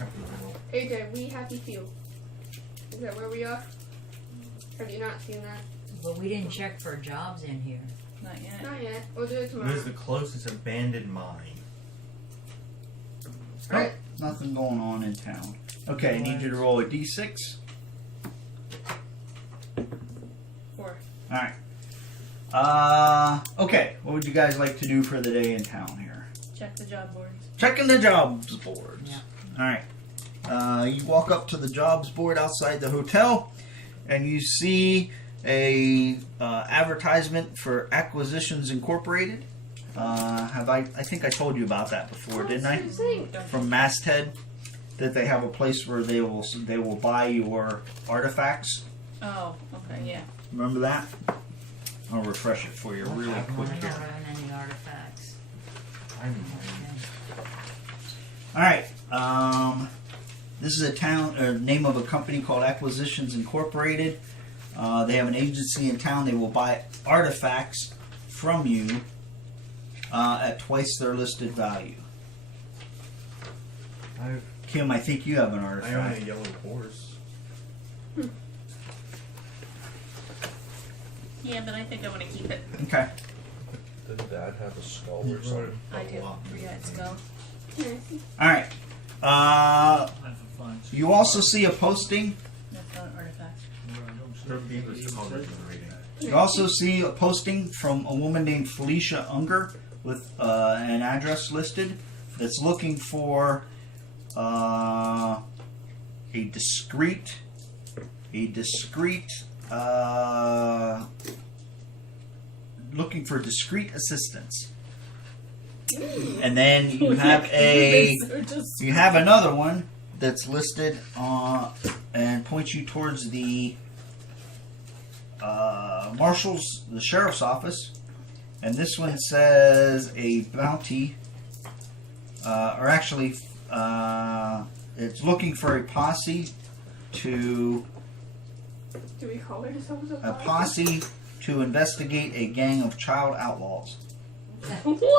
few. AJ, we happy few. Is that where we are? Have you not seen that? But we didn't check for jobs in here. Not yet. Not yet. We'll do it tomorrow. Where's the closest abandoned mine? Alright. Nothing going on in town. Okay, I need you to roll a d6. 4. Alright. Okay. What would you guys like to do for the day in town here? Check the job boards. Checking the jobs boards. Yeah. Alright. You walk up to the jobs board outside the hotel, and you see a advertisement for Acquisitions Incorporated. I think I told you about that before, didn't I? From Masthead, that they have a place where they will buy your artifacts. Oh, okay, yeah. Remember that? I'll refresh it for you really quick I here. don't own any artifacts. I need mine. All right. This is a name of a company called Acquisitions Incorporated. They have an agency in town. They will buy artifacts from you at twice their listed value. Kim, I think you have an I own artifact. a yellow horse. Yeah, but I think I want to keep it. Okay. Did Dad have a skull or something? I do. Yeah, it's go. All right. I have a fine. You also see a posting. That's not an artifact. Her beaver's colored in reading. You also see a posting from a woman named Felicia Unger with an address listed that's looking for a discreet looking for discreet assistance. And then you have another one that's listed and points you towards the marshal's, the sheriff's office, and this one says a bounty, or actually, it's looking for a posse to Do we call ourselves a posse to investigate a gang of child outlaws. What?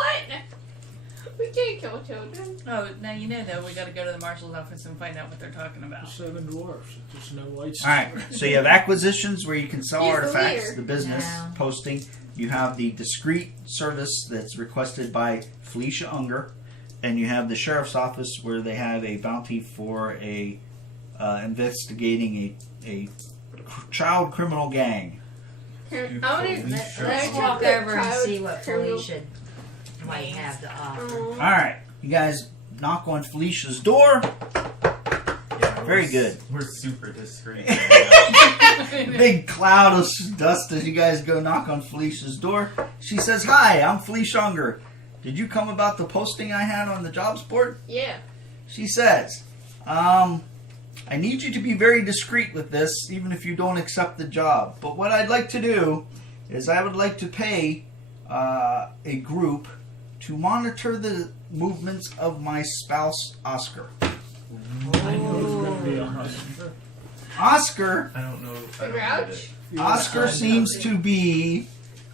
We can't kill children. Oh, now you know though. We got to go to the marshal's office and find out what they're talking The about. 7 dwarfs. There's no white. All right, so you have acquisitions where you can sell He's the artifacts, leader. the business Yeah. posting. You have the discreet service that's requested by Felicia Unger, and you have the sheriff's office where they have a bounty for a investigating a child criminal gang. I want Let's to walk over and see what Felicia might Names. have to offer. All right, you guys knock on Felicia's door. Yeah, Very good. We're super discreet. Big cloud of dust as you guys go knock on Felicia's door. She says, "Hi, I'm Felicia Unger. Did you come about the posting I had on the jobs board?" Yeah. She says, I need you to be very discreet with this, even if you don't accept the job. But what I'd like to do is I would like to pay a group to monitor the movements of my spouse, Oscar. I know it's going to be a husband. Oscar I don't know. I don't Grouch? get it. Oscar seems to be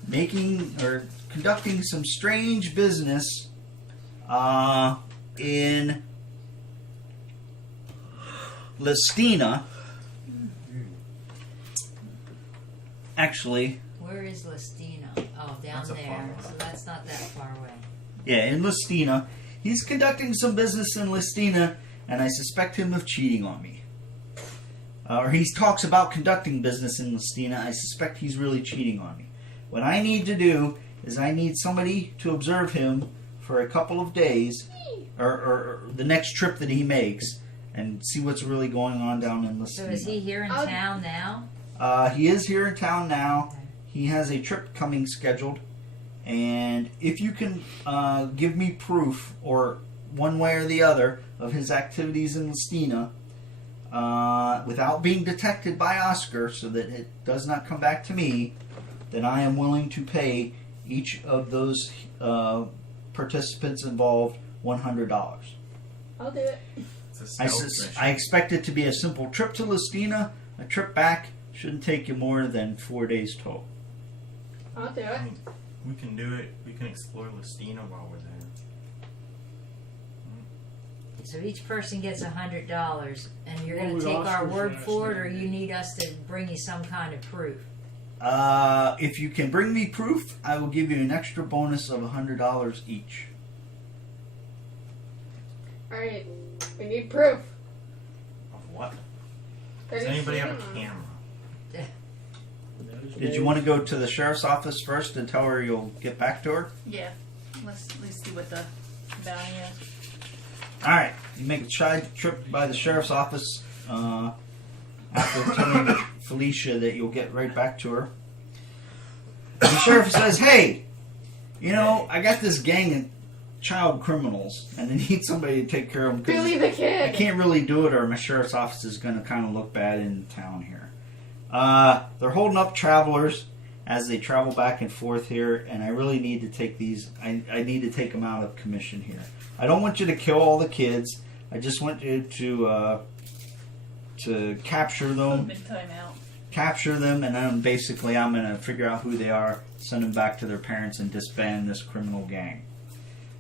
making or conducting some strange business in Listina. Actually, Where is Listina? Oh, down That's a there. far So that's not that far away. yeah, in Listina. He's conducting some business in Listina, and I suspect him of cheating on me. Or he talks about conducting business in Listina. I suspect he's really cheating on me. What I need to do is I need somebody to observe him for a couple of days, or the next trip that he makes, and see what's really going on down in So Listina. is he here in I'll- town now? He is here in town now. He has a trip coming scheduled, and if you can give me proof, or one way or the other, of his activities in Listina, without being detected by Oscar, so that it does not come back to me, then I am willing to pay each of those participants involved $100. I'll do it. It's a stealth mission. I expect it to be a simple trip to Listina. A trip back shouldn't take you more than 4 days total. I'll do I it. mean, we can do it. We can explore Listina while we're there. So each person gets $100, and you're What going was to take our Oscar's word last for it, or name? you need us to bring you some kind of proof? If you can bring me proof, I will give you an extra bonus of $100 each. Alright. We need proof. Of what? That Does he's anybody have a cheating on me. camera? Did you want to go to the sheriff's office first and tell her you'll get back to her? Yeah. Let's at least see what the bounty is. All right. You make a side trip by the sheriff's office after telling Felicia that you'll get right back to her. The sheriff says, "Hey, you know, I got this gang of child criminals, and I need somebody to take care of them Billy because the I Kid. can't really do it, or my sheriff's office is going to kind of look bad in town here. They're holding up travelers as they travel back and forth here, and I really need to take these. I need to take them out of commission here. I don't want you to kill all the kids. I just want you to capture Put them, them in timeout. capture them, and then basically I'm going to figure out who they are, send them back to their parents, and disband this criminal gang.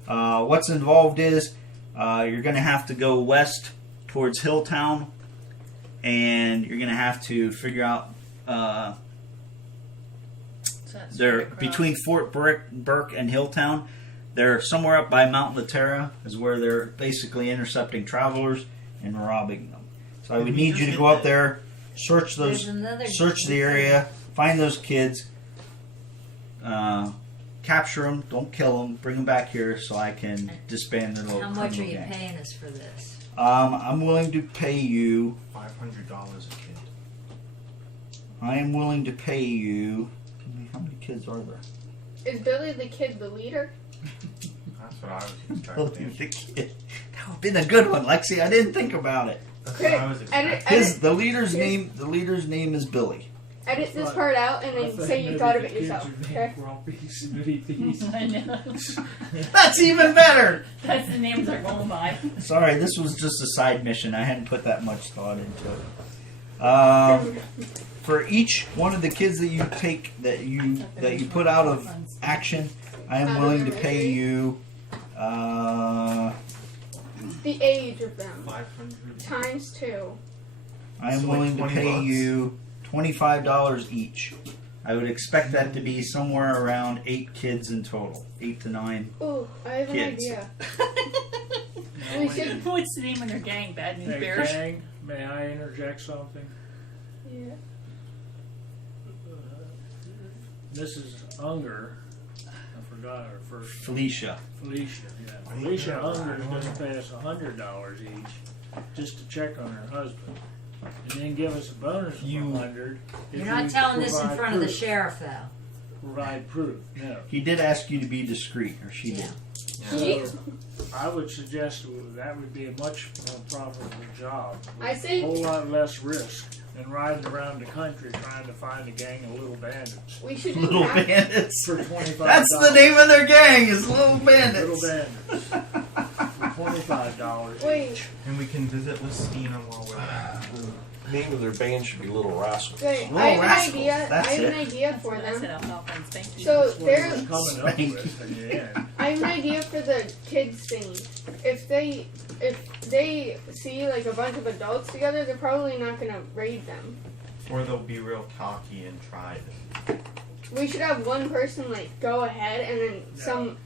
What's involved is you're going to have to go west towards Hilltown, and you're going to have to figure out So that's they're right across. between Fort Burke and Hilltown. They're somewhere up by Mount Laterra, is where they're basically intercepting travelers and robbing them. So I would need you to go up there, search There's those, another. search the area, find those kids, capture them, don't kill them, bring them back here so I can disband their little How much are criminal you gang. paying us for this? I'm willing to pay you. $500 a kid. I am willing to pay you. How many kids are there? Is Billy the Kid the leader? That's what I was just trying Billy to think. the Kid. That would have been a good one, Lexi. I didn't think about it. That's what I was Edit, expecting. edit, The leader's name. The leader's name is Billy. edit this part out and then say you thought of it yourself. Okay? I know. That's even better. That's the names they're going by. Sorry, this was just a side mission. I hadn't put that much thought into it. For each one of the kids that you take, that you put out of action, I am willing to pay you. The age of them. 500. Times 2. I am So willing like to 20 pay bucks? you $25 each. I would expect that to be somewhere around 8 kids in total, 8 to 9. Ooh, I have an Kids. idea. We should. What's the name of their gang? Bad News Hey, Bears? gang, may I interject something? Yeah. Mrs. Unger, I forgot her first. Felicia. Felicia, yeah. Felicia Unger is going to pay us $100 each just to check on her husband, and then give us a bonus of $100. if You're not we telling this in provide front of the proof. sheriff, though. Provide proof. No. He did ask you to be discreet, or she Yeah. did. So I would suggest that would be a much more profitable job. With I think- a whole lot less risk. and riding around the country trying to find a gang of little bandits We should Little have- Bandits. for $25. That's the name of their gang, is Little Bandits. Little bandits for $25 Wait, each. And we can visit Listina while we're there. The name of their band should be Little Rascals. wait. Little I have Rascals, an idea. that's I have it. an idea for That's them. it, Alfalfa and Spanky. So That's what he they're. was coming up Spanky. with in the end. I have an idea for the kids thingy. If they see like a bunch of adults together, they're probably not gonna raid them. Or they'll be real cocky and try to. We should have one person like go ahead and then some.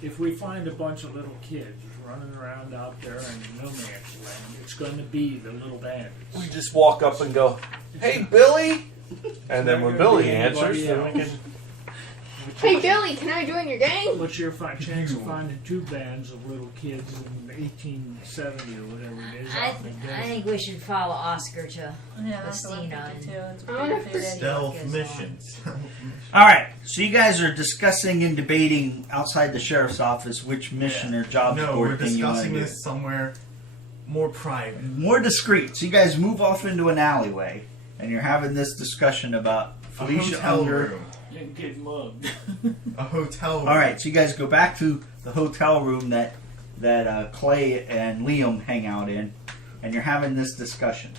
If we find a bunch of little kids running around out there in no man's land, it's going to be the little bandits. We just walk up and go, "Hey, Billy," and then when Billy answers, then we can. Hey Billy, can I join your gang? What's your chance of finding two bands of little kids in 1870 or whatever it is? out in the I desert? think we should follow Oscar to. Yeah, that's what I'm Christina thinking too. It's I wanna pretty good. Stealth goes on. missions. All right, so you guys are discussing and debating outside the sheriff's office which mission or job No, we're board thing you want to discussing do. this somewhere more private. More discreet. So you guys move off into an alleyway, and you're having this discussion about A Felicia hotel Unger. room. And get mugged. A hotel room. All right, so you guys go back to the hotel room that Clay and Liam hang out in, and you're having this discussion.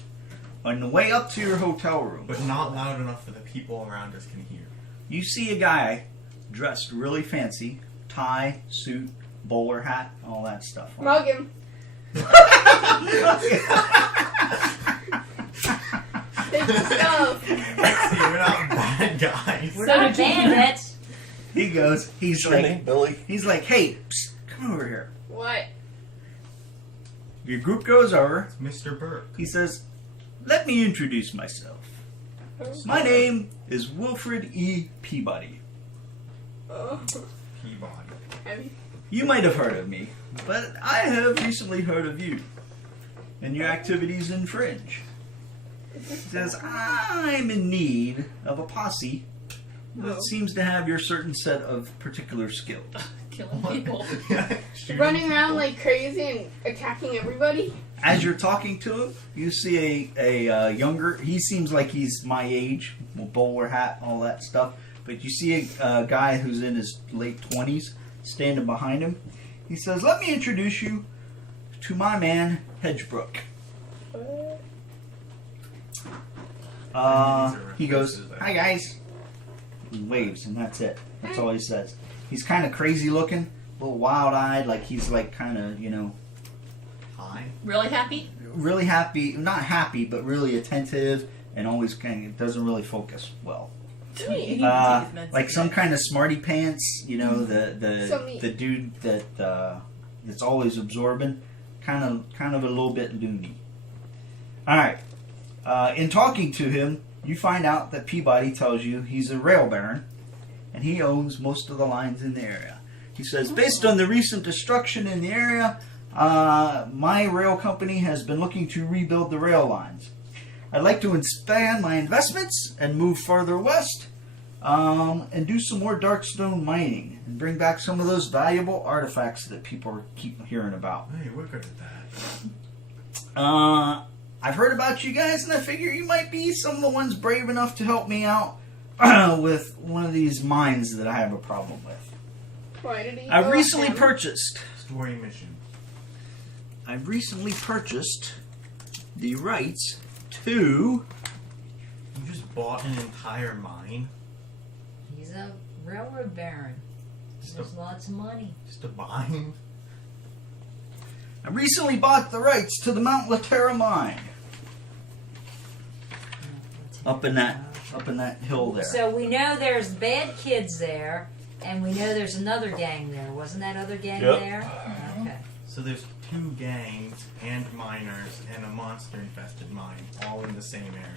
On the way up to your hotel room, But not loud enough that the people around us can hear. you see a guy dressed really fancy, tie, suit, bowler hat, all that stuff. Mug him. Take the stuff. See, we're not bad guys. We're So not did you- bandits. He goes, he's Your name, like, Billy. hey, psst, come over here. What? Your group goes over. It's Mr. Burke. He says, let me introduce myself. My name is Wilfred E. Peabody. Oh. Peabody. You might have heard of me, but I have recently heard of you and your activities in Fringe. He says, I'm in need of a posse that seems to have your certain set of particular skills. Killing people. Shooting Running around people. like crazy and attacking everybody. As you're talking to him, you see a younger, he seems like he's my age, bowler hat, all that stuff, but you see a guy who's in his late 20s standing behind him. He says, let me introduce you to my man, Hedgebrook. He goes, hi guys. He waves, and that's it. That's all he says. He's kind of crazy looking, a little wild-eyed, like he's like kind of, Hi. Really happy? really happy, not happy, but really attentive, and always kind of doesn't really focus well. Like some kind of smarty pants, So me. the dude that's always absorbing, kind of a little bit loony. All right. In talking to him, you find out that Peabody tells you he's a rail baron, and he owns most of the lines in the area. He says, based on the recent destruction in the area, my rail company has been looking to rebuild the rail lines. I'd like to expand my investments and move further west, and do some more darkstone mining and bring back some of those valuable artifacts that people keep hearing about. Hey, we're good at that. I've heard about you guys, and I figure you might be some of the ones brave enough to help me out with one of these mines that I have a problem with. Why did he I've go recently at him? purchased Story mission. the rights to. You just bought an entire mine He's a railroad baron. Just There's lots of money. just to buy. I recently bought the rights to the Mount Laterra mine up in that hill there. So we know there's bad kids there, and we know there's another gang there. Wasn't that other gang Yep. there? Okay. So there's two gangs and miners and a monster-infested mine all in the same area.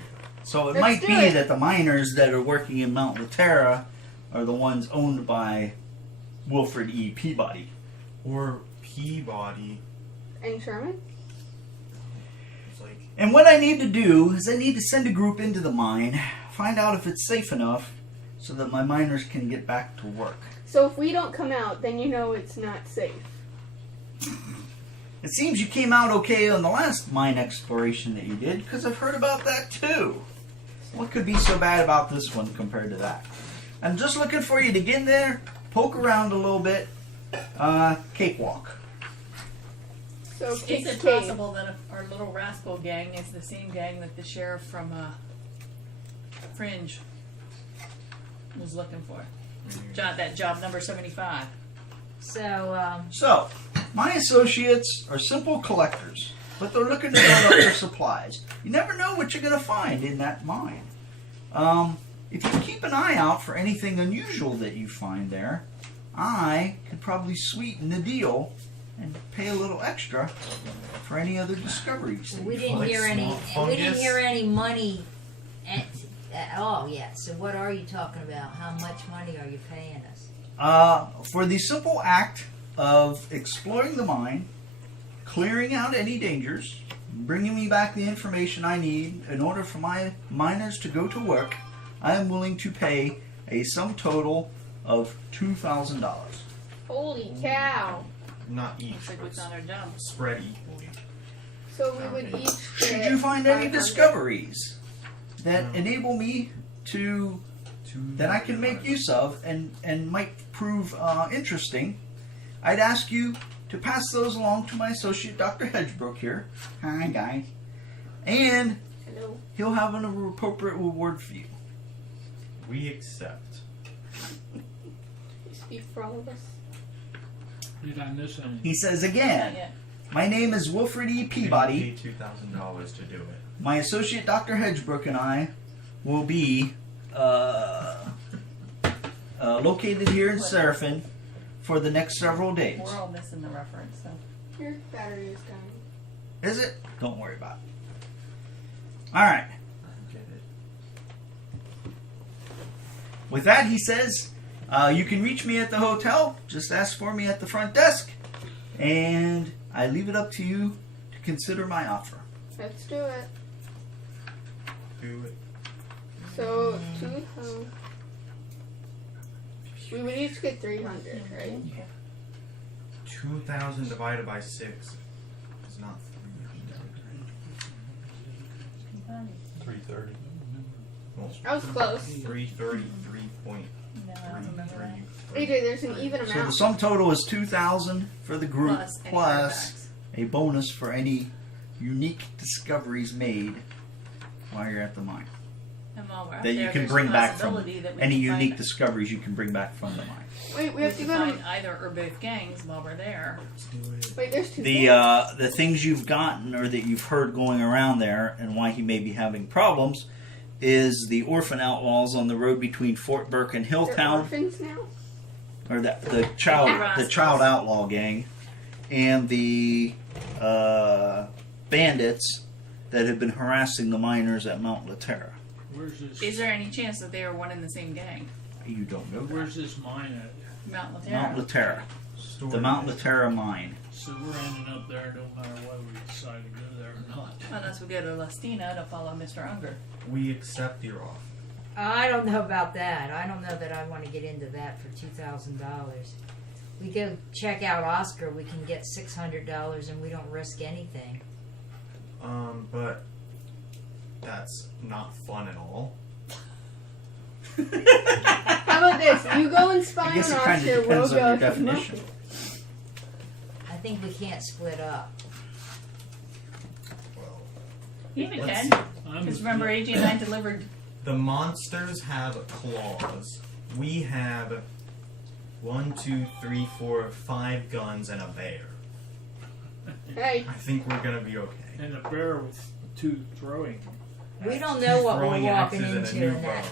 So it Let's might do be it. that the miners that are working in Mount Laterra are the ones owned by Wilfred E. Peabody. Or Peabody. And Sherman? It's like, And what I need to do is I need to send a group into the mine, find out if it's safe enough so that my miners can get back to work. So if we don't come out, then you know it's not safe. It seems you came out okay on the last mine exploration that you did, because I've heard about that too. What could be so bad about this one compared to that? I'm just looking for you to get in there, poke around a little bit, cakewalk. So Is kick it cave. possible that our little rascal gang is the same gang that the sheriff from Fringe was looking for? That job number 75. So, So, my associates are simple collectors, but they're looking to build up their supplies. You never know what you're going to find in that mine. If you keep an eye out for anything unusual that you find there, I could probably sweeten the deal and pay a little extra for any other discoveries. that we you didn't find. hear any. small We didn't fungus? hear any money at all yet. So, what are you talking about? How much money are you paying us? For the simple act of exploring the mine, clearing out any dangers, bringing me back the information I need in order for my miners to go to work, I am willing to pay a sum total of $2,000. Holy cow! Not each, Looks like we but found our job. spread equally. So we would each Should get you find any 500. discoveries that No. enable me to that I can make use of and might prove interesting, I'd ask you to pass those along to my associate, Dr. Hedgebrook here. Hi, guys. And Hello. he'll have an appropriate reward for you. We accept. You speak for all of us. Did I miss anything? He says Not again, yet. my name is Wilfred E. Peabody. Pay $2,000 to do it. My associate, Dr. Hedgebrook, and I will be located here in Serafin for the next several days. We're all missing the reference, so. Your battery is dying. Is it? Don't worry about it. All right. Get it. With that, he says, you can reach me at the hotel. Just ask for me at the front desk. And I leave it up to you to consider my offer. Let's do it. Do it. So 2,000. We would each get 300, right? 2,000 divided by 6 is not 330. I was close. 333.33. No, I don't remember that. AJ, there's an even So the amount. sum total is 2,000 for the group, Plus any plus artifacts. a bonus for any unique discoveries made while you're at the mine. And while we're up That you there, can there's bring a back from possibility that we any can unique find, discoveries you can bring back from the mine. Wait, we we have to can go find to. either or both gangs while we're there. Let's do it. Wait, there's two. The things you've gotten or that you've heard going around there and why he may be having problems is the orphan outlaws on the road between Fort Burke and They're Hilltown, orphans now. or the child outlaw gang, and the bandits that have been harassing the miners at Mount Laterra. Where's this? Is there any chance that they are one in the same gang? You don't know that. Where's this mine at? Mount Mount Laterra. Laterra, Storage. the Mount Laterra mine. So we're ending up there no matter whether we decide to go there or not. Unless we go to Lastina to follow Mr. Unger. We accept your offer. I don't know about that. I don't know that I want to get into that for $2,000. We go check out Oscar, we can get $600 and we don't risk anything. But that's not fun at all. How about this? You go and spy I guess on it kind Oscar. of We'll depends on go your to the definition. mountain. I think we can't split up. Well, Yeah, we let's can. see. Because remember, AJ and I delivered. The monsters have claws. We have 1, 2, 3, 4, 5 guns and a bear. Hey, I think we're gonna be okay. And a bear with two throwing. We don't know what we're Throwing walking axes and into a new in that. bow.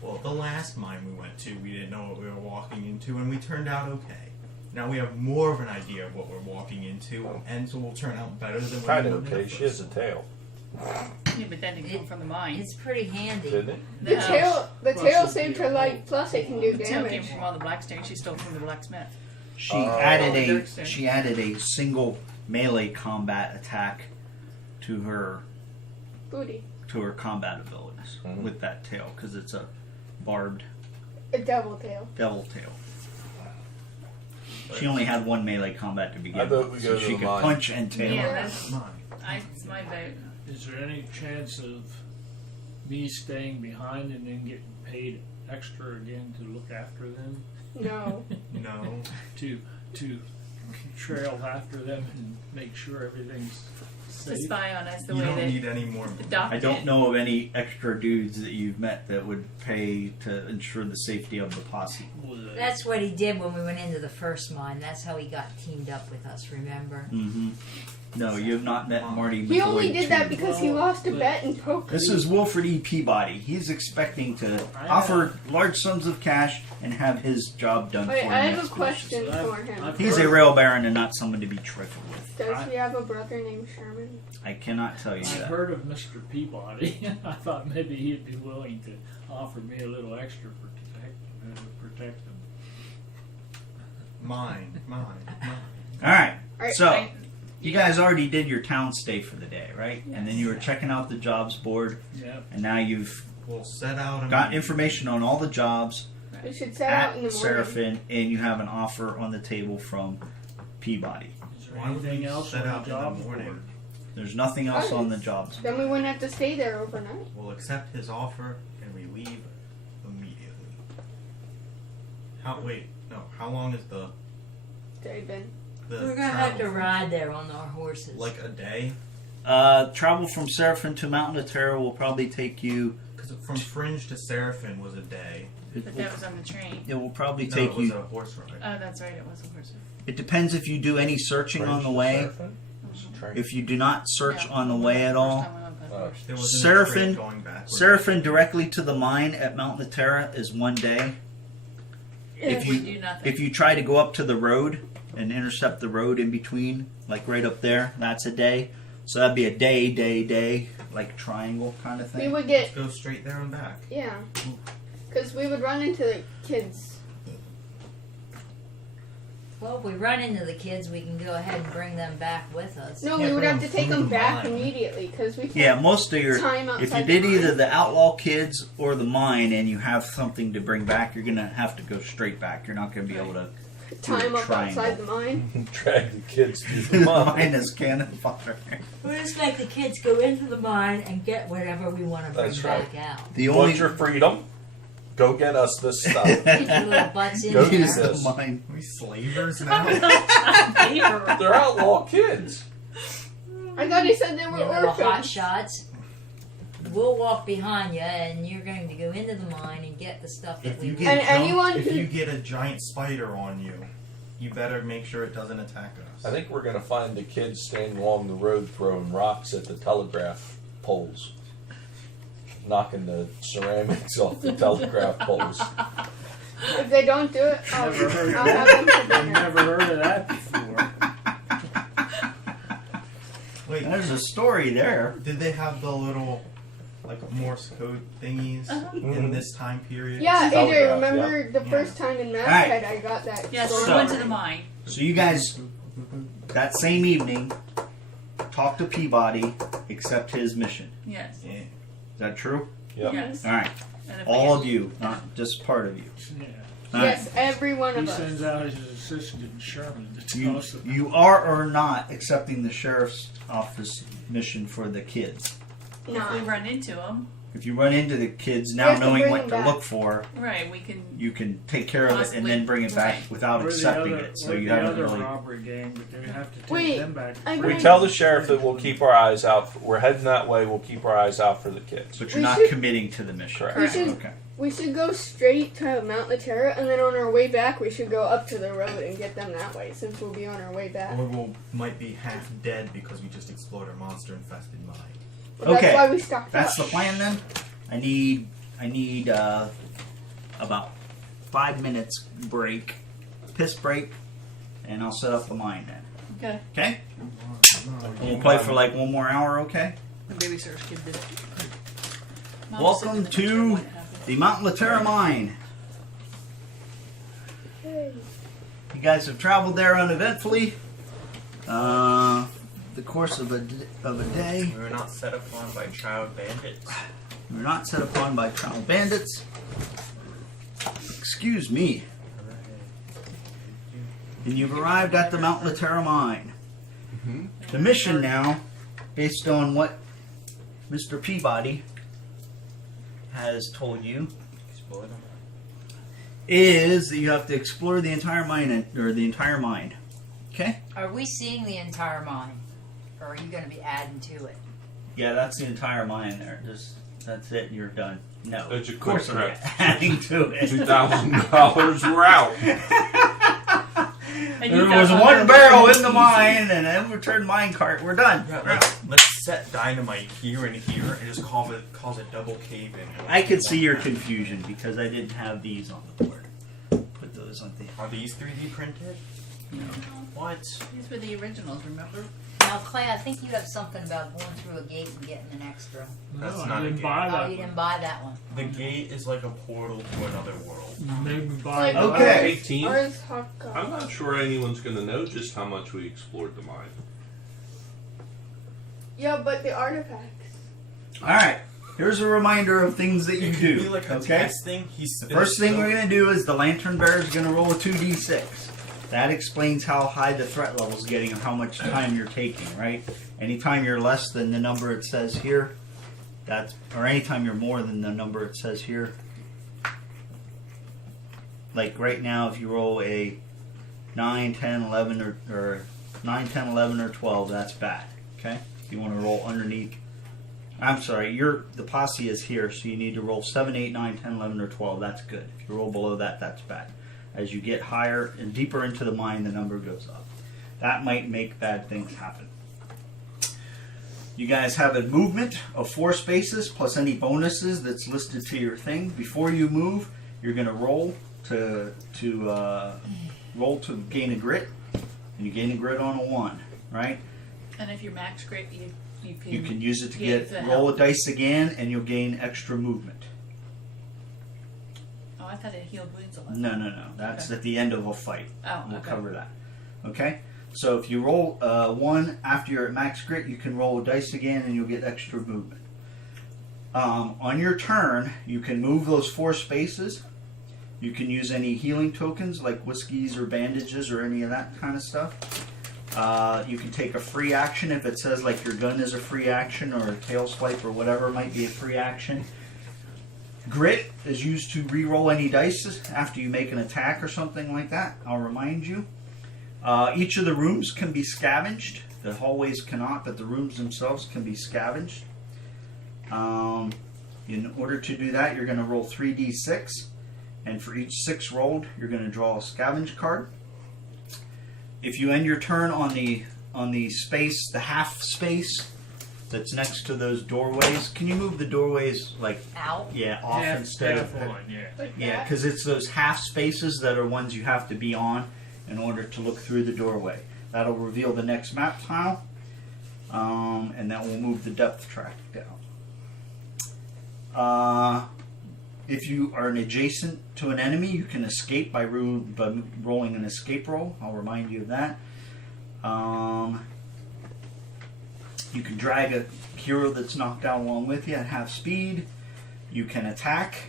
Well, the last mine we went to, we didn't know what we were walking into, and we turned out okay. Now we have more of an idea of what we're walking into, and so we'll turn out better than Kind we of did okay. the She has first. a tail, Yeah, but that didn't come from the mine. It's pretty handy. didn't it? the No. tail Plus saved it'd be her a life. hole. Plus, it can do The tail came damage. from all the blackstone she stole from the blacksmith. She Oh. added a single melee combat attack to her Booty. combat abilities Mhm. with that tail because it's a barbed A devil tail. devil tail. She only had one melee combat to begin I vote we with, go so to she the could mine. punch and tail. Yeah, her. that's Mine. it's my vote. Is there any chance of me staying behind and then getting paid extra again to look after them? No. No. To trail after them and make sure everything's To safe? spy on us the You way don't they need any more. adopt I don't it. know of any extra dudes that you've met that would pay to ensure the safety of the posse. That's what he did when we went into the first mine. That's how he got teamed up with us, remember? Mm-hmm. No, you have not met Marty. He only McCoy did too. that because he lost a bet in poker. This is Wilfred E. Peabody. He's expecting to offer large sums of cash and have his job done Wait, for him. I have a expeditiously. question for him. I've He's a rail baron and not someone to be trifled with. Does he have a brother named Sherman? I cannot tell you I've that. heard of Mr. Peabody. I thought maybe he'd be willing to offer me a little extra to protect him. Mine. All right. Alright, So you guys already did your town stay for the day, right? And then you were checking out the jobs board, Yeah. and now you've We'll set out. got information on all the jobs we should set out at in the morning. Serafin, and you have an offer on the table from Peabody. Is there Why would anything we else set on out the in the job morning? board? There's nothing else on the jobs. Then we wouldn't have to stay there overnight. We'll accept his offer and we leave immediately. How long is the David. We're gonna have to ride there on our horses. Like a day? Travel from Serafin to Mountain of Terror will probably take you. Because from Fringe to Serafin was a day. But that was on the train. It will probably No, take it was you. a horse ride. Oh, that's right. It was a horse. It depends if you do any searching on the way. If you do not search No, on the when way we at first all, time we went by horse. There was Serafin- going back. Serafin directly to the mine at Mountain of Terror is one day. If If we you do nothing. if you try to go up to the road and intercept the road in between, like right up there, that's a day. So that'd be a day, like triangle kind of We thing. would get, Go straight there and back. yeah. Because we would run into the kids. Well, if we run into the kids, we can go ahead and bring them back with us. No, Yeah, we would but have to I'm take through them the back mine. immediately because we can't Yeah, most of your time outside if you the did mine. either the outlaw kids or the mine and you have something to bring back, you're gonna have to go straight back. You're not gonna be able to time up triangle. outside the mine. Drag the kids through the the mine. mine is cannon fodder. We'll just make the kids go into the mine and get whatever we want to bring That's right. back out. The Want only your freedom? Go get us this stuff. Get your little butts in Go there. use the Yes. mine. Are we slavers now? They're outlaw kids. I thought he said they were Your little hot orphans. shots. We'll walk behind you, and you're going to go into the mine and get the stuff that If we you want. And get anyone if who- you get a giant spider on you, you better make sure it doesn't attack us. I think we're gonna find the kids standing along the road throwing rocks at the telegraph poles, knocking the ceramics off the telegraph poles. If they don't do it, I'll Never heard of have that. them for I've dinner. never heard of that before. Wait, There's a story there. did they have the little like Morse code thingies in this time period? Yeah, AJ, Telegraph, remember the yeah. first time in Alright. Masthead I got that Yes, story? we went to the mine. So you guys, that same evening, talked to Peabody, accept his mission. Yes. Yeah. Is that true? Yep. Yes. All right, And if all we- of you, not just part of you. Yeah. All right. Yes, every one He of us. sends out his assistant Sherman to tell You, us about you are or not accepting the sheriff's office mission for the kids. If we Nah. run into them, If you run into the kids We now have to knowing bring what to them back. look for, right? We can. you can take care of it and Possibly. then bring it back Right. without We're the accepting other- it. So we're you the haven't other really. robbery gang, but they have to take Wait, them back. I We Right. tell the sheriff that we'll keep our eyes out. We're heading that way. We'll keep our eyes out for the kids. But you're We not should- committing to the mission. Correct. We should Okay. we should go straight to Mount Laterra, and then on our way back, we should go up to the road and get them that way, since we'll be on our way back. Or we'll might be half dead because we just explored a monster infested mine. Well, Okay. That's why we stocked That's up. the plan then. I need about 5 minutes break, piss break, and I'll set up the mine then. Okay. Okay? We'll play for like 1 more hour. Okay? The baby search kid did it. Mom Welcome said that to the what happened. the Mount Laterra mine. Hey. You guys have traveled there uneventfully. The course of a day. We were not set upon by child bandits. We're not set upon by child bandits. Excuse me. and you've arrived at the Mount Laterra mine. Mm-hmm. The mission now, based on what Mr. Peabody has told you, is that you have to explore the entire mine, or the entire mine. Okay? Are we seeing the entire mine? Or are you going to be adding to it? Yeah, that's the entire mine there. That's it, you're done. No. It's a Of course quick I'm trip. adding to it. $2,000, we're out. And There you was got one 100 barrel in easy. the mine, and then returned mine cart. We're done. Yeah, let's set dynamite here and here and just cause it double cave in. I could see your confusion because I didn't have these on the board. Put those on the. Are these 3D printed? No. What? These were the originals, remember? Now, Clay, I think you have something about going through a gate and getting an extra. That's No, not I a didn't game. buy Oh, that you one. didn't buy that one. The gate is like a portal to another world. You made me buy Like that. Okay. Hey, team, Ours hot I'm not sure anyone's going to know just how much we explored the mine. Yeah, but the artifacts. All right. Here's a reminder of things that you It could be do. like a Okay. test thing. The first thing we're gonna do is the lantern bearer is gonna roll a 2d6. That explains how high the threat level is getting and how much time you're taking. Right. Anytime you're less than the number it says here, or anytime you're more than the number it says here. Like right now, if you roll a 9, 10, 11, or 9, 10, 11, or 12, that's bad. Okay? If you want to roll underneath. I'm sorry, the posse is here, so you need to roll 7, 8, 9, 10, 11, or 12. That's good. If you roll below that, that's bad. As you get higher and deeper into the mine, the number goes up. That might make bad things happen. You guys have a movement of 4 spaces plus any bonuses that's listed to your thing. Before you move, you're going to roll to gain a grit, and you gain a grit on a 1, right? And if you're max grit, You can use it to gain get the roll health. a dice again, and you'll gain extra movement. Oh, I thought it healed wounds a lot. No. That's Okay. at the end of a fight. Oh, We'll okay. cover that. Okay? So if you roll 1 after you're at max grit, you can roll a dice again and you'll get extra movement. On your turn, you can move those 4 spaces. You can use any healing tokens like whiskeys or bandages or any of that kind of stuff. You can take a free action if it says like your gun is a free action or a tail swipe or whatever might be a free action. Grit is used to re-roll any dice after you make an attack or something like that. I'll remind you. Each of the rooms can be scavenged. The hallways cannot, but the rooms themselves can be scavenged. In order to do that, you're going to roll 3d6. And for each 6 rolled, you're going to draw a scavenge card. If you end your turn on the space, the half space that's next to those doorways, can you move the doorways like Out? off Half- instead of half on, yeah. Like yeah, that. because it's those half spaces that are ones you have to be on in order to look through the doorway. That'll reveal the next map tile, and that will move the depth track down. If you are an adjacent to an enemy, you can escape by rolling an escape roll. I'll remind you of that. You can drag a hero that's knocked out along with you at half speed. You can attack.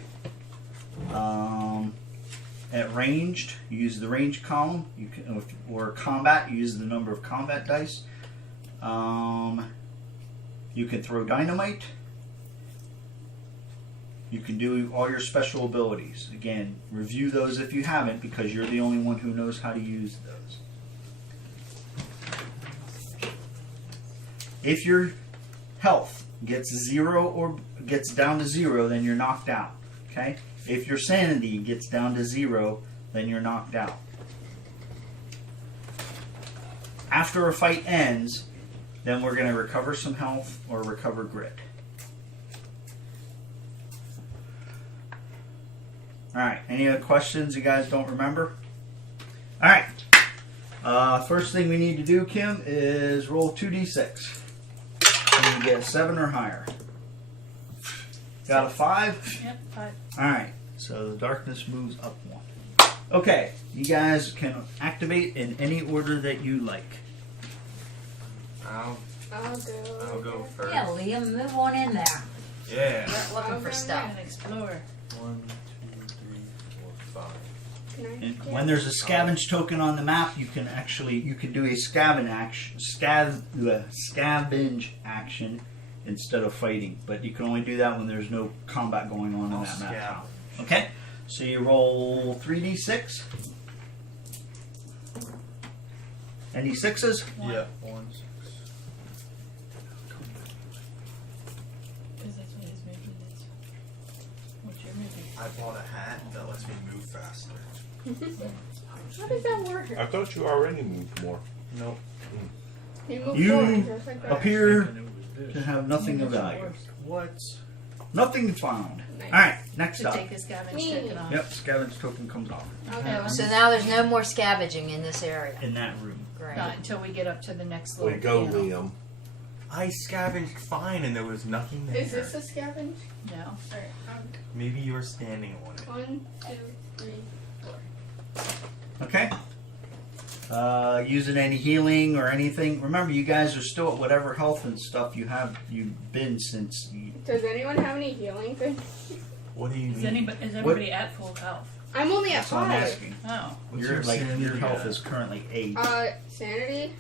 At ranged, you use the range column. You can, or combat, you use the number of combat dice. You can throw dynamite. You can do all your special abilities. Again, review those if you haven't, because you're the only one who knows how to use those. If your health gets 0 or gets down to 0, then you're knocked out. Okay? If your sanity gets down to 0, then you're knocked out. After a fight ends, then we're going to recover some health or recover grit. Alright, any other questions you guys don't remember? Alright. First thing we need to do, Kim, is roll 2d6. And you get a 7 or higher. Got a 5? Yep, 5. Alright, so the darkness moves up 1. Okay, you guys can activate in any order that you like. I'll I'll go first. Yeah, Liam, move on in there. Yeah. We're looking for stuff. And explore. 1, 2, 3, 4, 5. Can I? And Yeah. when there's a scavenge token on the map, you can do a scavenge action instead of fighting. But you can only do that when there's no combat going on in I'll that map. scavenge. Okay, so you roll 3d6. Any sixes? Yeah. 1, 6. Because that's what his movement is. What's your movement? I bought a hat that lets me move faster. How does that work? I thought you already moved more. Nope. You move You forward, just like that. appear Thinking it was to this. have nothing of value. What? Nothing found. Nice. Alright, next To up. take a scavenge Me. token off. Yep, scavenge token comes off Okay. So now there's no more scavenging in this area. in that room. Great. Not until we get up to the next Way little to go, panel. Liam. I scavenged fine and there was nothing there. Is this a scavenge? No. Alright. Maybe you're standing on it. 1, 2, 3, 4. Okay. Using any healing or anything. Remember, you guys are still at whatever health and stuff you've been since. Does anyone have any healing things? What do you Is mean? everybody at full health? I'm only at That's what I'm 5. asking. Oh. What's Your sanity health at? is currently 8. Sanity?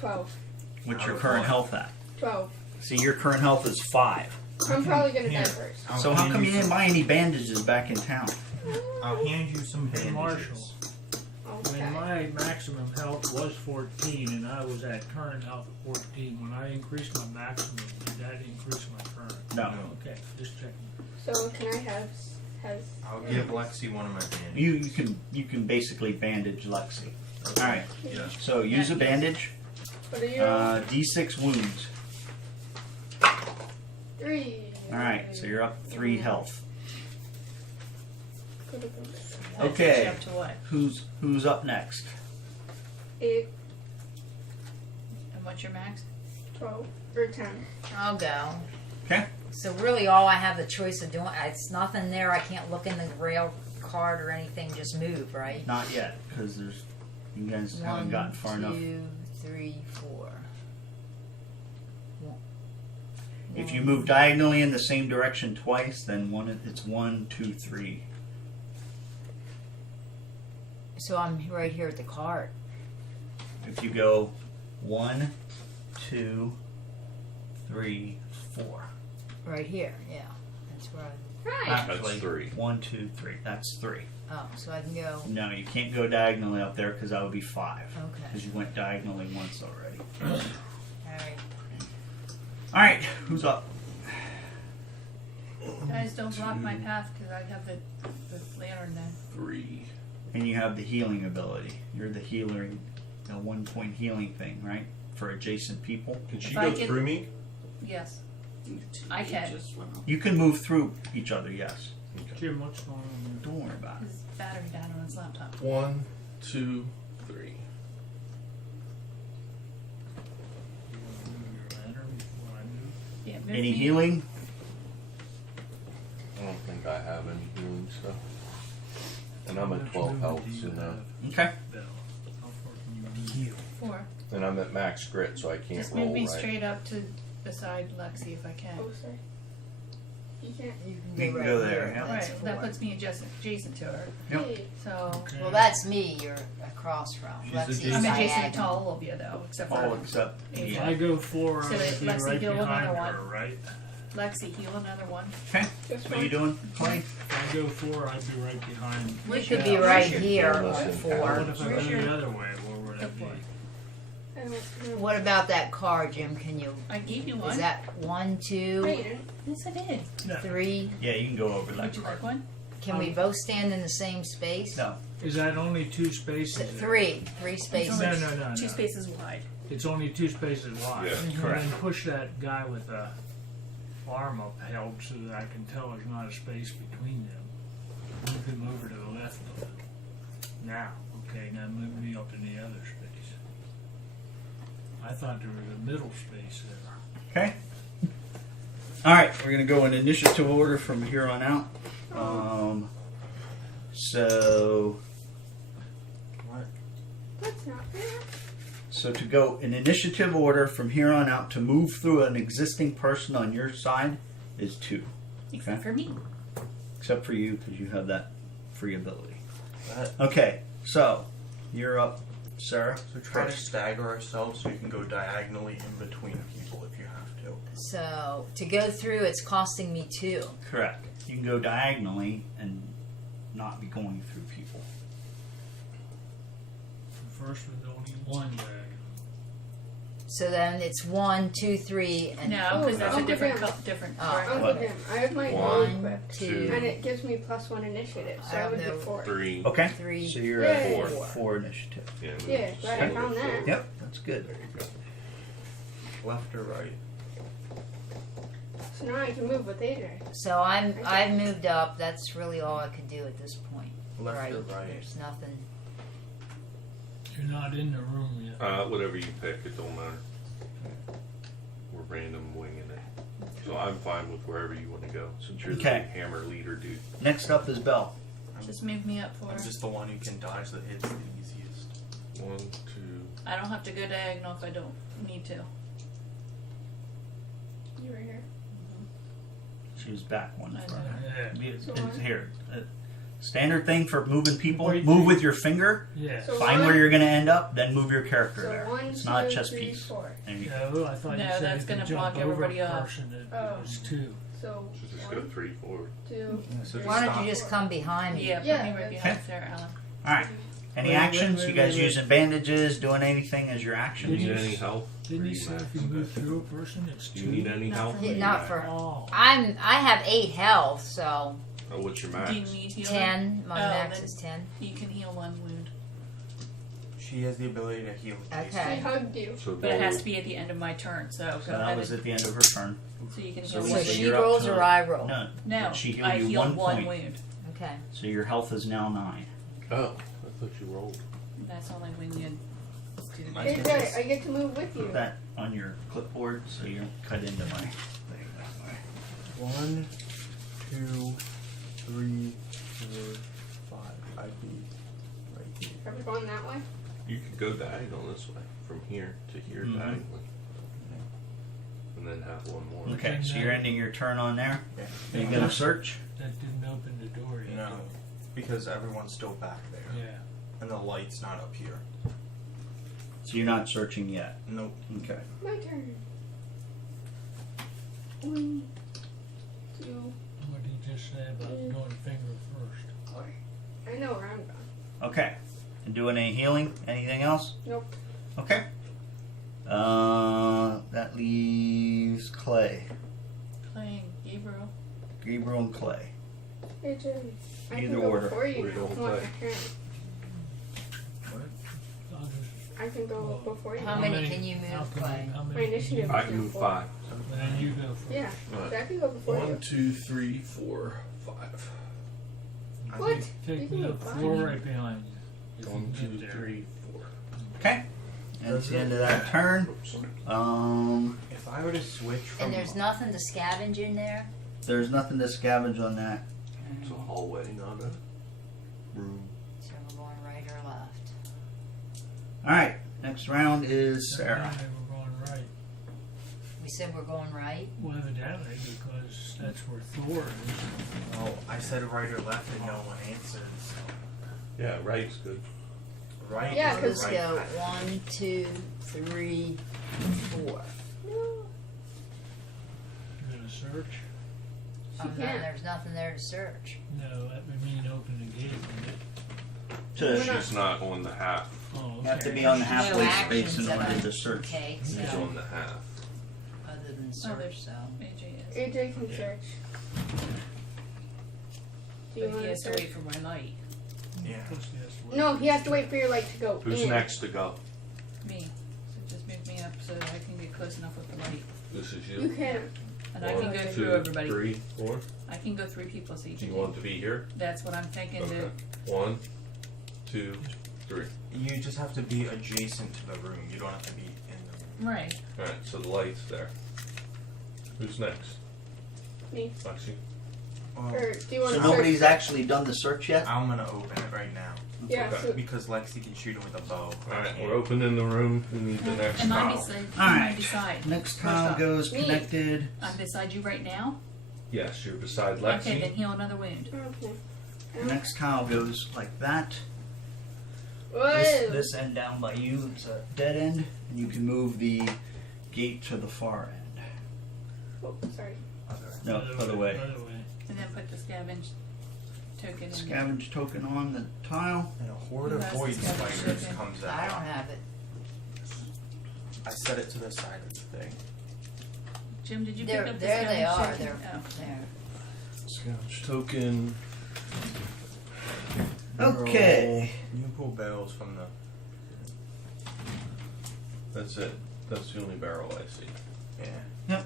12. What's out your of current what? health at? 12. See, your current health is 5. I'm probably gonna die Here. first. I'll So how hand come you some- didn't buy any bandages back in town? I'll hand you some Hey, bandages. Marshall. Okay. When my maximum health was 14 and I was at current health of 14, when I increased my maximum, did that increase my current? No. Okay, just checking. So can I have I'll give Lexi one of my bandages. You can basically bandage Lexi. All right. Yeah. So use a bandage. what are you? D6 wounds. 3. All right. So you're up 3 health. That Okay. takes you up to what? Who's up next? 8, And what's your max? 12, or 10. I'll go. Okay. So really, all I have the choice of doing, it's nothing there. I can't look in the rail card or anything. Just move, right? Not yet, because you guys haven't gotten far enough. 2, 3, 4. If you move diagonally in the same direction twice, then it's 1, 2, 3. So I'm right here at the card. If you go 1, 2, 3, 4. Right here, yeah. That's where Right. That's Actually, 3. 1, 2, 3. That's 3. oh, so I can go. No, you can't go diagonally up there because that would be 5. Okay. Because you went diagonally once already. All right. All right, who's up? Guys, don't block my path because I have the lantern then. 3. And you have the healing ability. You're the healer, the 1-point healing thing, right? For adjacent people. Can she If go I get- through me? Yes. I can. You can move through each other, yes. Jim, what's going on? Don't worry about it. His battery died on his laptop. 1, 2, 3. You want to move your lantern before I move? Yeah, move Any me. healing? I don't think I have any healing stuff. And I'm How at much 12 movement health, do you so no. have, Okay. Bill? How far can you move? 4. And I'm at max grit, so I can't Just roll, move me right? straight up to beside Lexi if I can. Oh, sorry. You can't. You You can go there, yeah. That's Right, that 4. puts me adjacent to her. Yep. Hey, So Okay. Well, that's me. You're across from. She's Lexi's adjacent. I'm adjacent to diagonal. all of you though, except for All except If If yeah. I go 4, So I'm that going to be Lexi right heal behind another her, one. right? Lexi. Heal another one. Okay. just What are you one. doing, Clay? If I go 4, I'd be right behind. You Michelle. could be right should here kill us at in 4. What if I go Where's your- the other way? Where would I Go be? for it. I don't know. What about that card, Jim? Can you? I gave you one. Is that 1, 2, Wait, Yes, I did. 3? Yeah, you can go over that Would you card. like one? Can we both stand in the same space? No. Is that only 2 spaces? there? 3 It's spaces. only No. 2 spaces wide. It's only 2 spaces wide. Yeah. And Correct. then push that guy with the arm upheld so that I can tell there's not a space between them. Move him over to the left of it. Now, okay, now move me up in the other space. I thought there was a middle space there. Okay. All right, we're gonna go in initiative order from here on out. So that's not fair. So to go in initiative order from here on out to move through an existing person on your side is 2. Except for me. Except for you, because you have that free ability. That, Okay, so you're up, Sarah. so try to First. stagger ourselves so you can go diagonally in between people if you have to. So to go through, it's costing me 2. Correct. You can go diagonally and not be going through people. The first one's only one diagonal. So then it's 1, 2, 3, and No, because that's a Uncle different, Jim. different. Oh. sorry. Uncle Jim, I have my One, own equipped, two. and it gives me +1 initiative, so I I have would no- get 4. 3. Okay. 3. So you're Yeah, at yeah, yeah. 4 initiative. Yeah, Yeah, glad I found that. Yep, that's good. There you go. Left or right? So now I can move with AJ. So I've moved up. That's really all I could do at this point. Left right. or right? There's nothing. You're not in the room yet. Whatever you pick, it don't matter. We're random winging it. So I'm fine with wherever you want to go, since you're the Okay. big hammer leader, dude. Next up is Bell. Just move me up for. I'm just the one who can dodge the hits the easiest. 1, 2. I don't have to go diagonal if I don't need to. You were here. She was back one I front. know. Yeah. So It's one. here. Standard thing for moving people. Wait, Move wait. with your finger. Yeah. So Find one- where you're going to end up. Then move your character So there. 1, It's 2, not a chess 3, piece. 4. There you go. No, I thought you No, said that's if you gonna jump block over everybody a off. person, it Oh. was 2. So So just go 1, 3 forward. 2. So Why don't stop. you just come behind me? Yeah, put Yeah, me right that's- behind Sarah Allen. All right. Any Wait, actions? wait, You guys wait, wait. using bandages? Doing anything as your Do action? you need Did any you- help? Didn't Or you you say if max? you move through a person, it's Do 2? you need any Not help? for Or me. you Not max? for- Oh. I have 8 health, so Oh, what's your max? Do you need healing? 10. My Oh, max then- is 10. You can heal 1 wound, She has the ability to heal. Okay. She hugged you. So but it has roll- to be at the end of my turn. So go So that ahead was and, at the end of her turn. so you can So heal we So one. say she you're up rolls to- or I roll? No. No, She healed I you healed 1 point. wound. Okay. So your health is now 9. Oh, I thought you rolled. That's only when you do the Nice. AJ, I get to move with Put you. that on your clipboard so you're cut into my thing that way. 1, 2, 3, 4, 5. I'd be right here. Are we going that way? You could go diagonal this way, from here to here Mhm. diagonally. And then have one more. Okay, so you're ending your turn on there. Yeah. Are you gonna search? That didn't open the door yet. No, because everyone's still back there, Yeah. and the light's not up here. So you're not searching yet. Nope. Okay. My turn. 1, 2, What did you just say about going finger first? 4. I know where I'm going. Okay. And doing any healing? Anything else? Nope. Okay. That leaves Clay. playing Gabriel. Gabriel and Clay. AJ, I Either can go order. before you We're now. going Come on, play. I can. I'll just, I can go Well, before you. How many can you move, how Clay? how My many initiative I is can now move 4. 5. And then you go first. Yeah, Alright. so I can go before you. 1, 2, 3, 4, 5. What? Take You can me go up behind 4 me. right behind you. If you 1, can 2, get there. 3, 4. Okay. And it's the end of that turn. Oops, sorry. If I were to switch from And there's nothing to scavenge in there? There's nothing to scavenge on that. It's a hallway, not a room. So we're going right or left? All right. Next round is Sarah. Now we're going right. We said we're going right? Well, evidently, because that's where Thor is. well, I said right or left, and no one answered. So Yeah, right's good. right. Yeah, is 'cause the Let's right go path. 1, 2, 3, 4. No. You gonna search? She can't. There's nothing there to search. No, that would mean open the gate, wouldn't it? To, She's not on the half. Oh, you have to okay. be on the No halfway actions space in that order I to search. take, She's so on the half. other than there's- search, so. AJ is. AJ can Yeah. search. Do you But want he to has to search? wait for my light. Yeah. Of course he has to wait. No, he has to wait for your light to go Who's in. next to go? Me. So just move me up so I can get close enough with the light. This is You you. can. And I can go 1, through 2, everybody. 3, 4. I can go 3 people so you Do can you want to be here? That's what I'm thinking Okay. to. 1, 2, 3. You just have to be adjacent to the room. You don't have to be in the room. Right. Alright, so the light's there. Who's next? Me. Lexi? Well, Or do you want So to nobody's search? actually done the search yet? I'm gonna open it right now Yeah, Okay. so because Lexi can shoot him with a bow. Alright, we're opening the room. We need the next Am I tile. beside? All Am I right. beside? Next tile up? goes Me. connected. I'm beside you right now. Yes, you're beside Okay, then Lexi. heal another wound. okay. next tile goes like that. Whoa. This end down by you is a dead end, and you can move the gate to the far end. Oh, sorry. No, other way. Other way. And then put the scavenge token in. Scavenge token on the tile. And a horde Who of has the void scavenge spiders token? comes I out. don't have it. I set it to the side of the thing. Jim, did you There, pick up the there they scavenge are. token? They're Oh. there. Scavenge token. Okay. You can pull barrels from the. That's it. That's the only barrel I see. Yeah.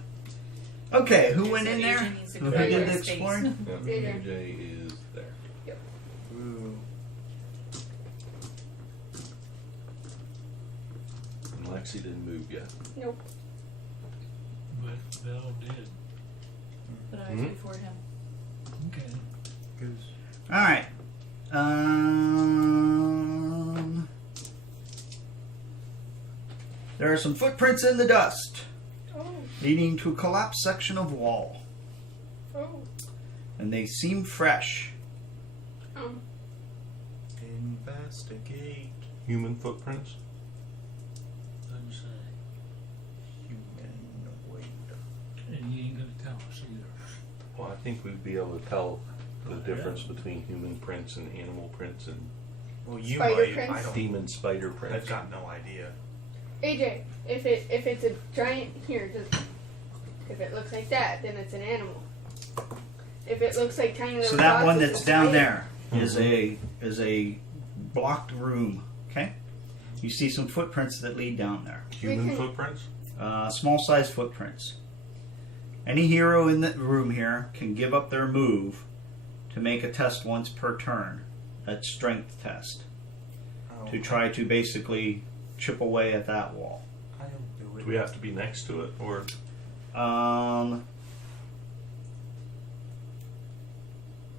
Okay, who Okay, went so in there? Adrian needs to Who go back did to the space. exploring? Yep, Yeah. AJ is there. Ooh. And Lexi didn't move yet. Nope. But Bell did. But I was Mhm. before him. Okay. Goose. All right. There are some footprints in the dust, Oh. leading to a collapsed section of wall, Oh. and they seem fresh. Investigate. Human footprints? Doesn't say. Humanoid. And you ain't gonna tell us either. Well, I think we'd be able to tell the difference between human prints and animal prints and Well, you Spider might. prints? I don't. demon spider I've prints. got no idea. AJ, if it's a giant if it looks like that, then it's an animal. If it looks like tiny little So that dots, one it's that's a down spider. there is a blocked room. Okay, you see some footprints that lead down there. Human can- footprints? Small size footprints. Any hero in the room here can give up their move to make a test once per turn. That's strength test Oh, to try to basically chip away at that wall. I'll do it. Do we have to be next to it, or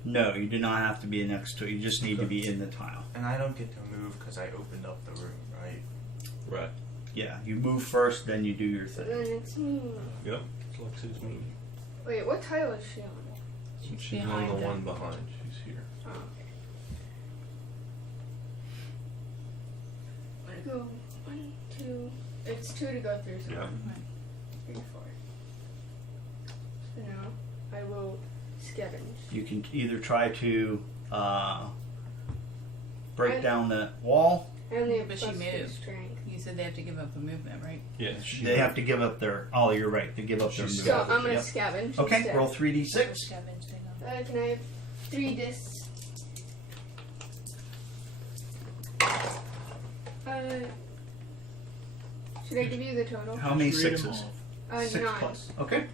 No, you do not have to be next to it. You just need to be in the tile. And I don't get to move because I opened up the room, right? right? Yeah, you move first, then you do your Then thing. it's me. Yep. Lexi's me. Wait, what tile is she on? She's on behind the them. one behind. She's here. Oh, okay. I'm gonna go 1, 2. It's 2 to go through. So Yeah. 1, 3, 4. So now I will scavenge. You can either try to break down the wall. I only have But she plus 2 moved. strength. You said they have to give up the movement, right? Yeah. They have to give up their. Oh, you're right. They give up their She's move. So I'm gonna Yep. scavenge. Okay, instead. roll 3d6. Scavenge thing on. Can I have 3 discs? Should I give you the total? How many Just read 'em sixes? off. 6 9. plus. Okay.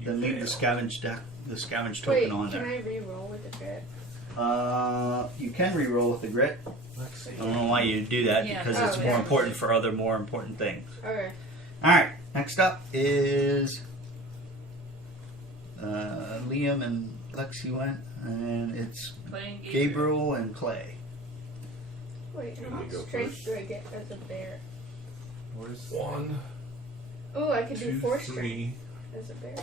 You Then leave the fail. scavenge deck, the scavenge Wait, token on can there. I re-roll with the grit? You can re-roll with the grit. Let's see. I don't know why you do that Yeah, because oh, it's yeah. more important for other more important things. Okay. All right. Next up is Liam and Lexi went, and it's Playing Gabriel and Clay. Wait, You how want me much to go strength first? do I get as a bear? Where's 1, Oh, I could do 2, 4 strength 3, as a bear.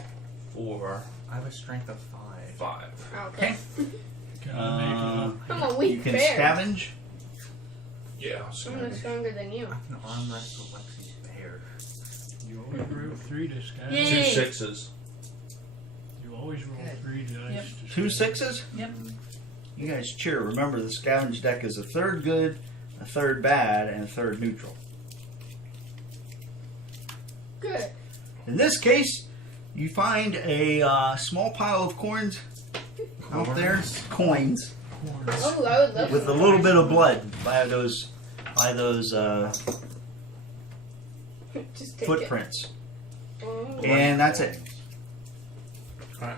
4, I have a strength of 5. 5. Oh, okay. Can I make it up? I'm a You weak can bear. scavenge. Yeah. I'm no stronger than you. I can arm wrestle Lexi's bear. You always roll 3 to scavenge. Yay. 2 6s. You always roll Good. 3 dice Yep. to 2 scavenge. 6s. Yep. You guys cheer. Remember, the scavenge deck is a third good, a third bad, and a third neutral. Good. In this case, you find a small pile of coins out there. Coins. Oh, I would love With a some little corn. bit of blood by those Just take footprints. It. Oh. And that's it. Okay,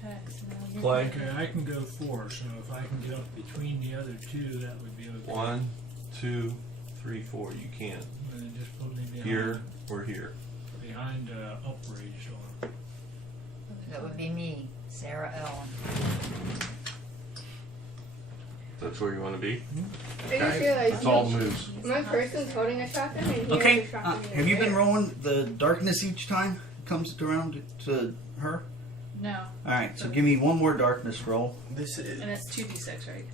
so now you're Play. Okay, I can go 4, so if I can get up between the other 2, that would be okay. 1, 2, 3, 4. You can. And then just put me behind, Here or here. behind uprage or That would be me, Sarah Ellen. That's where you want to be? I just realized That's all the moves. my person's holding a shotgun and he has Okay. a shotgun. in Have you his been bear. rolling the darkness each time it comes around to her? No, All right, so give me one more darkness roll. This is. and it's 2d6, right?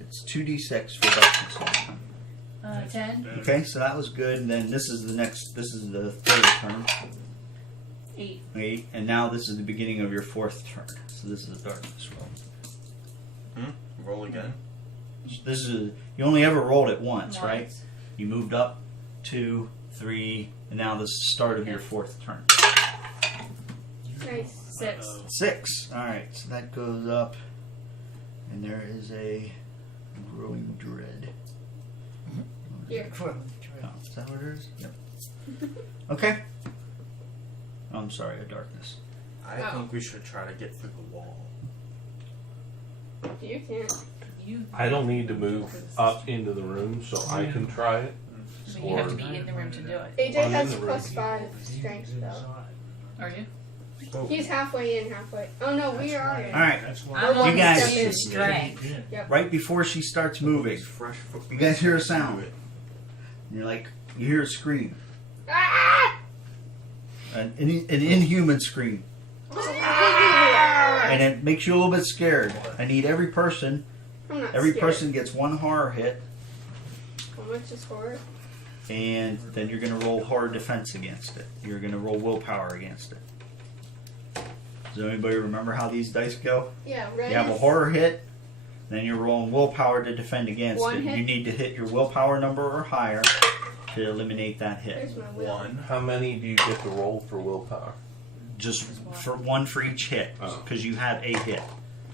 It's 2d6 for darkness. 10, Okay, so that was good. And then this is the next. This is the third turn. 8. 8, and now this is the beginning of your fourth turn. So this is a darkness roll. Roll again. So this is you only ever rolled it once, right? Once. You moved up 2, 3, and now this is the start of your fourth turn. Nice. 6. 6. All right, so that goes up, and there is a growing dread. Here. Oh, is that what it is? Yep. Okay. I'm sorry, a darkness. I Oh. think we should try to get through the wall. You can't. You, I don't need to move up into the room, so I can try it. but you have to be in the room to do it. AJ I'm in has the room. +5 strength though. Are you? He's halfway in, halfway. Oh no, we are. All right, That's I'm why. You on guys- 7 strength. right before she starts moving, Fresh foot. you guys hear a sound. And you're like, you hear a scream, Ah! an inhuman scream, and it makes you a little bit scared. I need every person. I'm not Every scared. person gets one horror hit, How much is horror? and then you're going to roll horror defense against it. You're going to roll willpower against it. Does anybody remember how these dice go? Yeah, red. You have a is- horror hit, then you're rolling willpower to defend against One it. hit? You need to hit your willpower number or higher to eliminate that hit. There's my will. One. How many do you get to roll for willpower? Just for one for each hit, Oh. because you have a hit.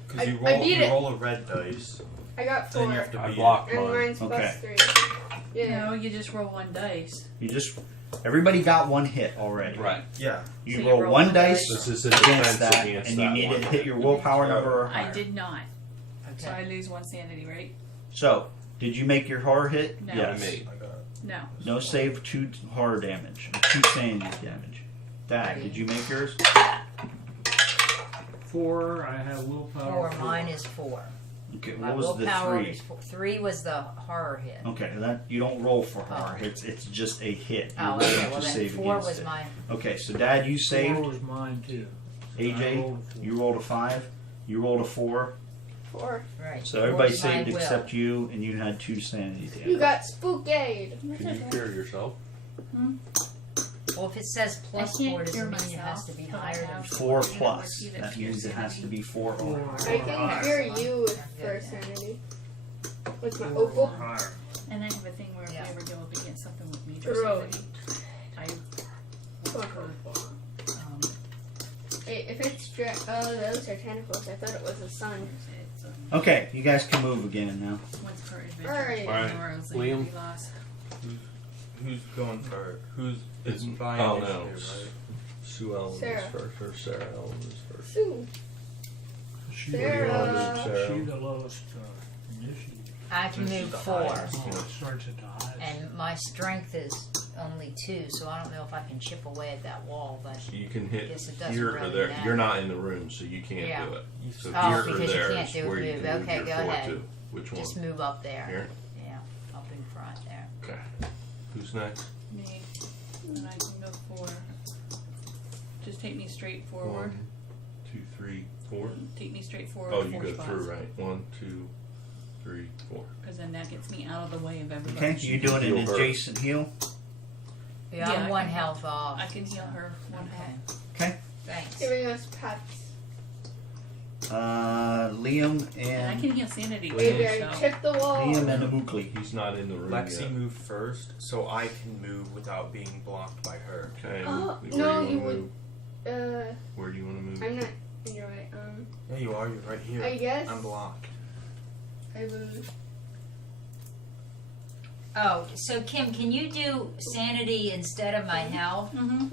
Because you I roll, beat you it. roll a red dice, I got then 4. you have to I beat blocked And mine. mine's Okay. +3. Yeah. No, you just roll 1 dice. You just everybody got one hit already. Right. it. Yeah. You So you roll roll one one dice This is a against defense that, against and you that need one. to hit your willpower number or higher. I did not. So Okay. I lose 1 sanity, right? So, did you make your horror hit? No. Yes. I made. I got it. No. No save, 2 horror damage, 2 sanity damage. Dad, did you make yours? 4, I have willpower. 4. Mine is 4. Okay, My what was the willpower 3? is 4. 3 was the horror hit. Okay, that you don't roll for horror Oh. hits. It's just a hit. You're Oh, rolling okay. to Well, then save 4 against was it. my. Okay, so Dad, you 4 saved. was mine too. I AJ, rolled a 4. you rolled a 5. You rolled a 4. 4. Right. So everybody 4's my saved will. except you, and you had 2 sanity damage. You got spookade. Can you cure yourself? Well, if it says plus I 4, can't does cure it mean it has myself, to be but I higher than have- 4 You know, plus. either That cure means it has sanity. to be 4 or higher. I can cure you with for sanity. With my opal. Higher. And I have a thing where Yeah. if we ever go up against something with major Really? sanity, I If it's oh, those are tentacles. I thought it was a sun. it's Okay, you guys can move again now. once per adventure. Alright. Alright, Or else Liam? we lost. Who's going for? Who's It's by oh initiative, no. right? Sue Ellen Sarah. is first, or Sarah Ellen is first. Sue. She Sarah. She the lowest initiative. I can This is move the 4. highest. Oh, it starts at the highest. And my strength is only 2, so I don't know if I can chip away at that wall, but. You can hit Guess it doesn't here or really there. matter. You're not in the room, so you can't Yeah. do it. So Oh, here or because you there can't is do a where you move. can move Okay, your go 4 ahead. to. Which one? Just move up there. Here? Yeah, up in front there. Okay. Who's next? Me. And I can go 4. Just take me straight forward. 1, 2, 3, 4. Take me straight forward. Oh, you 4 go spots. through, right? 1, 2, 3, 4. Because then that gets me out of the way of everybody. Okay, you're doing an Heal her. adjacent heal. Yeah, Yeah, I'm I 1 can- health off. I can heal her 1 health. Okay. Thanks. Giving us pets. Liam And I and can heal sanity. AJ, so. tip the wall. Liam and Amukli. He's not in the room Lexi yet. moved first, so I can move without being blocked by her. Okay. Oh, where no, do you you want to would- move? Where do you want to move? I'm not in your way. Yeah, you are. You're right here. I guess I'm blocked. I would. Oh, so Kim, can you do sanity instead of my health? Mm-hmm.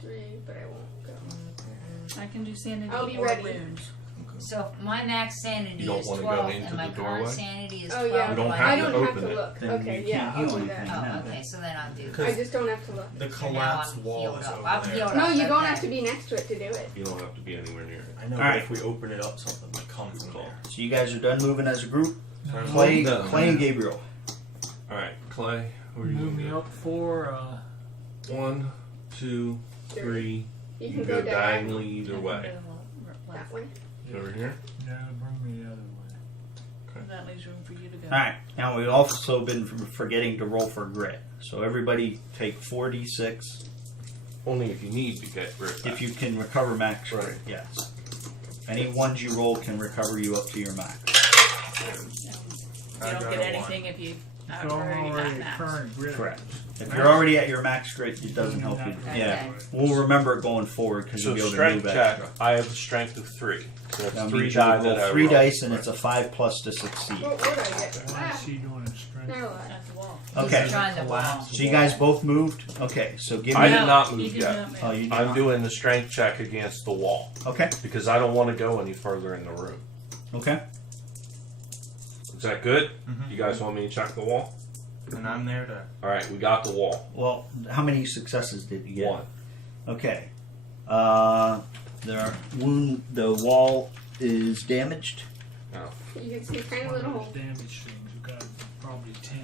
3, but I won't go. I can do sanity I'll be or ready. wounds. So my max sanity You don't is wanna go 12, into and my the current doorway? sanity is Oh 12. yeah, You don't but have I to don't have open to it. look. Then Okay, you yeah, can't I'll heal do anything. that. Oh, okay, so then I'll do Because- I just don't have to look. The So now collapsed I'm wall healed is up. over I'm there. healed No, up, you don't okay. have to be next to it to do it. You don't have to be anywhere near it. I know, All but right. if we open it up, something might come from there. So you guys are done moving as a group. Try to Clay, No. Clay and Gabriel. All right, Clay. Where are you Move me going? up 4. 1, 2, 3, You You can go go diagonal diagonally either way. that way. Over here? No, bring me the other way. That leaves room for you to go. All right. Now we've also been forgetting to roll for grit. So everybody take 4d6 Only if you need to get rid of that. if you can recover max grit. Right. Yes. Any ones you roll can recover you up to your max. You don't get anything if you It's already got already max. current grid. Correct. If you're already at your max grit, it doesn't help you. Okay. Yeah. We'll remember it going forward because So you'll be able to strength move check, extra. I have a strength of 3. So that's That 3 means you die roll that I 3 roll. dice and it's a 5+ to succeed. What would I get? Why is she doing a strength? Now what? At the wall. Okay. He's trying to Collapse. So you guys both moved? Okay, so give me. I did not he move did yet. not move. Oh, you did I'm not? doing the strength check against the wall Okay, because I don't want to go any further in the room. okay. Is that good? Mhm. You guys want me to check the wall? And I'm there to. All right, we got the wall. Well, how many successes did you get? 1. Okay. The wall is damaged. You can see tiny One little of hole. those damage things. We've got probably 10.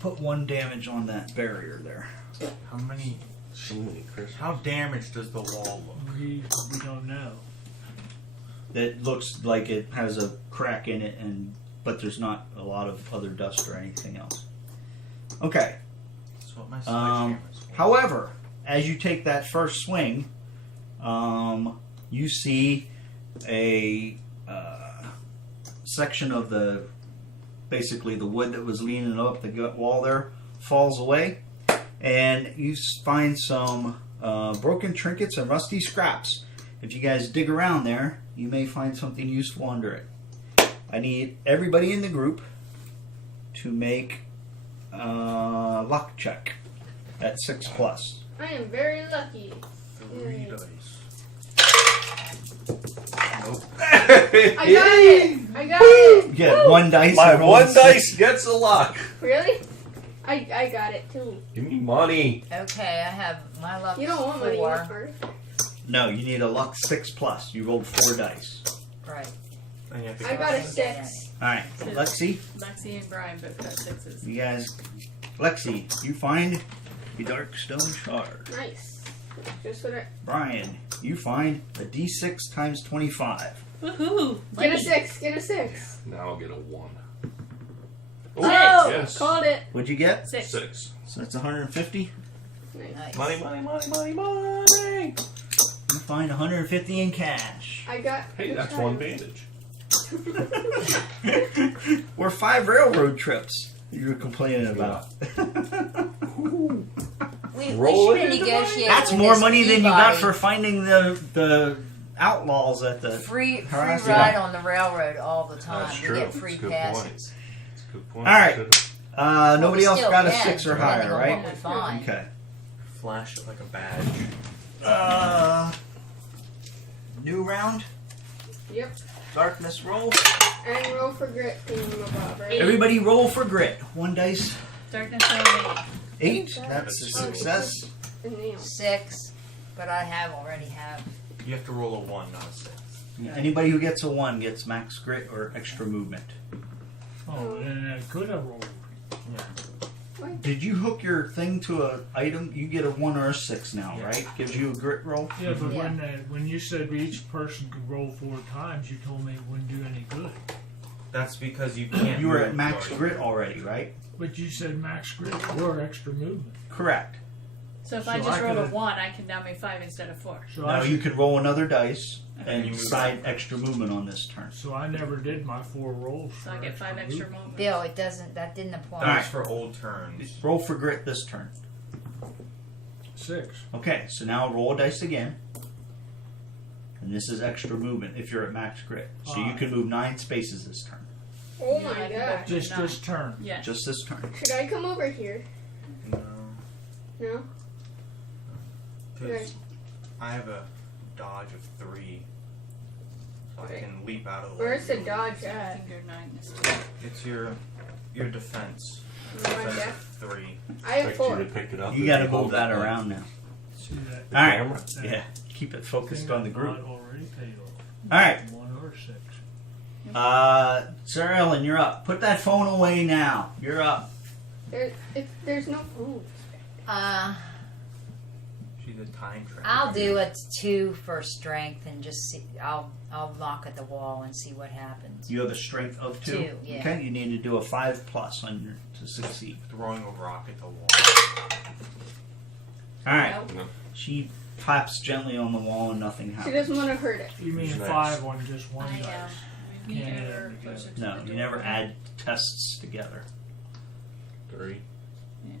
Put 1 damage on that barrier there. How many? So many, Chris. How damaged does the wall look? We don't know. It looks like it has a crack in it, but there's not a lot of other dust or anything else. Okay. That's what my sledgehammer is for. However, as you take that first swing, you see a section of basically the wood that was leaning up the wall there falls away, and you find some broken trinkets and rusty scraps. If you guys dig around there, you may find something useful under it. I need everybody in the group to make a luck check at 6+. I am very lucky. 3 dice. Nope. I got it! I got it! You get 1 dice. My and roll 1 a 6. dice gets a luck. Really? I got it too. Give me money. Okay, I have my luck You don't want money, you want 4. first. No, you need a luck 6+. You rolled 4 dice. Right. And you have to I go got a down. 6. All right, Lexi, Lexi and Brian both got 6s. you guys. Lexi, you find a dark stone shard. Nice. Just what I. Brian, you find a D6 times 25. Woohoo! Get a 6. Get a 6. Now I'll get a 1. Oh! yes. Called it. What'd you get? 6. 6. So that's 150. Nice. Nice. Money, money, money, money, money. You find 150 in cash. I got. Hey, that's 1 bandage. Or 5 railroad trips you were complaining about. We Roll should it into negotiate. That's with more this money than you got Peabody. for finding the outlaws at the. free harass ride you. on the railroad all the time. That's We true. get free That's a good passes. point. That's a good point. All right. Should've- Nobody we else still got a can, 6 or depending higher, on right? what we find. Okay. Flash it like a badge. New round. Yep. Darkness roll. And roll for grit thingamabob, right? Everybody roll for grit. 1 dice. Darkness roll 8. That's a success. A nail. 6, but I already have. You have to roll a 1, not a 6. Anybody who gets a 1 gets max grit or extra movement. Oh, then I could have rolled. Yeah. Did you hook your thing to a item? You get a 1 or a 6 now, Yeah. right? Gives you a grit roll. Yeah, but Yeah. when you said each person could roll 4 times, you told me it wouldn't do any good. That's because you can't. You were move at max yours. grit already, right? But you said max grit or extra movement. Correct. So if So I just I roll a could've- 1, I can now make 5 instead of 4. So Now I you should, could roll another dice and You move decide backwards. extra movement on this turn. so I never did my 4 rolls. So for I get 5 extra movement. movement. Bill, it doesn't. That didn't apply. All right. That's for old turns. Roll for grit this turn. 6. Okay, so now roll a dice again. And this is extra movement if you're at max grit. So you can move 9 spaces this turn. Oh Yeah, my I can gosh. go Just No. this turn. Yeah. Just this turn. Should I come over here? No. No? Because I have a dodge of 3. So I can leap out of the way. Where's the dodge So I at? can go 9 this time. It's your defense. My Defense death. of 3. I have Expect you 4. to pick it up. You and got to hold move it that up. around now. See that? The All right. camera? Yeah. Keep it focused thing on the I group. thought already paid off. All right. 1 or 6. Sarah Ellen, you're up. Put that phone away now. You're up. There's no phone. Uh, Do the time travel. I'll do a 2 for strength and just see. I'll knock at the wall and see what happens. You have a strength of 2. 2, yeah. Okay, you need to do a 5+ on your to succeed. Throwing a rock at the wall. All right. No. She taps gently on the wall and nothing She happens. doesn't want to hurt it. You mean Who's next? 5 on just one I dice? remove Can't error, add them closer to No, the you door. never add tests together. 3. Yeah.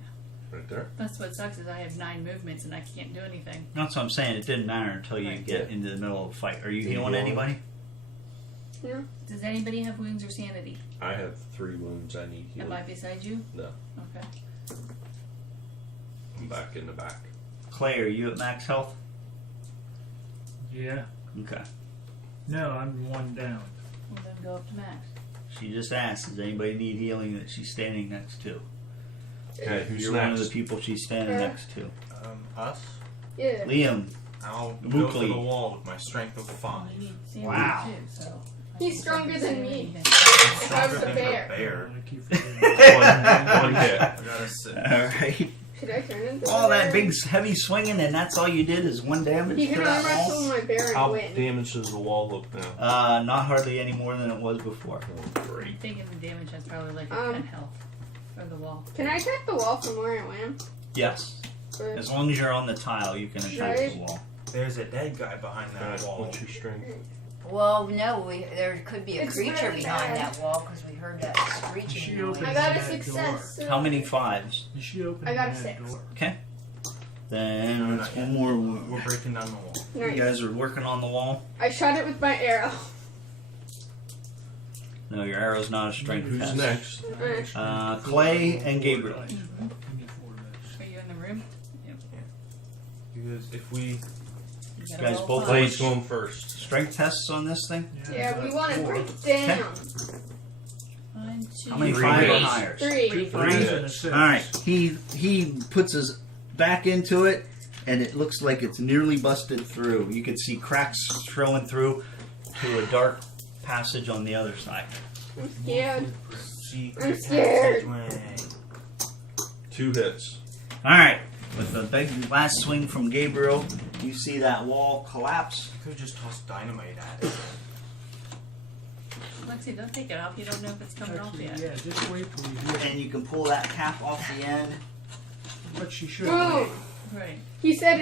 Right there. That's what sucks is I have 9 movements and I can't do anything. That's what I'm saying. It didn't matter until you Right. get into the middle of a fight. Are you Do you healing want- anybody? Does anybody have wounds or sanity? I have 3 wounds I need Am healed. I beside you? No. Okay. I'm back in the back. Clay, are you at max health? Yeah. Okay. No, I'm 1 down. Well, then go up to max. She just asked, does anybody need healing that she's standing next to? Okay, who's You're one of the next? people she's standing Her. next to. Us? Yeah. Liam, I'll go Wookly. for the wall with my strength of 5. You need sanity Wow. too, so. He's stronger than me. Sanity then. If I was Stronger a than bear. a bear. I keep forgetting. One hit. I got a 6. alright. Should I turn into All a that bear? big heavy swinging and that's all you did is 1 damage You to can that arm wrestle wall? my bear and How win. damaged does the wall look now? Not hardly any more than it was before. Oh, great. I'm thinking the damage has probably like 10 health for the wall. Can I attack the wall from where I am? Yes. Or- As long as you're on the tile, you can attack Right. the wall. There's a dead guy behind that Alright, wall. what's your strength? Well, no, there could be a It's creature really behind bad. that wall because we heard that She screeching noise. opened I got a that success. How many 5s? Is she opening I got a that 6. door? Then No, it's not 1 yet. more We're wound. breaking down the wall. You Nice. guys are working on the wall? I shot it with my arrow. No, your arrow's not a strength Who's test. next? Clay and Gabriel. Give me 4 dice. Are you in the room? Because if we You gotta guys roll both 5. Clay's going first. Strength tests on this thing? Yeah, we want to 4. break down. 1, 2, How many 3 5 or hits. higher? 3. 2 5s and a 6. Alright, he puts his back into it, and it looks like it's nearly busted through. You could see cracks showing through to a dark passage on the other side. I'm scared. secret I'm scared. passageway. 2 hits. Alright, with the big last swing from Gabriel, you see that wall collapse. I could have just tossed dynamite at it. Lexi, don't take it off. You don't know if it's coming off Actually, yet. yeah, just wait till we do it. And you can pull that cap off the end. But she should Boom! wait. Right. He said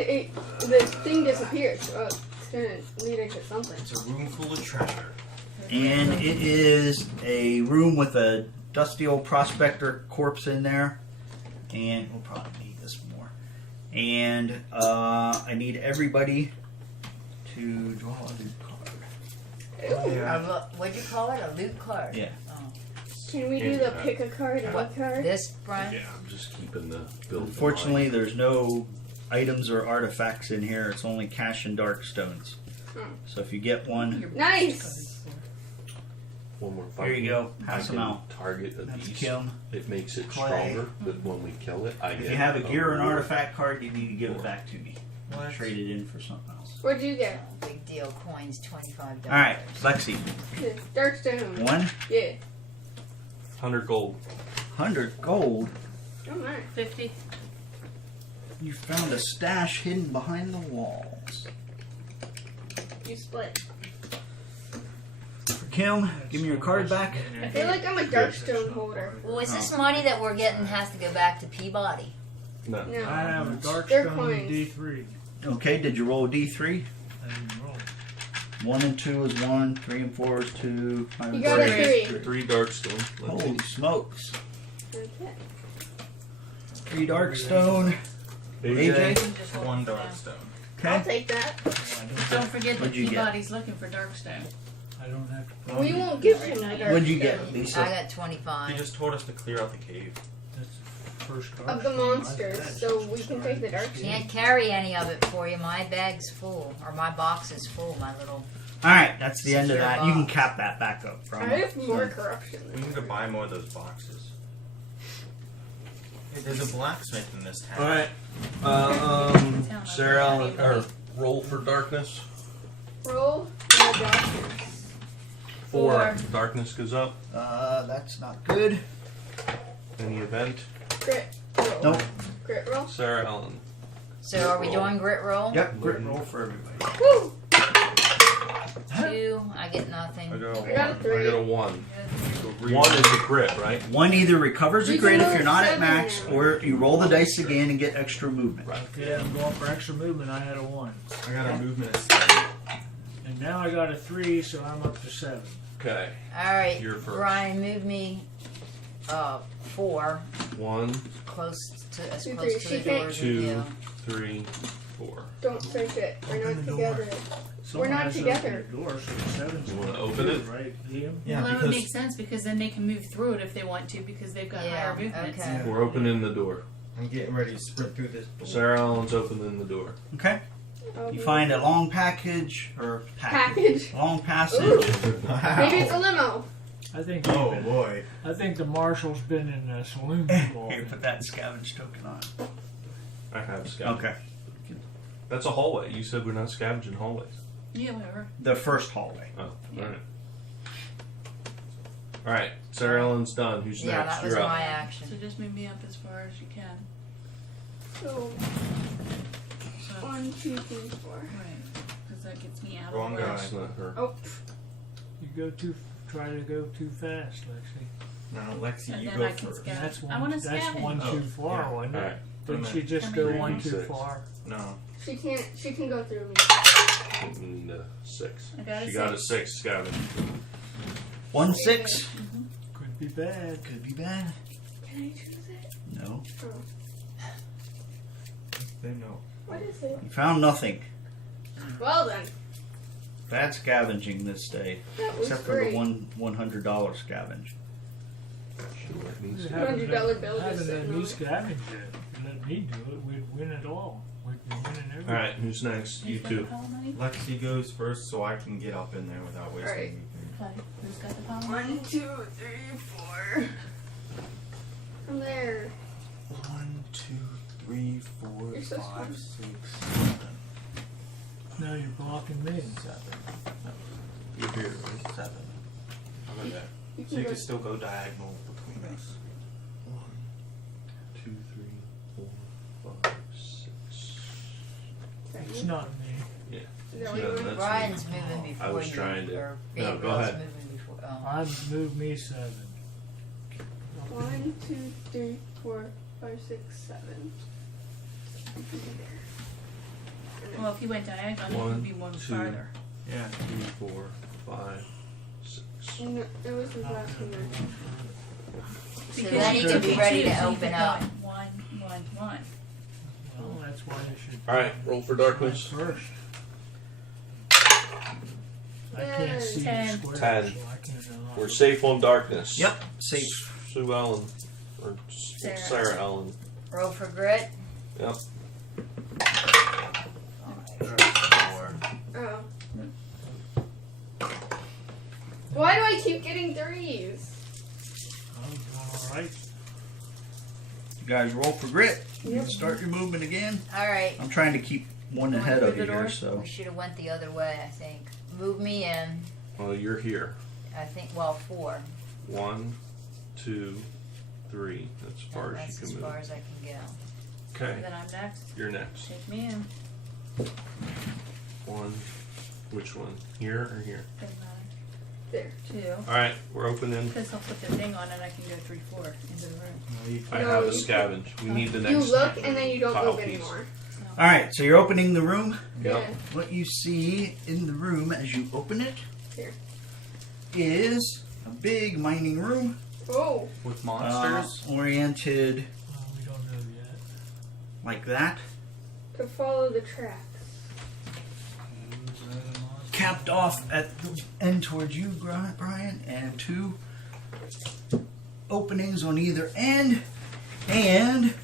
the thing disappeared, so it's gonna lead into something. It's a room full of treasure. And it is a room with a dusty old prospector corpse in there. And we'll probably need this more. And I need everybody to draw a loot card. What'd you call it? A loot card? Yeah. Oh. Can we do the pick a card, any What? card? This, Brian? Yeah, I'm just keeping the build. in Unfortunately, mind. there's no items or artifacts in here. It's only cash and dark stones. So if you get one, Nice! One more here fight. you go. I Pass them can out. target a That's beast. Kim. It makes it Clay. stronger, but when we kill it, I If get you have a gear or an reward. artifact card, you need to give it back to me. What? Trade it in for something else. What'd you get? Oh, big deal. Coins, $25. Alright, Lexi. Darkstone. 1 Yeah. 100 gold. 100 gold. Oh my. 50. You found a stash hidden behind the walls. You split. For Kim, give me your card back. I feel like I'm a Darkstone holder. Well, is this money that we're getting has to go back to Peabody? No. No. I have a They're Darkstone coins. D3. Okay, did you roll a D3? I didn't roll. 1 and 2 is 1, 3 and 4 is 2. 5 You and got a 3. 3. 3 darkstone. Let's Holy see. smokes. Okay. 3 darkstone. AJ? AJ? Just hold One it down. dark stone. I'll Okay. take that. Don't forget that What'd you get? Peabody's looking for Darkstone. I don't have to. We won't give him the Darkstone. What'd you get, I Lisa? got 25. He just told us to clear out the cave. That's the first Of the Darkstone. monsters, That's so just we can trying take the to Darkstone. Can't carry any of it for you. My bag's full, or my box is full. My little. Alright, that's the end of Secure that. You can box. cap that back up. I From have more corruption. We need to buy more of those boxes. Hey, there's a blacksmith in this town. Alright. Sarah, or roll for darkness. Roll the darkness. 4. Darkness goes up. That's not good. Any event. Crit roll. Nope. Crit roll. Sarah Ellen. So are we doing grit roll? Yep, grit roll for everybody. Woo! 2. I get nothing. I got a I got a 1. 3. I got a 1. 1 is a grit, right? One either recovers a You grit can if you're not at roll max, 7. or you roll the dice again and get extra movement. Okay, I'm going for extra movement. I had a 1. I got a movement of 7. And now I got a 3, so I'm up to 7. Okay. Alright, You're first. Brian, move me 4 1, close to as 2, close 3. to She the door can't. as 2, you can. 3, 4. Don't search it. We're Open not the door. together. Someone not has to together. open the door, so 7's You wanna good, open it? right, Liam? Yeah, well, that would because make sense because then they can move through it if they want to because they've got Yeah, higher movements. okay. We're opening the door. I'm getting ready to sprint through this door. Sarah Allen's opening the door. Okay. Oh, You find a long package Package. long passage. Wow. Maybe it's a limo. I think. Oh we've been- boy. I think the marshal's been in the saloon before. Here, put that scavenge token on. I have scavenged. Okay. That's a hallway. You said we're not scavenging hallways. Yeah, whatever. The first hallway. Oh, alright. Alright, Sarah Ellen's done. Who's Yeah, next? that was You're up. my action. So just move me up as far as you can. So, So, 1, 2, 3, 4. right, because that gets me out Wrong of the way. guy. That's not her. Oh, Try to go too fast, Lexi. No, Lexi, And you then go I can first. scan. That's I one. wanna That's scavenge. one too Oh, far, yeah. wasn't it? Alright. Didn't she just Come go here. 1 too 6. far? No. she can't. She can go through me. Putting the 6. I got a She got a 6. 6 scavenge. 1 6. Could be bad. Could be bad. Can I choose it? No. They know. What is it? You found nothing. Well then, Bad scavenging this day. that was Except for great. the $100 scavenge. $100 bill just Haven't sitting let on me it. scavenge it. Let me do it. We'd win it all. We'd be winning everything. Alright, who's next? You Who's got two. the pile of money? Lexi goes first so I can get up in there without wasting Alright. anything. Okay. Who's got the pile of money? 1, 2, 3, 4. I'm there. 1, 2, 3, 4, You're so 5, smart. 6, 7. Now you're blocking me. 7. You're here, right? 7. How about that? You So can you go. can still go diagonal between us. 1, 2, 3, 4, 5, 6. It's not me. Is that what Yeah, you want? that's Brian's me. moving before I was you. trying to- Or No, go Gabriel's ahead. moving before. Oh. I moved me 7. 1, 2, 3, 4, 5, 6, 7. Well, if you went diagonal, it 1, would be one 2. farther. Yeah. 3, 4, 5, 6. No, it was the last one. So Because then you you could can be do ready two, to so you open could up. go 1, 1, 1. Well, that's why you should. Alright, roll for darkness. First. I Yay. can't see 10. the square, 10. so I can't unlock We're it. safe on darkness. Yep. Safe. Sue Ellen. Or Sarah. Sarah Ellen. Roll for grit. Yep. 4. Oh. Why do I keep getting 3s? Oh, all right. You guys roll for grit. You Yep. can start your movement again. All right. I'm trying to keep one Going ahead through of the you here, door? so. We should have went the other way. I think. Move me in. Well, you're here. I think. Well, 4. 1, 2, 3. That's as far as That's you as can far move. as I can go. Okay, Then I'm next. you're next. Take me in. 1. Which one? Here or here? Doesn't matter. There. 2. Alright, we're opening. Because I'll put the thing on and I can go 3, 4 into the room. I No, have a you- scavenge. We need the next You look and then you don't tile move piece. anymore. All right, so you're opening the room. Yep. Yeah. What you see in the room as you open it Here. is a big mining room, Oh. With monsters? oriented Oh, we don't know yet. like that, To follow the tracks. capped off at the end towards you, Brian, and 2 openings on either end. And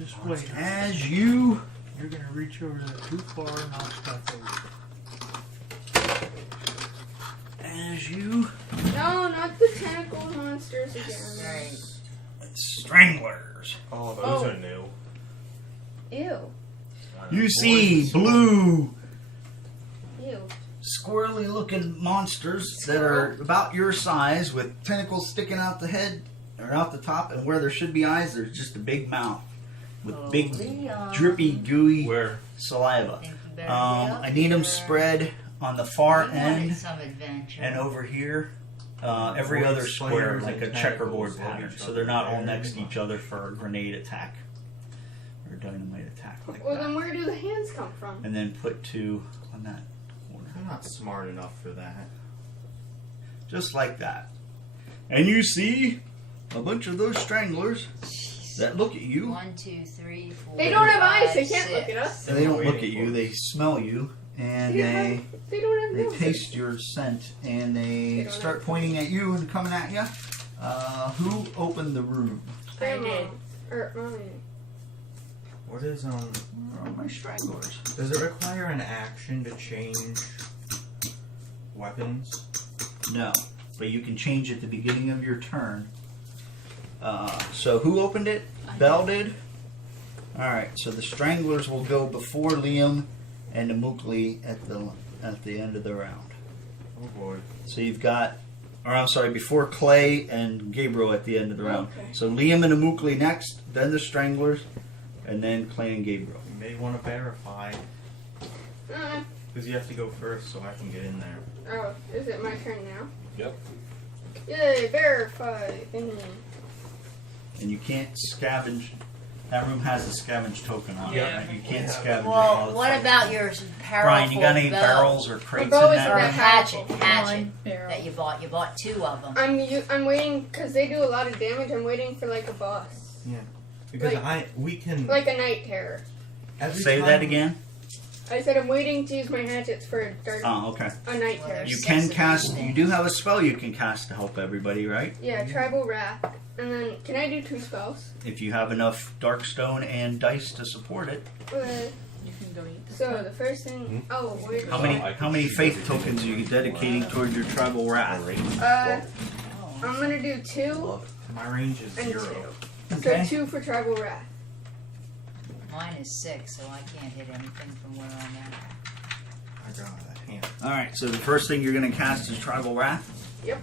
Just wait. as you You're gonna reach over there too far and I'll stop over. No, not the tentacle monsters again. Right. stranglers. Oh, those Oh. are new. Ew. You see blue, Ew. squirrely looking monsters that are about your size with tentacles sticking out the head or out the top, and where there should be eyes, there's just a big mouth. with big, Leon. drippy, gooey Where? saliva. Think you better get up I need them there. spread on the far You wanted end some adventure. and over here. Every Avoid other square spiders like and a checkerboard tentacles of pattern, each so they're not other. all next to each other for a grenade attack or a dynamite attack like Well, that. then where do the hands come from? And then put 2 on that corner, I'm not smart enough for that. just like that. And you see a bunch of those stranglers that look at you. 1, 2, 3, 4. They don't have eyes. They 5, can't look 6. at us. They don't look Waiting at you. for They smell you, and Yeah, they don't have they noses. taste your scent, and they don't start have- pointing at you and coming at you. Who opened the room? I did. Grandma. Or mommy. What is Where are my stranglers? Does it require an action to change weapons? No, but you can change at the beginning of your turn. So who opened it? Belle did. All right. So the stranglers will go before Liam and Amukli at the end of the round. Oh boy. So you've got, or I'm sorry, before Clay and Gabriel at the end of the round. Okay. So Liam and Amukli next, then the stranglers, and then Clay and Gabriel. You may want to verify Uh, because you have to go first, so I can get in there. oh, is it my turn now? Yep. Yay, verify thingy. And you can't scavenge. That room has a scavenge token on it. Yeah. Right? You can't scavenge. Well, all the what fight. about your powerful Brian, you got any bow? barrels or crates in bow that isn't Or room? a hatchet, One barrel. that you bought. You bought 2 of them. I'm waiting because they do a lot of damage. I'm waiting for like a boss, Because Like- we can like a night terror. every Say time, that again. I said I'm waiting to use my hatchets for a dark, Oh, okay. a night Well, terror. there's You 6 can of cast. these You do have a spell you can cast to help everybody, right? Yeah, tribal wrath, and then can I do 2 spells? If you have enough darkstone and dice to support it. You can go eat. So the first thing. Oh, wait. How many I can how many shoot faith everything. tokens are you dedicating toward your tribal wrath? I'm gonna do 2 my range is and 0. 2. Okay. So 2 for tribal wrath. Mine is 6, so I can't hit anything from where I'm at. I got a hand. All right. So the first thing you're going to cast is tribal wrath. Yep.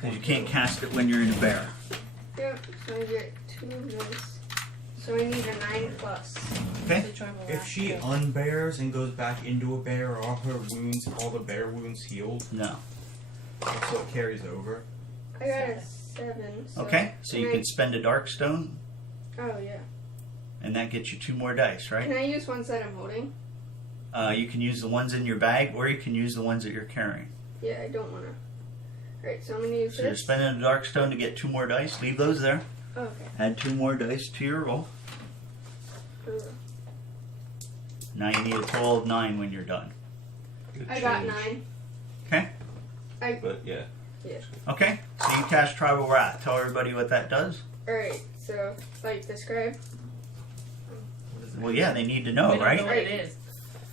Because you can't cast it when you're in a bear. Yep. So I get 2 of this. So I need a 9 plus. Okay. The tribal If wrath. she unbears and goes back into a bear, are all her wounds, all the bear wounds healed? No. So it carries over. I got a 7. So Okay. So you can spend a darkstone, Oh yeah. and that gets you 2 more dice, right? Can I use ones that I'm holding? You can use the ones in your bag, or you can use the ones that you're carrying. Yeah, I don't wanna. Alright, so I'm gonna use So you're this. spending a darkstone to get 2 more dice. Leave those there. Oh, okay. Add 2 more dice to your roll. Ugh. Now you need a total of 9 when you're done. Good I got change. 9. But yeah. Okay. So you cast tribal wrath. Tell everybody what that does. Alright, so like describe. What is Well, yeah, they need to know, We don't right? know what it is.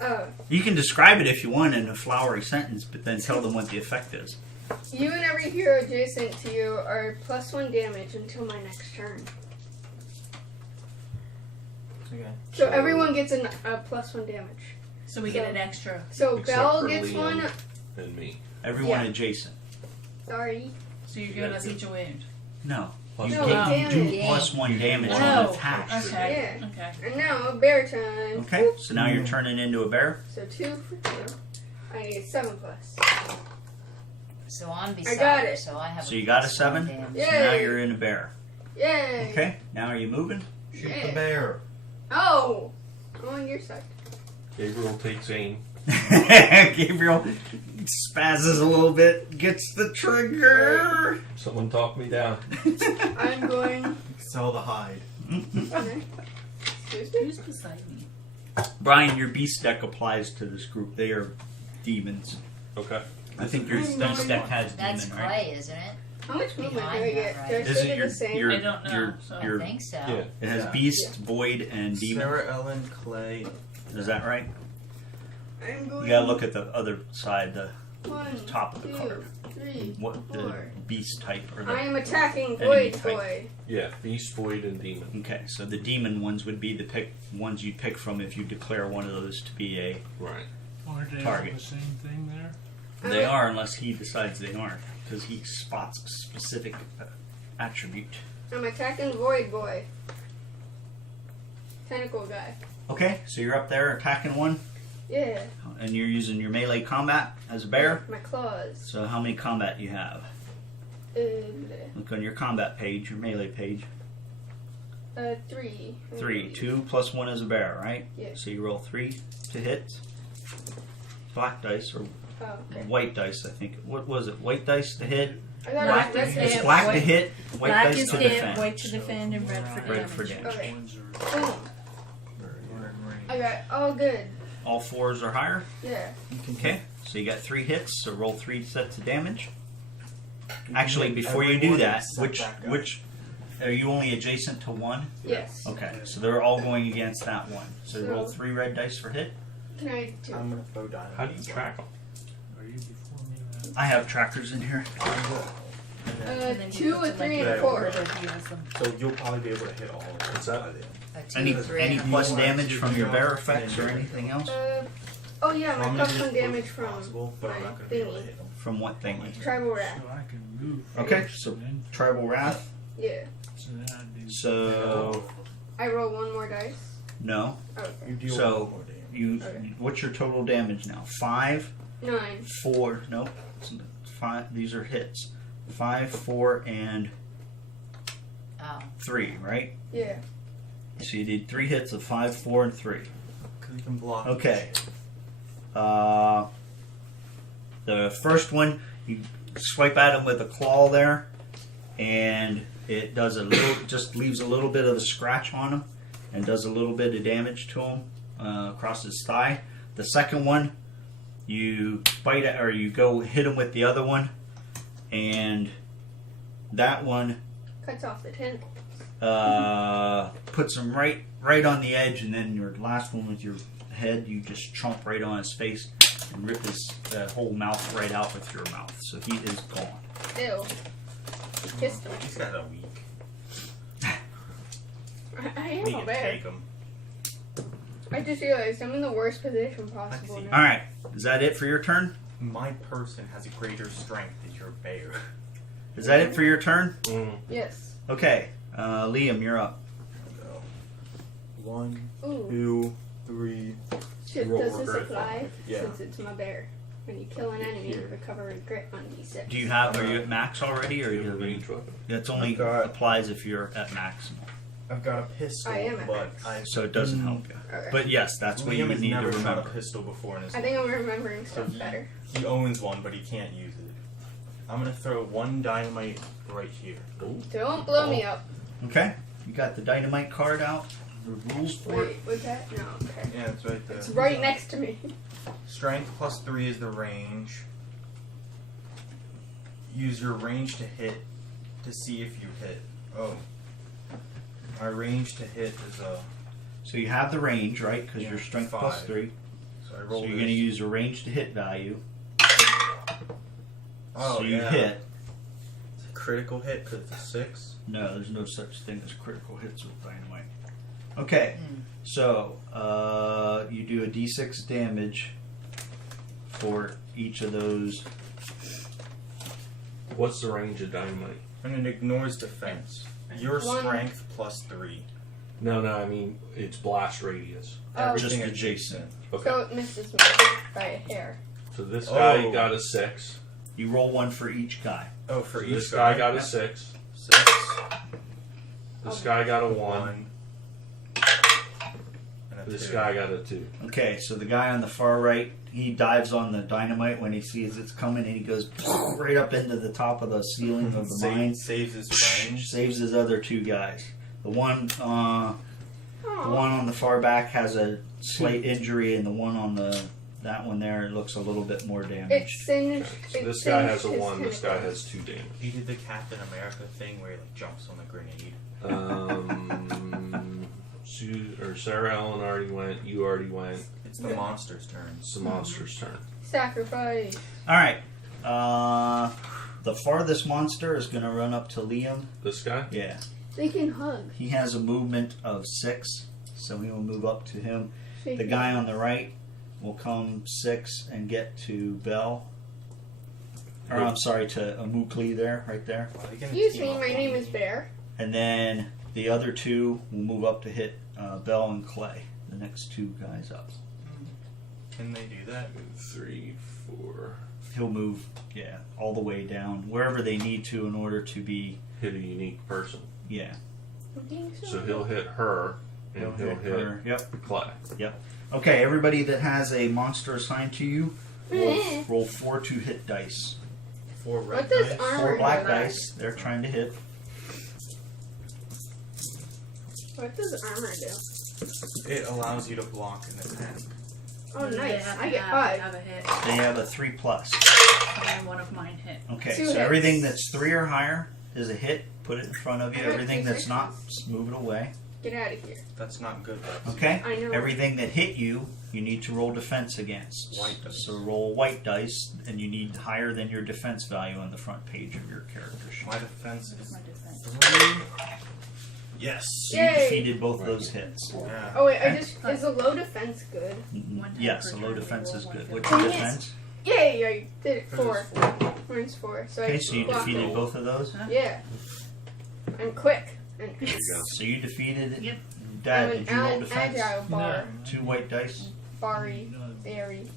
Oh, You can describe it if you want in a flowery sentence, but then tell them what the effect is. you and every hero adjacent to you are +1 damage until my next turn. Okay. So everyone gets a +1 damage. So we get an extra. So Except Belle for gets Liam. one. And me. Everyone Yeah. adjacent. Sorry. So you're giving us each a wound. No. Plus You, No, get, you do damage. +1 damage on Oh, attacks. okay. Yeah. Okay. And now bear time. Okay, so now you're turning into a bear. So 2 for 2. I need 7 plus. So I'm beside got her, it. so I have So you got a +1 7? damage. Yeah. So now you're in a bear. Yay. Okay, now are you moving? Shoot Yeah. the bear. Oh. I'm on your side. Gabriel takes aim. Gabriel spazzes a little bit, gets the trigger. Someone talk me down. I'm going. Sell the hide. Okay. Excuse me. Who's beside me? Brian, your beast deck applies to this group. They are demons. Okay. I think your beast deck has That's demon, right? Clay, isn't it? How much movement do Behind I that, get? right? Do I Is stay it the same? your I don't know, so- I your think so. Yeah. it has beast, void, and demon. Sarah Ellen Clay. Is that right? I'm going. You gotta look at the other side, the 1, top of the 2, card. 3, What the 4. beast type or the I am attacking Enemy Void type. Boy. Yeah. Beast, void, and demon. Okay, so the demon ones would be the ones you'd pick from if you declare one of those to be a. Right. Aren't they all Target. the same thing there? They are, unless he decides they aren't, because he spots a specific attribute. I'm attacking Void Boy. tentacle guy. Okay, so you're up there attacking one, Yeah. and you're using your melee combat as a bear. My claws. So how many combat you have? Look on your combat page, your melee page. 3. 3. 2 plus 1 is a bear, right? Yeah. So you roll 3 to hit. Black dice or Oh, okay. white dice, I think. What was it? White dice to hit. I thought Black it was is red It's hit, black to white- hit. White Black dice is to hit, defend. white to defend, and red for Red for damage. damage. Okay. Ones are Boom. are in range. I got all good. All 4s are higher. Yeah. Okay. So you got 3 hits. So roll 3 sets of damage. Actually, before you do that, which are you only adjacent to one? Yes. Okay. So they're all going against that one. So roll 3 red dice for hit. Can I do? I'm gonna throw dynamite. How do you track them? Are you before me? Man? I have trackers in here. And then 2, you a put 3, like and a 4. whatever he has them. So you'll probably be able to hit all of them. What's that? by then. A 2, Any 3, any and a plus 4. damage from your bear effects or anything else? Oh yeah, So my I'm plus gonna 1 do as damage close as from possible, but I'm my not gonna be able to thingy. hit them. From what thing? Tribal wrath. So I can move. Okay, first, so- and then- Tribal Wrath. Yeah. so then I do. So I roll 1 more dice. no. Okay. You deal So- with more damage. You. Okay. What's your total damage now? 5, 9. 4. Nope. 5. These are hits. 5, 4, and Oh. 3. Right. Yeah. So you did 3 hits of 5, 4, and 3. Because you can block. Okay. The first one, you swipe at him with a claw there, and it does a little, just leaves a little bit of a scratch on him, and does a little bit of damage to him across his thigh. The second one, you bite it, or you go hit him with the other one, and that one Cuts off the tentacle. puts him right on the edge, and then your last one with your head, you just chomp right on his face and rip his whole mouth right out with your mouth. So he is gone. Ew. Kissed him. He's got a weak. I am We a can bear. take him. I just realized I'm in the worst position possible see. now. All right, is that it for your turn? My person has a greater strength than your bear. Is that it for your turn? Yes. Okay, Liam, you're up. Go. 1, Ooh. 2, 3. Shit, Roll does this regret. apply? Yeah. Since it's my bear. When you kill an enemy, you recover regret on D6. Do you have? Are you at max already, or You you have a range weapon. It's only I've got- applies if you're at maximum, I've got a pistol, I am at but max. so it doesn't help you. Okay. But yes, that's what you Liam has need to never shot a remember. pistol before in his I life. think I'm remembering stuff better. He owns one, but he can't use it. I'm gonna throw 1 dynamite right here. Don't blow me up. Okay, you got the dynamite card out. The rules for it. Wait, what's that? No, okay. Yeah, it's right there. It's right next to me. Strength plus 3 is the range. Use your range to hit to see if you hit. Oh. My range to hit is a. So you have the range, right? Because Yeah, your strength 5. plus 3. So I So roll you're this. going to use your range to hit value. Oh, So you yeah. hit. It's a critical hit because it's a 6. No, there's no such thing as critical hits with dynamite. Okay, so you do a d6 damage for each of those. What's the range of dynamite? And it ignores defense. Your 1. strength plus 3. No, I mean it's blast radius. Oh. Everything Just adjacent. Okay. So it misses me by a hair. So this guy Oh. got a 6. You roll one for each guy. Oh, for So each this guy got a Yeah. 6. 6. This guy got a 1. 1. And a This 2. guy got a 2. Okay, so the guy on the far right, he dives on the dynamite when he sees it's coming, and he goes right up into the top of the ceiling of the mine. Saves his range. Saves his other 2 guys. The one on the far back has a slight injury, and the one on that one there looks a little bit more It damaged. singed. So it this guy singed has a his 1. This guy tentacles. has 2 damage. He did the Captain America thing where he like jumps on the grenade. Sarah Ellen already went. You already went. It's the monster's turn. It's the monster's turn. Sacrifice. All right. The farthest monster is going to run up to Liam. This guy? Yeah. They can hug. He has a movement of 6, so he will move up to him. Shake The it. guy on the right will come 6 and get to Bell. Or I'm sorry, to Amukli there, right there. Well, they can Excuse team me, up my on name me. is Bear. And then the other 2 will move up to hit Bell and Clay, the next two guys up. Can they do that? 3, 4. He'll move, yeah, all the way down wherever they need to in order to be, Hit a unique person. yeah. So he'll hit her, and he'll hit her. Yep. Clay. Okay, everybody that has a monster assigned to you, roll 4 2-hit dice. 4 red What does dice. armor 4 do? black dice. They're trying to hit. What does armor do? It allows you to block an attack. Oh, They nice. have I to get 5. have a hit, They have a 3+. and one of mine hit. Okay, 2 so hits. everything that's 3 or higher is a hit. Put it in front of you. I got Everything 2 that's not, sixes. just move it away. Get out of here. That's not good. Though. Okay? I know. Everything that hit you, you need to roll defense against. White dice. So roll white dice, and you need higher than your defense value on the front page of your character sheet. My defense is My defense. 3. Yes. So you Yay. defeated both those hits. Yeah. Oh wait, is a low defense good? One time Yes, per a low turn, defense roll is one good. field. What's your Yes. defense? Yay! I did it. 4. Hers is 4. Mine's 4. So Okay, I so you blocked defeated it. both of those. Yeah. I'm quick. And There you go. So you defeated. Yep. Dad, I'm did you roll an defense? agile bar. 2 white dice. Barry. No, Berry.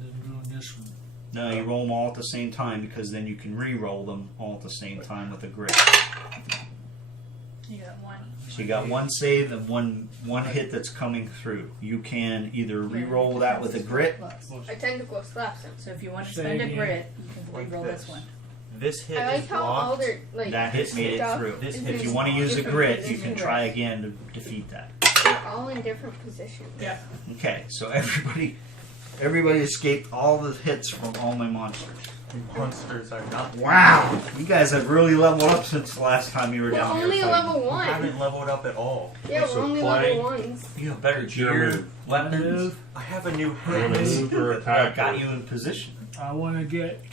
then doing this one. No, you roll them all at the same time because then you can re-roll them all at the same time with a grit. You got one. So you got one save and one hit that's coming through. You can either re-roll that with a grit. A tentacle slaps him. So if you want to Say spend a again. grit, you can Like re-roll this this. one. This hit I like is how all blocked. their like That hit made it stuff through. This is hit in If you want to use a different grit, you positions. can try again to defeat that. They're all in different positions. Yeah. Okay, so everybody escaped all the hits from all my monsters. Monsters are not. Wow, you guys have really leveled up since the last time you were We're down here. only fighting. level We 1. haven't leveled up at all. Yeah, we're So only play. level 1s. You have better It's your gear, move. weapons. Move. I have a new You want to hat. move or I attack? got or- you in position. I want to get.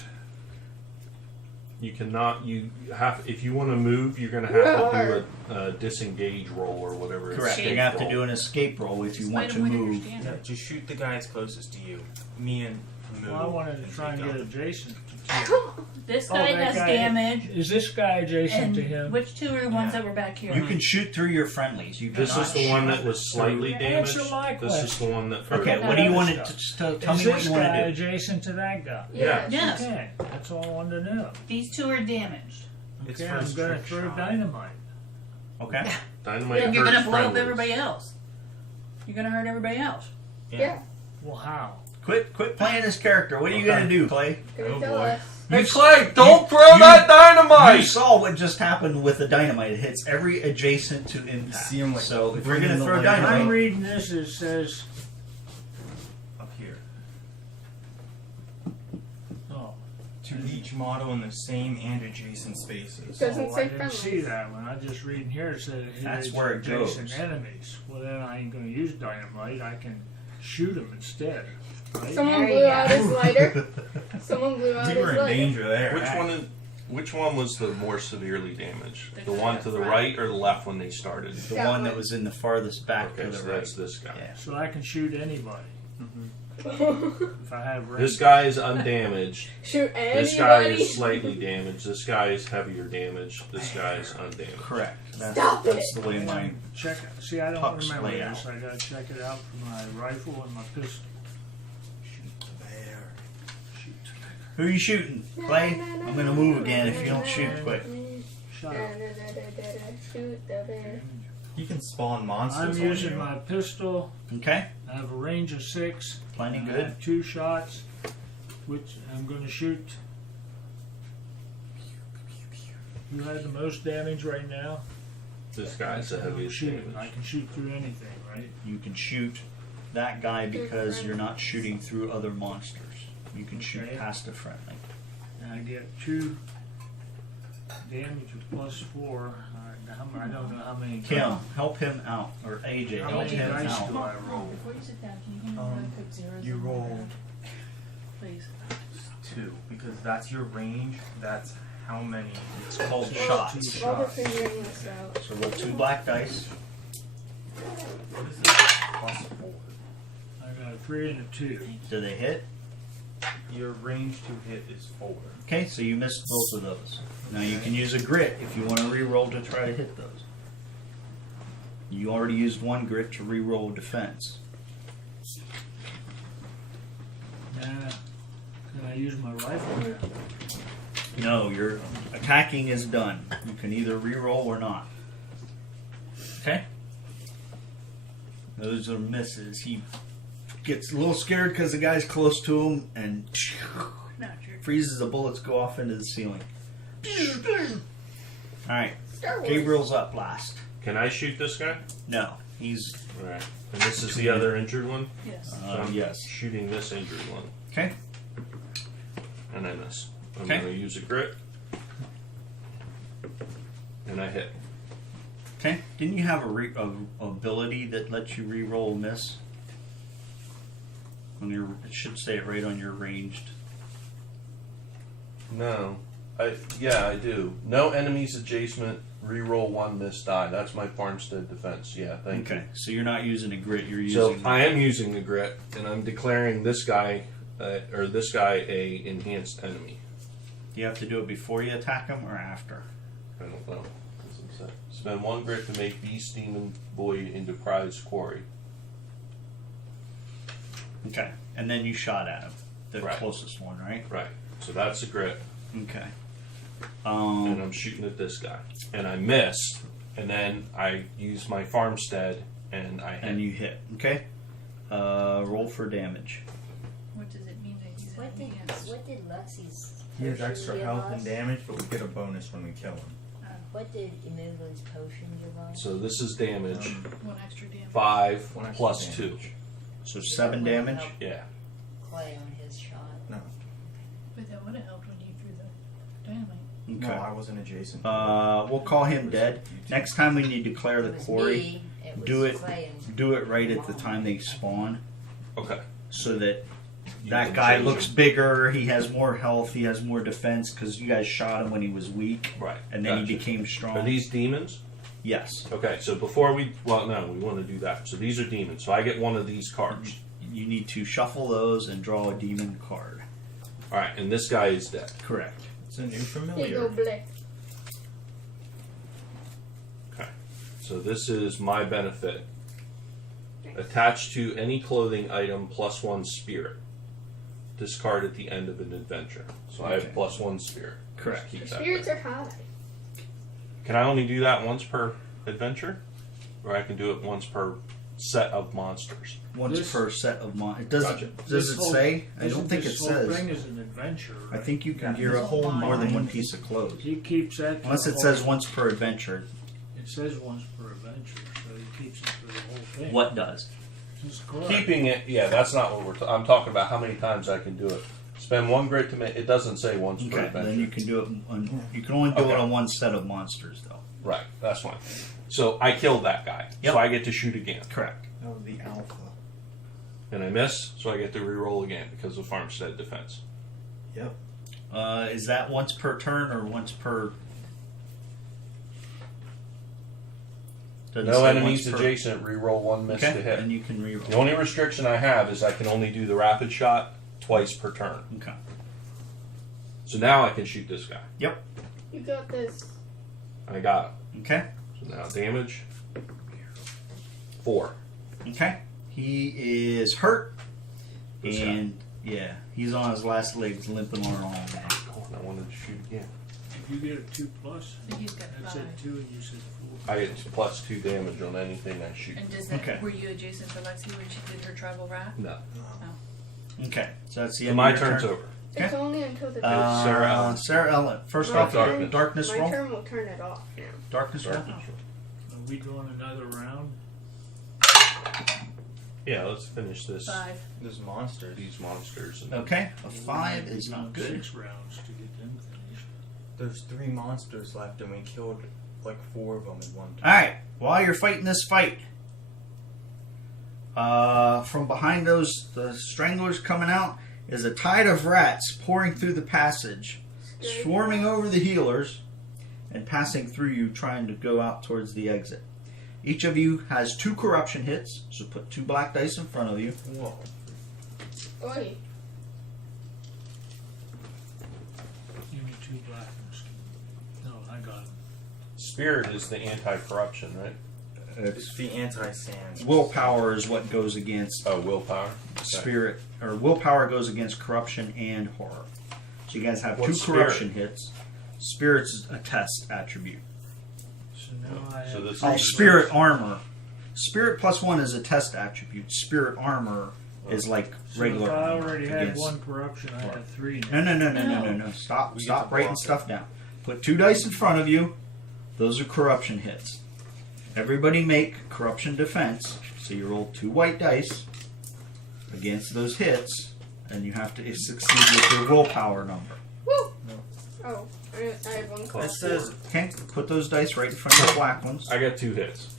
You cannot. You have. If you want to move, you're going to have to do a disengage roll or whatever. Correct. escape You're gonna have to roll. do an escape roll if you Just want let to him win move. understand Yeah, it. just shoot the guys closest to you. Me and Moo. Well, I wanted to try and get Go. adjacent to This Oh, guy that has guy- damage. Is this guy adjacent And to him? which two are the ones that were back here? You can shoot through your friendlies. You This cannot is the one shoot that was slightly Answer damaged. my This is the one that. Okay, what do you want to just tell Is me what this you want guy to do? adjacent to that guy? Yeah. Yes. Okay, that's all I wanted to know. These two are damaged. It's Okay, for I'm his gonna trick throw shot. dynamite. Okay. Dynamite And you're hurts gonna blow up friendlies. everybody else. You're gonna hurt everybody else. Yeah. Well, how? Quit playing this character. What are you gonna do, Clay? Gonna Oh, kill boy. us. Hey Clay, don't throw you- that You dynamite! saw what just happened with the dynamite. It hits every adjacent to impact. see 'em, like, So if we're bringing gonna the throw light I'm dynamite, reading this. It says, Up here. oh, To each model in the same and adjacent spaces. Doesn't oh, say I didn't see friendlies. that one. I just reading here. It said it That's hits where it adjacent goes. enemies. Well, then I ain't gonna use dynamite. I can shoot them instead. Right? Someone There you blew go. out his lighter. Someone blew out We his were in lighter. danger there. Which one was the more severely damaged? The The one to the front. right or the left when they started? the That one one. that was in the farthest back Okay, to the so right. that's this guy. Yeah. So I can shoot anybody Mm-hmm. if I have range. This guy is undamaged. Shoot anybody. This guy is slightly damaged. This guy is heavier damage. This guy is undamaged. Correct. That's, Stop that's it. the way mine. Check. See, I don't Pucks remember lay this. out. I gotta check it out for my rifle and my pistol. Shoot. Who are you shooting, Clay? I'm gonna move again if you don't shoot quick. Shut up. Shoot the bear. You can spawn monsters I'm on using you. my pistol. Okay. I have a range of 6. Plenty I good. have 2 shots, which I'm going to shoot. You had the most damage right now. This guy's the heaviest Shooting. I damage. can shoot through anything, right? You can shoot that guy because you're not shooting through other monsters. You can shoot Okay. past a friendly. And I get 2 damage of +4. I don't know how many. Kim, help him out, or AJ, How help many him dice out. do I roll? Before you sit down, can you hand me one quick zeros? You on my rolled die? Please. 2 because that's your range. That's how many. It's called Well, shots. two While we're shots. figuring this out. So roll 2 black dice. What is this? +4. I got a 3 and a 2. Do they hit? Your range to hit is 4. Okay, so you missed both of those. Now you can use a grit if you want to re-roll to try to hit those. You already used 1 grit to reroll defense. Can I use my rifle? No, your attacking is done. You can either reroll or not. Okay? Those are misses. He gets a little scared because the guy's close to him and Not true. freezes. The bullets go off into the ceiling. Alright, Star Wars. Gabriel's up last. Can I shoot this guy? No, he's. Alright. And this is the other injured one? Yes. So I'm yes. shooting this injured one. Okay. And I miss. I'm Okay. going to use a grit. And I hit. Okay. Didn't you have a ability that lets you reroll a miss? On your, it should say it right on your ranged. No. Yeah, I do. No enemies adjacent. Reroll 1 miss die. That's my farmstead defense. Yeah, thank Okay, so you're not using a grit. You're you. using. So I am using the grit, and I'm declaring this guy, or this guy, a enhanced enemy. Do you have to do it before you attack him or after? I don't know. Doesn't say. Spend 1 grit to make Beast Demon Void into Prize Quarry. Okay, and then you shot at him, the Right. closest one, right? Right. So that's a grit, Okay. and I'm shooting at this guy, and I miss, and then I use my farmstead, and I hit. And you hit. Okay. Roll for damage. What does it mean that he's What did enhanced? Lexi's He has potion extra give health us? and damage, but we get a bonus when we kill him. What did Imogen's potion give us? So this is damage. 1 extra damage. 5 One extra plus damage. 2. So Does 7 that damage. help Yeah. Clay on his shot. No, But that would have helped when you threw the dynamite. Okay. no, I wasn't adjacent. We'll call him dead. Next time when you declare the It was quarry, me, it was do it- Clay and do it right at the time they spawn, Okay. so that You that can guy change looks him. bigger. He has more health. He has more defense because you guys shot him when he was weak, Right. and then he Gotcha. became Are strong. these demons? Yes. Okay, so before we, well, no, we want to do that. So these are demons. So I get one of these cards. You need to shuffle those and draw a demon card. All right, and this guy is dead. Correct. It's a new Here you familiar. go, Blick. Okay, so this is my benefit. Attached to any clothing item plus 1 spirit. Discard at the end of an adventure. So I Okay. have plus 1 spirit. Correct. Just keep that Spirits there. are high. Can I only do that once per adventure? Or I can do it once per set of monsters? Once This- per set of it doesn't. Gotcha. Does it say? I Isn't don't think it this whole says. thing is an adventure. I Right? think you can Yeah, gear there's up a whole more than line. one piece of clothes. He keeps that. Unless for it the says whole- once per adventure. It says once per adventure, so he keeps it for the whole thing. What does? Just correct. Keeping it, yeah, that's not what I'm talking about. How many times I can do it? Spend 1 grit to make. It doesn't say once per Okay, adventure. then you can do it on. You can only do Okay. it on one set of monsters, though. Right, that's fine. So I killed that guy. Yep. So I get to shoot again. Correct. Oh, the alpha. And I miss, so I get to re-roll again because of farmstead defense. Yep. Is that once per turn or once per? Doesn't No say enemies once per- adjacent, re-roll 1 miss Okay, to hit. and you can reroll. The only restriction I have is I can only do the rapid shot twice per turn. Okay. So now I can shoot this guy. Yep. You got this. I got Okay. him. So now damage. 4. Okay. He is hurt, This guy. and yeah, he's on his last legs, limping along now. Oh, and I wanted to shoot again. If you get a 2+, So he's got I 5. said 2 and you said 4. I get plus 2 damage on anything I shoot. And does that, Okay. were you adjacent to Lexi when she did her tribal wrath? No. Okay, so that's the So end my of your turn's turn. over. It's only until the Sarah Ellen. Sarah Ellen. First My off, turn. darkness My roll. turn will turn it off now. Darkness roll. Darkness roll. Are we doing another round? Yeah, let's finish this. 5. There's monsters. These monsters. And Okay, a 5 is not good. 6 rounds to get them finished. There's 3 monsters left, and we killed like 4 of them at one time. All right, while you're fighting this fight, from behind the stranglers coming out is a tide of rats pouring through the passage, swarming over the healers, and passing through you, trying to go out towards the exit. Each of you has 2 corruption hits, so put 2 black dice in front of you. Whoa. Oi. Give me 2 black ones. No, I got them. Spirit is the anti-corruption, right? It's the anti-sand. willpower is what goes against Oh, willpower. spirit, or willpower goes against corruption and horror. So you guys have What's two corruption hits. Spirit's a test attribute. So now I So have this Oh, is- spirit armor. Spirit +1 is a test attribute. Spirit armor is like So regular. if I armor already had against- one corruption, I have 3 now. No. Stop We get to writing block stuff down. Put 2 dice in front of you. Those are corruption hits. Everybody make corruption defense. So you roll 2 white dice against those hits, and you have to succeed with your willpower number. Woo! Oh, I have one It question. says Okay, put those dice right in front of the black ones. I got 2 hits.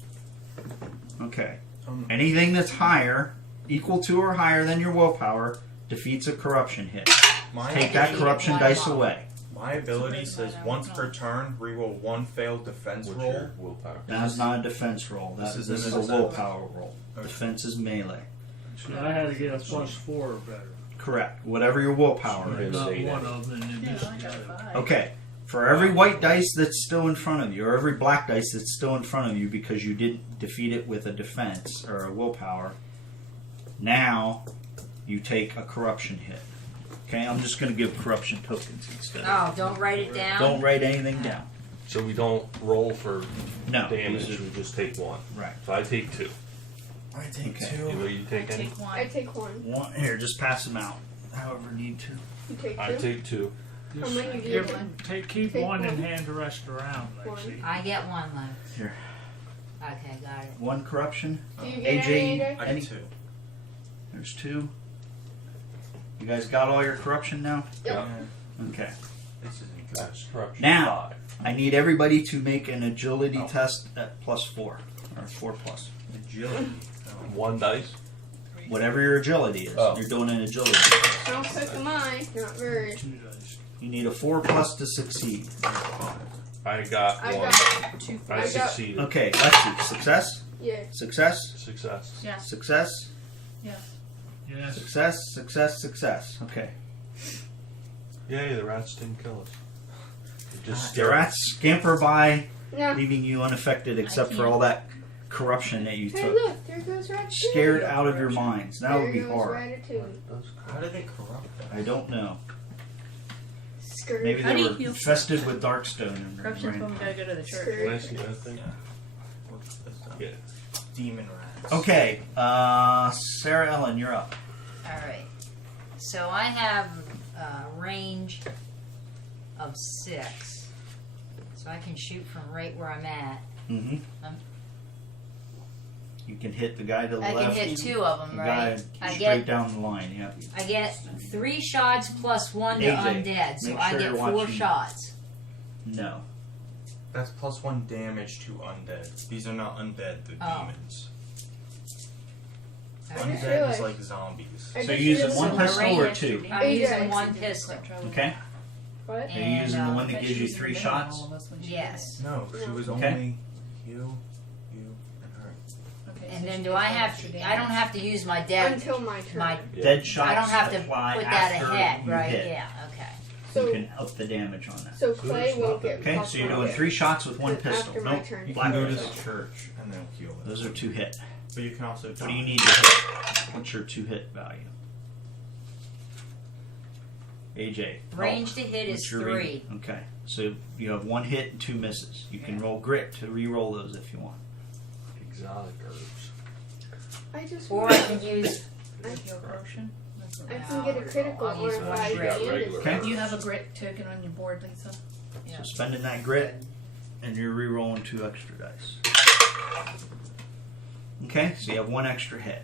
Okay. um, Anything that's higher, equal to or higher than your willpower, defeats a corruption hit. my Take that corruption dice away. my ability says once per turn, reroll 1 failed defense What's roll. your willpower? That's not a defense roll. This This is is an a attack. willpower roll. Okay. Defense is melee. So I had to get a +4 or better. Correct. Whatever your willpower Okay. is. Not say one that. of them, and then No, this I is got the a other. 5. Okay. For every white dice that's still in front of you, or every black dice that's still in front of you because you didn't defeat it with a defense or a willpower, now you take a corruption hit. Okay, I'm just going to give corruption tokens instead. Oh, don't write it down. Don't write anything down. So we don't roll for No. damage. these are- We just take 1. Right. So I take 2. I take Okay. 2. Will you I take any? take 1. I take one. One here, just pass them out. However need to. You take two. I take 2. How Just many do you give- get? keep Take one and one. hand the rest around, Lexi. I get one left. Here. Okay, got it. One corruption. Do you get AJ, any? I any? get 2. There's 2. You guys got all your corruption now? Yep. Okay. This isn't good. That's corruption. Now. 5. I need everybody to make an agility Oh. test at +4 or 4+. Agility. 1 dice. Whatever your agility is, Oh. you're doing an agility test. How quick am I? Not very. 2 dice. You need a 4+ to succeed. I got I 1. got 2 I I got- succeeded. Okay, let's see. Success, yeah. success, Success. Yes. success, Yes. Yes. success, success, success. Okay. Yay, the rats didn't kill us. They just The rats scamper by, No. leaving you unaffected except for all that corruption that you Hey, took. look, there goes Ratatouille. Scared out of your minds. That would There be goes hard. Ratatouille. How did they corrupt that? I don't know. Skirt. Maybe How they do you were heal infested with darkstone in their Corruption's brain. when we gotta go to the church. Can I see that thing? What's this? Yeah. Demon rats. Okay, Sarah Ellen, you're up. Alright. So I have a range of 6. So I can shoot from right where I'm at. Mm-hmm. You can hit the guy to the I left. can hit 2 of them, the right? guy I straight get down the line. Yeah. I get 3 shots plus 1 to AJ, undead, so make I sure get you're 4 watching. shots. No. That's +1 damage to undead. These are not undead, they're Oh. demons. I just Undead is realized- like zombies. I So just you're using realized- one So my pistol range or is- 2? I'm AJ. using 1 pistol. Okay. What? Are you using the one that Bet gives you she's 3 been shots? all of us when she Yes. did No, she was Okay. only you, and her. it. Okay, And so then she do gets I have extra to, I don't damage. have to use my dead, Until my turn. my, Yeah. Dead shots I don't have to apply put that after ahead, you right? hit. Yeah, okay. You So, can up the damage on that. so Clay it's won't not get Okay, so you're doing 3 shots with 1 pistol. After my Nope. turn. You can go to Okay. the church and they'll heal it. Those are 2 hit. But you can also What do you die. need to hit? What's your 2 hit value? AJ. Range to hit What's is your 3. Okay, so you have 1 hit and 2 misses. You can roll grit to re-roll those if you want. Exotic herbs. I just Or want I can use, Does it heal corruption? That's what I I- can get a critical I'll or use if one I grit. damage. Okay. You have a grit token on your board, Lisa. Yeah. So spending that grit, and you're re-rolling 2 extra dice. Okay, so you have 1 extra hit.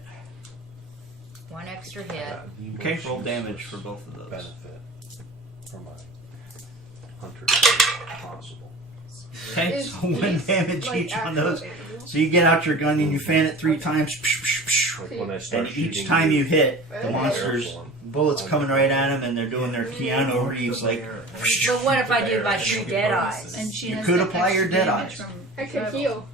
1 extra hit. That'd be Okay, most roll useless damage for both of those. Benefit for my hunter if possible. Okay, Is so 1 these, damage like, each on actual those. animals? So you get out your gun and you fan it 3 times. Like when I start And shooting each time you hit, the Okay. monsters, bullets coming right at them, and they're doing their Keanu Reeves like. But what if I do my 2 dead eyes? And she You has could an apply your extra dead damage eyes. from I could tribal. heal.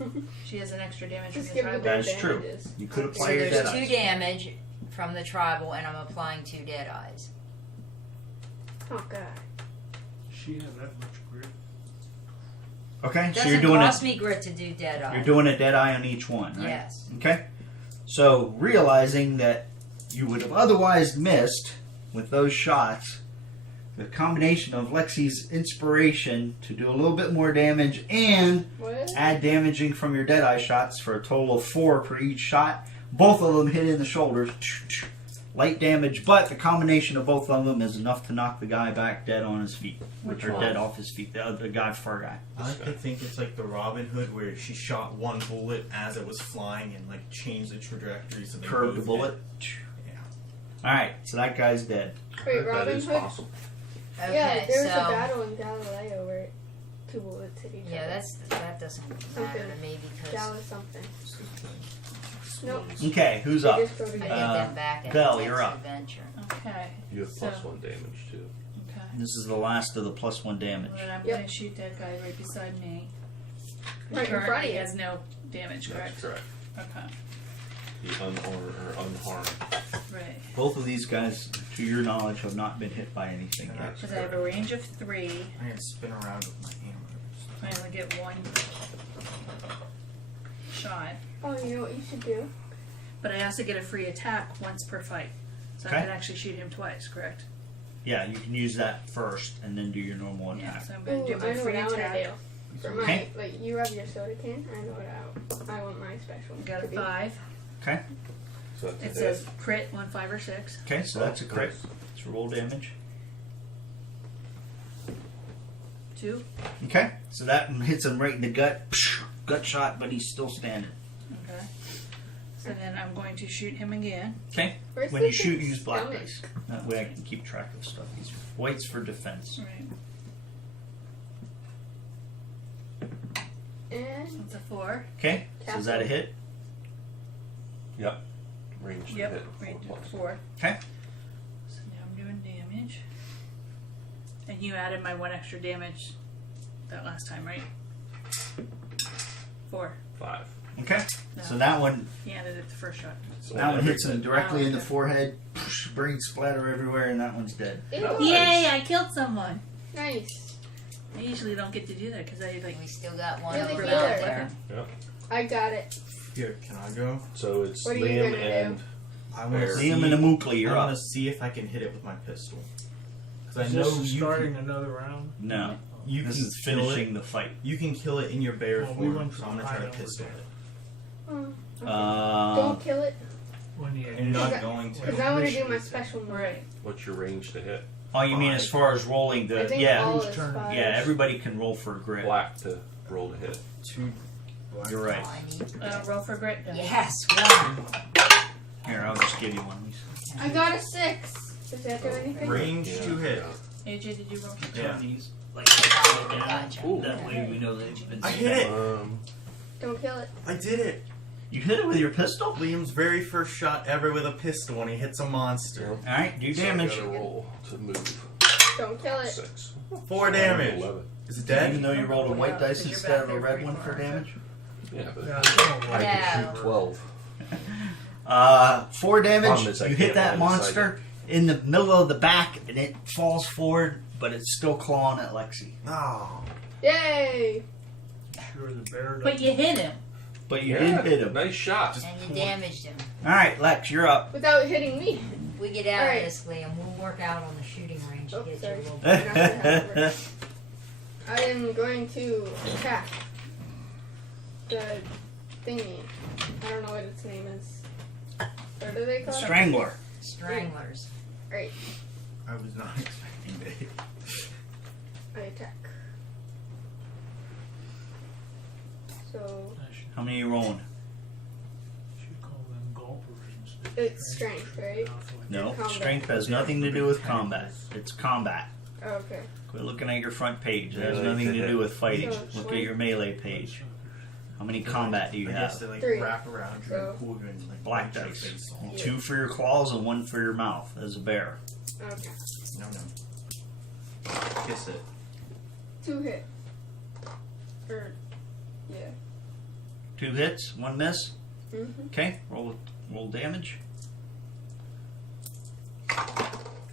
She has an extra damage Just from give your the tribal. That is true. damages. You could So apply your dead there's 2 eyes. damage from the tribal, and I'm applying 2 dead eyes. Oh god. She have that much grit. Okay, so Doesn't you're doing cost a me grit to do dead eye. you're doing a dead eye on each one, right? Yes. Okay. So realizing that you would have otherwise missed with those shots, the combination of Lexi's inspiration to do a little bit more damage and What? add damaging from your dead eye shots for a total of 4 per each shot. Both of them hit in the shoulders. Light damage, but the combination of both of them is enough to knock the guy back dead on his feet. Which or one? dead off his feet. The other guy, far guy. I like to think it's like the Robin Hood where she shot one bullet as it was flying and like changed the trajectory so they Curved the both bullet. hit. Yeah. Alright, so that guy's dead. Wait, That Robin is Hood? possible. Okay, Yeah, there was so a battle in Galileo where 2 bullets hit each yeah, other. that doesn't matter to me because Dallas something. Nope. Okay, who's They up? just go I get together. them back at Belle, the you're next up. adventure. Okay. You have So- +1 damage too. Okay. This is the last of the +1 damage. Well, then I'm Yep. gonna shoot that guy right beside me. Right in front of Currently you. has no damage, correct? That's correct. Okay. The unharmed. Right. Both of these guys, to your knowledge, have not been hit by anything yet. That's Because I have a range of 3. I can spin around with my hammer. I only get 1 shot. Oh, you know what you should do? But I also get a free attack once per fight. So I Okay. can actually shoot him twice, correct? Yeah, you can use that first and then do your normal Yeah, attack. so I'm Ooh, going to do I my know free what I want to attack. do. For my, Okay. like, you rub your soda can, I know what I want my special Got to a be. 5. Okay. So that's a It hit. says crit 1, 5, or 6. Okay, so that's a crit. Nice. Let's roll damage. 2. Okay, so that hits him right in the gut. Gut shot, but he's still standing. Okay. So then I'm going to shoot him again. Okay. Where's When the you shoot, use black stomach? dice. That way I can keep track of stuff. These whites for defense. Right. And That's a 4. Okay, so is that a hit? Yep. Range to Yep. hit. Right. 4 plus. 4. Okay. So now I'm doing damage. And you added my 1 extra damage that last time, right? 4. 5. Okay. No. So that one, He added it the first shot. So that one hits him everything. directly Oh, in the okay. forehead. Brain splatter everywhere, and that one's dead. ew, Nice. Yay! I killed someone. nice. I usually don't get to do that because I like. We still got one You're the over healer. there. I got it. Here, can I go? So it's What are you Liam gonna do? and I want to Fair. see. Liam and Amukli, I you're want up. to see if I can hit it with my pistol. Because Is I know this you starting can, another round? No, you this can is kill finishing it. the fight. You can kill it in your bear Well, we form. went So I'm gonna try to from pistol high it. Oh, okay. Um, Don't kill it, When you And you're not Because going because to. I want to do my Initiative. special move. Right. what's your range to hit? oh, you mean as far as rolling I the? think Yeah, all Whose is turn? 5. yeah. Everybody can roll for a grit. Black to roll to hit. Two. You're right. Oh, I need Roll for grit. Then. Yes, one. Here, I'll just give you one of these. I got a 6. Does that do anything? Range to hit. AJ, did you roll? Yeah. These, like, Gotcha. Ooh. that way we know that it's been. I hit it. Don't kill it. I did it. You hit it with your pistol. Liam's very first shot ever with a pistol when he hits a monster. All right, do So I damage. gotta roll to move. Don't kill it. 6. 4 damage. 11. Is it Even dead? though you rolled a white dice Because you're instead back of a there red pretty one for far. damage. Yeah, but Yeah, I don't I like can No. shoot 12. 4 damage. Problem is I You hit can't that line of monster in the middle of the back, and it falls forward, but it's still clawing at Lexi. Oh. Yay! sure the bear But you hit him. But you Yeah, did hit him. Nice shot. Just And you point. damaged him. All right, Lex, you're up. Without hitting me. We get out Alright. of this, Liam. We'll work out on the shooting range to Oh, get sorry. you a little We're not gonna have it work. I am going to attack the thingy. I don't know what its name is. What do they call it? Strangler. stranglers. Right. I was not expecting that. I attack. So How many are you rolling? Should call them golfers instead. it's strength, right? No, Combat. strength has nothing to do with combat. It's combat. Oh, okay. Quit looking at your front page. It has Melee nothing to to hit. do with fighting. So, Look at your melee page. How many combat do you I guess have? they like 3. wrap around you So- and pull you and like Black bite your dice. face off. 2 for your claws and 1 for your mouth as a bear. Okay. No, no. Kiss it. 2 hit. Or yeah. 2 hits, 1 miss. Mhm. Okay, roll damage.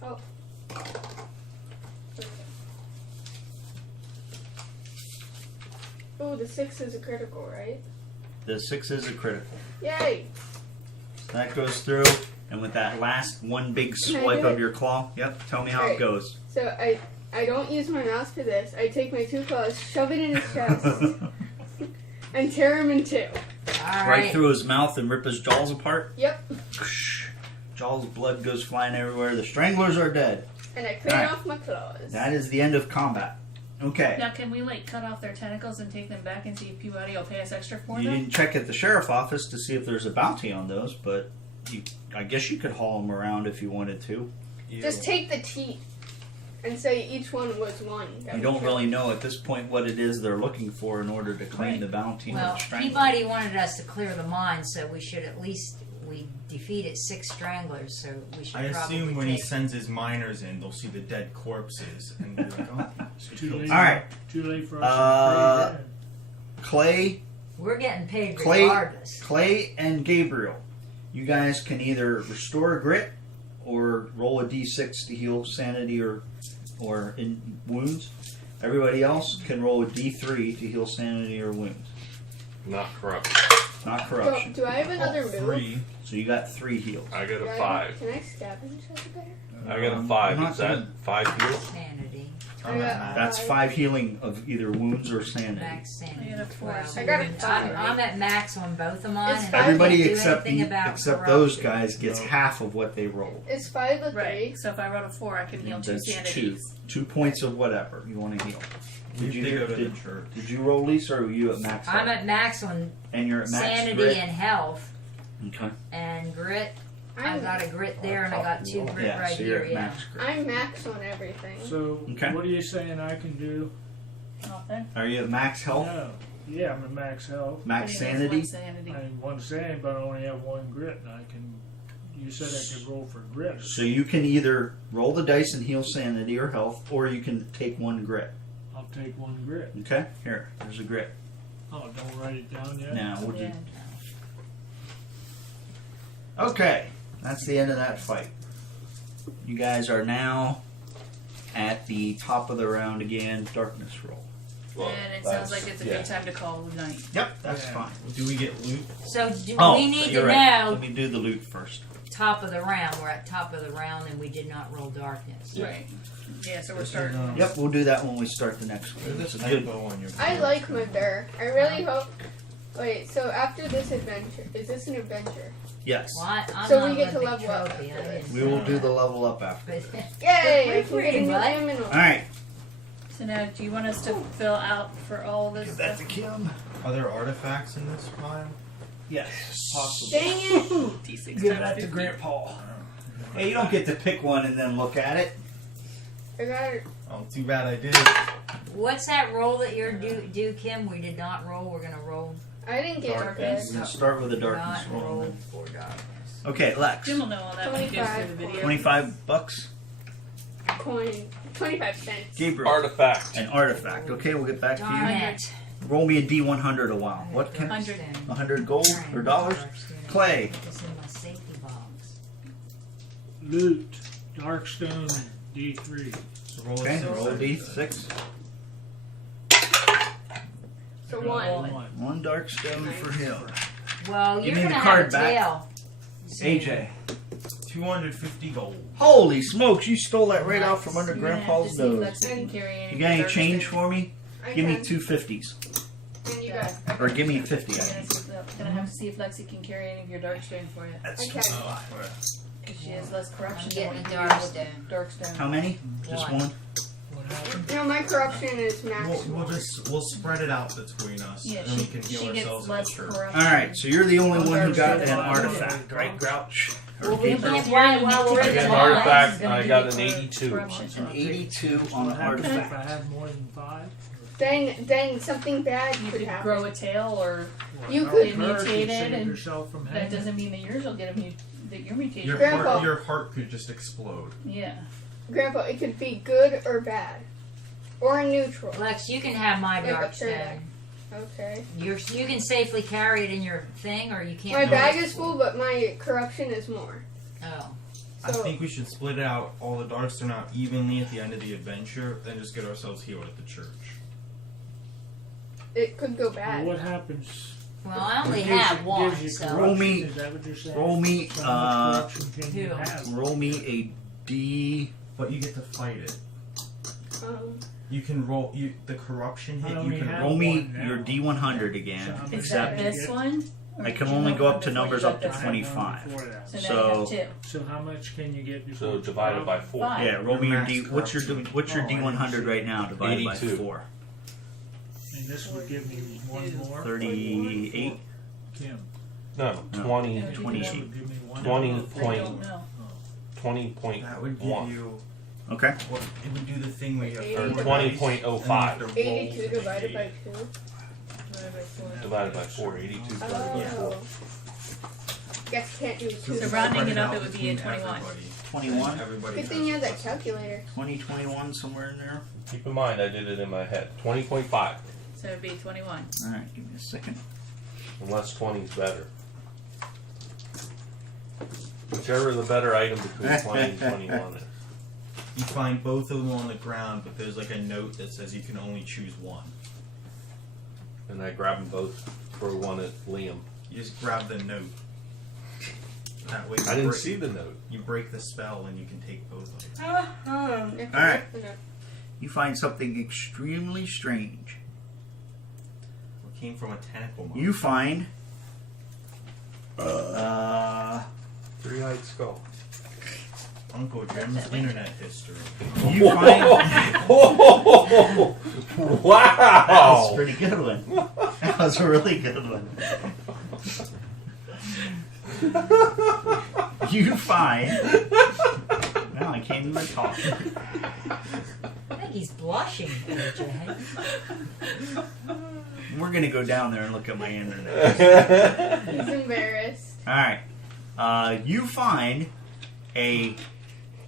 Oh. Okay. Oh, the 6 is a critical, right? The 6 is a critical. Yay! That goes through, and with that last one big Can I swipe do of it? your claw, yep, tell me how Alright. it goes. So I don't use my mouse for this. I take my 2 claws, shove it in his chest, and tear him in 2. All Right through his mouth and rip his jaws apart. Yep. Jaws, blood goes flying everywhere. The stranglers are dead. And I clean Alright. off my claws. That is the end of combat. Okay. Now, can we like cut off their tentacles and take them back and see if Peabody will pay us extra for You them? didn't check at the sheriff office to see if there's a bounty on those, but I guess you could haul them around if you wanted to. Just take the teeth and say each one was 1. that You we don't killed. really know at this point what it is they're looking for in order to claim Right. the bounty. Well, on the strangler. Peabody wanted us to clear the mine, so we should at least we defeated 6 stranglers, so we should I probably assume when he take- sends his miners in, they'll see the dead corpses and be like, oh, she Too killed late. All right. Too late for us Uh, to pray Clay, We're getting paid Clay- regardless. Clay, and Gabriel, you guys can either restore grit or roll a d6 to heal sanity or in wounds. Everybody else can roll a d3 to heal sanity or wounds. Not corrupt. Not So, corruption. do I have another move? 3. So you got 3 heals. I got Do a I- 5. Can I scavenge as a bear? I got a I'm 5. not Is that gonna- 5 heals? Sanity, I got That's 5 healing of either wounds or sanity. max sanity. I got a 4, 12. so I got a we're 5. I'm at max on both of mine. It's and fine. I can't Everybody do except anything about those corruption. guys gets half of what they roll. Is 5 a 3? Right. So if I roll a 4, I can heal 2 That's sanities. 2 points of whatever you want to heal. Did They go to did, the church. did you roll, Lisa, or were you at max I'm health? at max on And you're at max sanity grit? and health Okay. and grit. I I'm, got a grit there and I got 2 grit Yeah, right so you're here. at Yeah. max grit. I'm max on everything. So, Okay. what are you saying I can do? Nothing. Are you at max health? No. Yeah, I'm at max health. Max But he has sanity? 1 sanity. I have 1 sand, but I only have 1 grit, and I can. You said I could roll for grit. Or So you can either roll the dice and heal sanity or health, or you can take 1 grit. I'll take 1 grit. Okay? Here, there's a grit. Oh, don't write it down yet. Now, we'll do. Yeah. Okay, that's the end of that fight. You guys are now at the top of the round again. Darkness roll. Well, And it sounds that's- like it's a yeah. good time to call it night. Yep, that's Yeah. fine. Do we get loot? So do Oh, we need to you're right. know Let me do the loot first. top of the round. We're at top of the round and we did not roll darkness. Right. Yeah, so we're This is, starting. Yep, we'll do that when we start the next one. There's It's a a good. typo on your I like my bear. I really hope. Wait, so after this adventure, is this an adventure? Yes. Well, I'm So not we get to Olympic level up trophy. after I didn't We will say do that. the level up after. But Yay! I Good can for get a you, new bud. animal. Alright, So now, do you want us to fill out for all of this give that stuff? to Kim. Are there artifacts in this pile? Yes, possibly. Dang it! D6 Give times that to 50. Grandpa. Hey, you don't get to pick one and then look at it. I got it. Oh, too bad I did. what's that roll that you're due, Kim? We did not roll. We're gonna roll. I didn't get Darkness. it. We're gonna start with a darkness Not roll. roll for darkness. Okay, Lex. Jim will know all that when he goes through the video. 25 bucks. Coin. 25 cents. Gabriel. Artifact. An artifact. Okay, we'll get back to Darn you. it. Roll me a D100 a while. What, Kim? 100. 100 gold or dollars? Clay. This is my safety box. Loot. Darkstone D3. So roll Okay, a roll a six. D6. So I got one. one. 1 dark stone for him. Well, Give you're me the gonna card have a back. tail. AJ. 250 gold. Holy smokes, you stole that right out from under You're gonna have to Grandpa's see if nose. Lexi can carry any You got any dark change stone. for me? I Give me can. 2 50s. And you got. Or give me 50. You're gonna have to see if Lexi can carry any of your dark stone for you. That's Okay. Because she has less corruption. I'm than getting what a you dark do with stone. Dark stone. How many? Just One. one? What happened? No, my corruption is max. We'll spread it out between us, Yeah, and we can heal she gets ourselves at less the church. corruption. Alright, so you're the only one who got an Dark artifact, stone. right, Grouch? Or Well, we Gabriel? can't buy it while we're I in got the an line. artifact. Gonna I give got you an for 82. corruption. An 82 on What the happens if I artifact. have more than 5? Then something bad You could could happen. grow a tail, or You How could- on earth you mutated save and yourself from that hanging? doesn't mean that yours will get a that your mutation. Your Grandpa. heart could just explode. Yeah. Grandpa, it could be good or bad. Or neutral. Lex, you can have my Like a dark third stone. Okay. You can safely carry it in your thing, or you can't. My go bag with- is full, but my corruption is more. Oh, I So think we should split out all the Darkstone out evenly at the end of the adventure, then just get ourselves healed at the church. it could go bad. Well, what happens? Well, I only It gives have you- one, gives you so. corruption, Roll me- Is that what you're saying? roll me, So how much corruption can you Who? have? Roll me a D. But you get to fight it. You can roll the corruption hit. I You only can have Roll me one now. your D100 So again. how much Is Except that do you this get? one? Or I can did you only have go one up to before you numbers got up to this I one? had one 25. before that. So now So- you have two. So how much can you get before? So divided by 4. Five. Yeah, roll me your Max D. What's your corruption. what's your Oh, I didn't D100 see. right now divided by 82. 4? And this would give me one more. 38. Kim. No, No. 20, No, This 28. would give me one 20 more. I point- don't know. 20.1. That would give you. Okay. What it would do the thing where you have Or four 20.05. dice, and you have to roll 82 divided by 2. Divided by 4. Divided by 4. 82 divided by 4. Guess can't do 2. So rounding it up, it would be a 21. 21. Everybody Good thing you have that calculator. 2021 somewhere in there. Keep in mind, I did it in my head. 20.5. So it'd be 21. All right, give me a second. Unless 20 is better. Whichever the better item between 20 and 21 is. You find both of them on the ground, but there's like a note that says you can only choose one. And I grab them both, throw one at Liam. You just grab the note. That way, I didn't see the note. You break the spell, and you can take both of them. All right. You find something extremely strange. It came from a tentacle monster. You find Three-eyed skull. Uncle Jim's internet history. you find that was a Wow! pretty good one. That was a really good one. You find well, I can't even talk. I think he's blushing, AJ. We're gonna go down there and look at my internet. He's embarrassed. All right. You find a.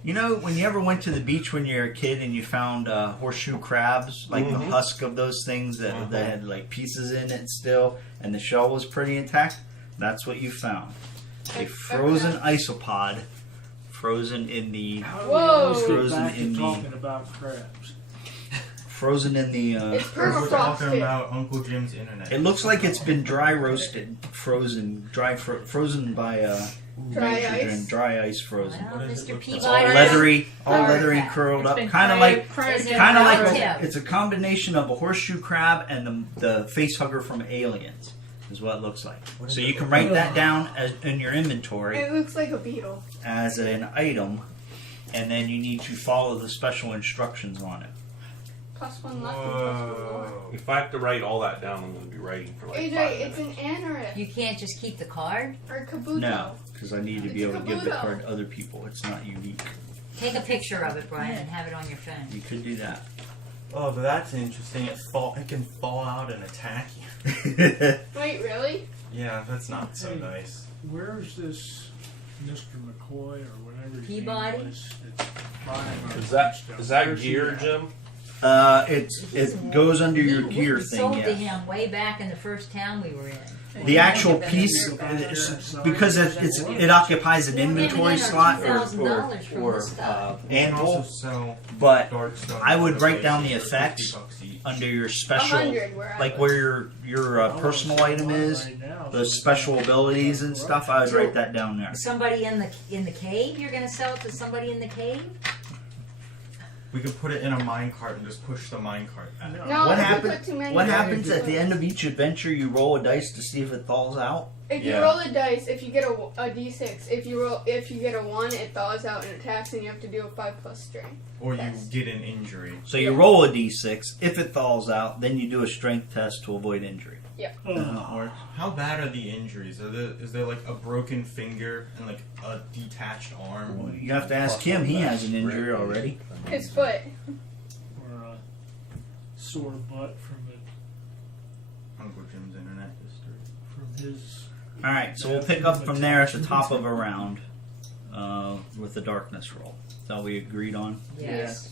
You know, when you ever went to the beach when you were a kid and you found horseshoe crabs, like the husk of those things that had like pieces in it still, and the shell was pretty intact? That's what you found. A frozen isopod, frozen in the, How do we Whoa. always get Frozen back to in the- talking about crabs? frozen in the. It's We're permafrost. talking too. about Uncle Jim's internet. It looks like it's been dry roasted, frozen, frozen by Dry nitrogen, ice? dry ice frozen. Well, What does it Mr. look like? It's all Peabody. leathery, all Cryo leathery, crab. curled It's up, been kind of like. Is it Kind of like relative? it's a combination of a horseshoe crab and the face hugger from Aliens, is what it looks like. So you can write that down as in your inventory It looks like a beetle. as an item, and then you need to follow the special instructions on it. +1 left and +1 more. Whoa. If I have to write all that down, I'm going to be writing for like 5 AJ, it's minutes. an anorith. You can't just keep the card. Or Kabuto. No, because I need to be It's able to give the Kabuto. card to other people. It's not unique. Take a picture of it, Brian, and have it on your phone. You could do that. Oh, but that's interesting. It can fall out and attack you. Wait, really? Yeah, that's not so Hey. nice. Where's this Mr. McCoy or whatever his Peabody? name was? That's buying Is our that stuff? is that Where's he gear, at? Jim? It goes under your gear we thing. sold to Yes. him way back in the first town we were in. The actual Yeah, piece, but- because it occupies an inventory Yeah, slot we got our $2,000 from or this stuff. You can anvil, also sell but dark stone I would other write down the places for effects $50 each. under your special, 100 where I like live. where your personal item is, Right now, those so special we got abilities and stuff. I would So- write that down there. Somebody in the cave? You're gonna sell it to somebody in the cave? We could put it in a minecart and just push the minecart back. No. No, What if you happens? put too many What dice, happens at the end of each adventure? You roll a dice to see if it falls out. If you Yeah. roll a dice, if you get a d6, if you get a 1, it thaws out and attacks, and you have to do a 5+ strength. Or you Yes. get an injury. So you roll a d6. If it falls out, then you do a strength test to avoid injury. Oh, How bad are the injuries? Is there like a broken finger and like a detached arm? You have to ask him. He has an injury already. His foot. or a sore butt from Uncle Jim's internet history. his. All right, so we'll pick up from there at the top of a round with the darkness roll. Is that what we agreed on? Yes.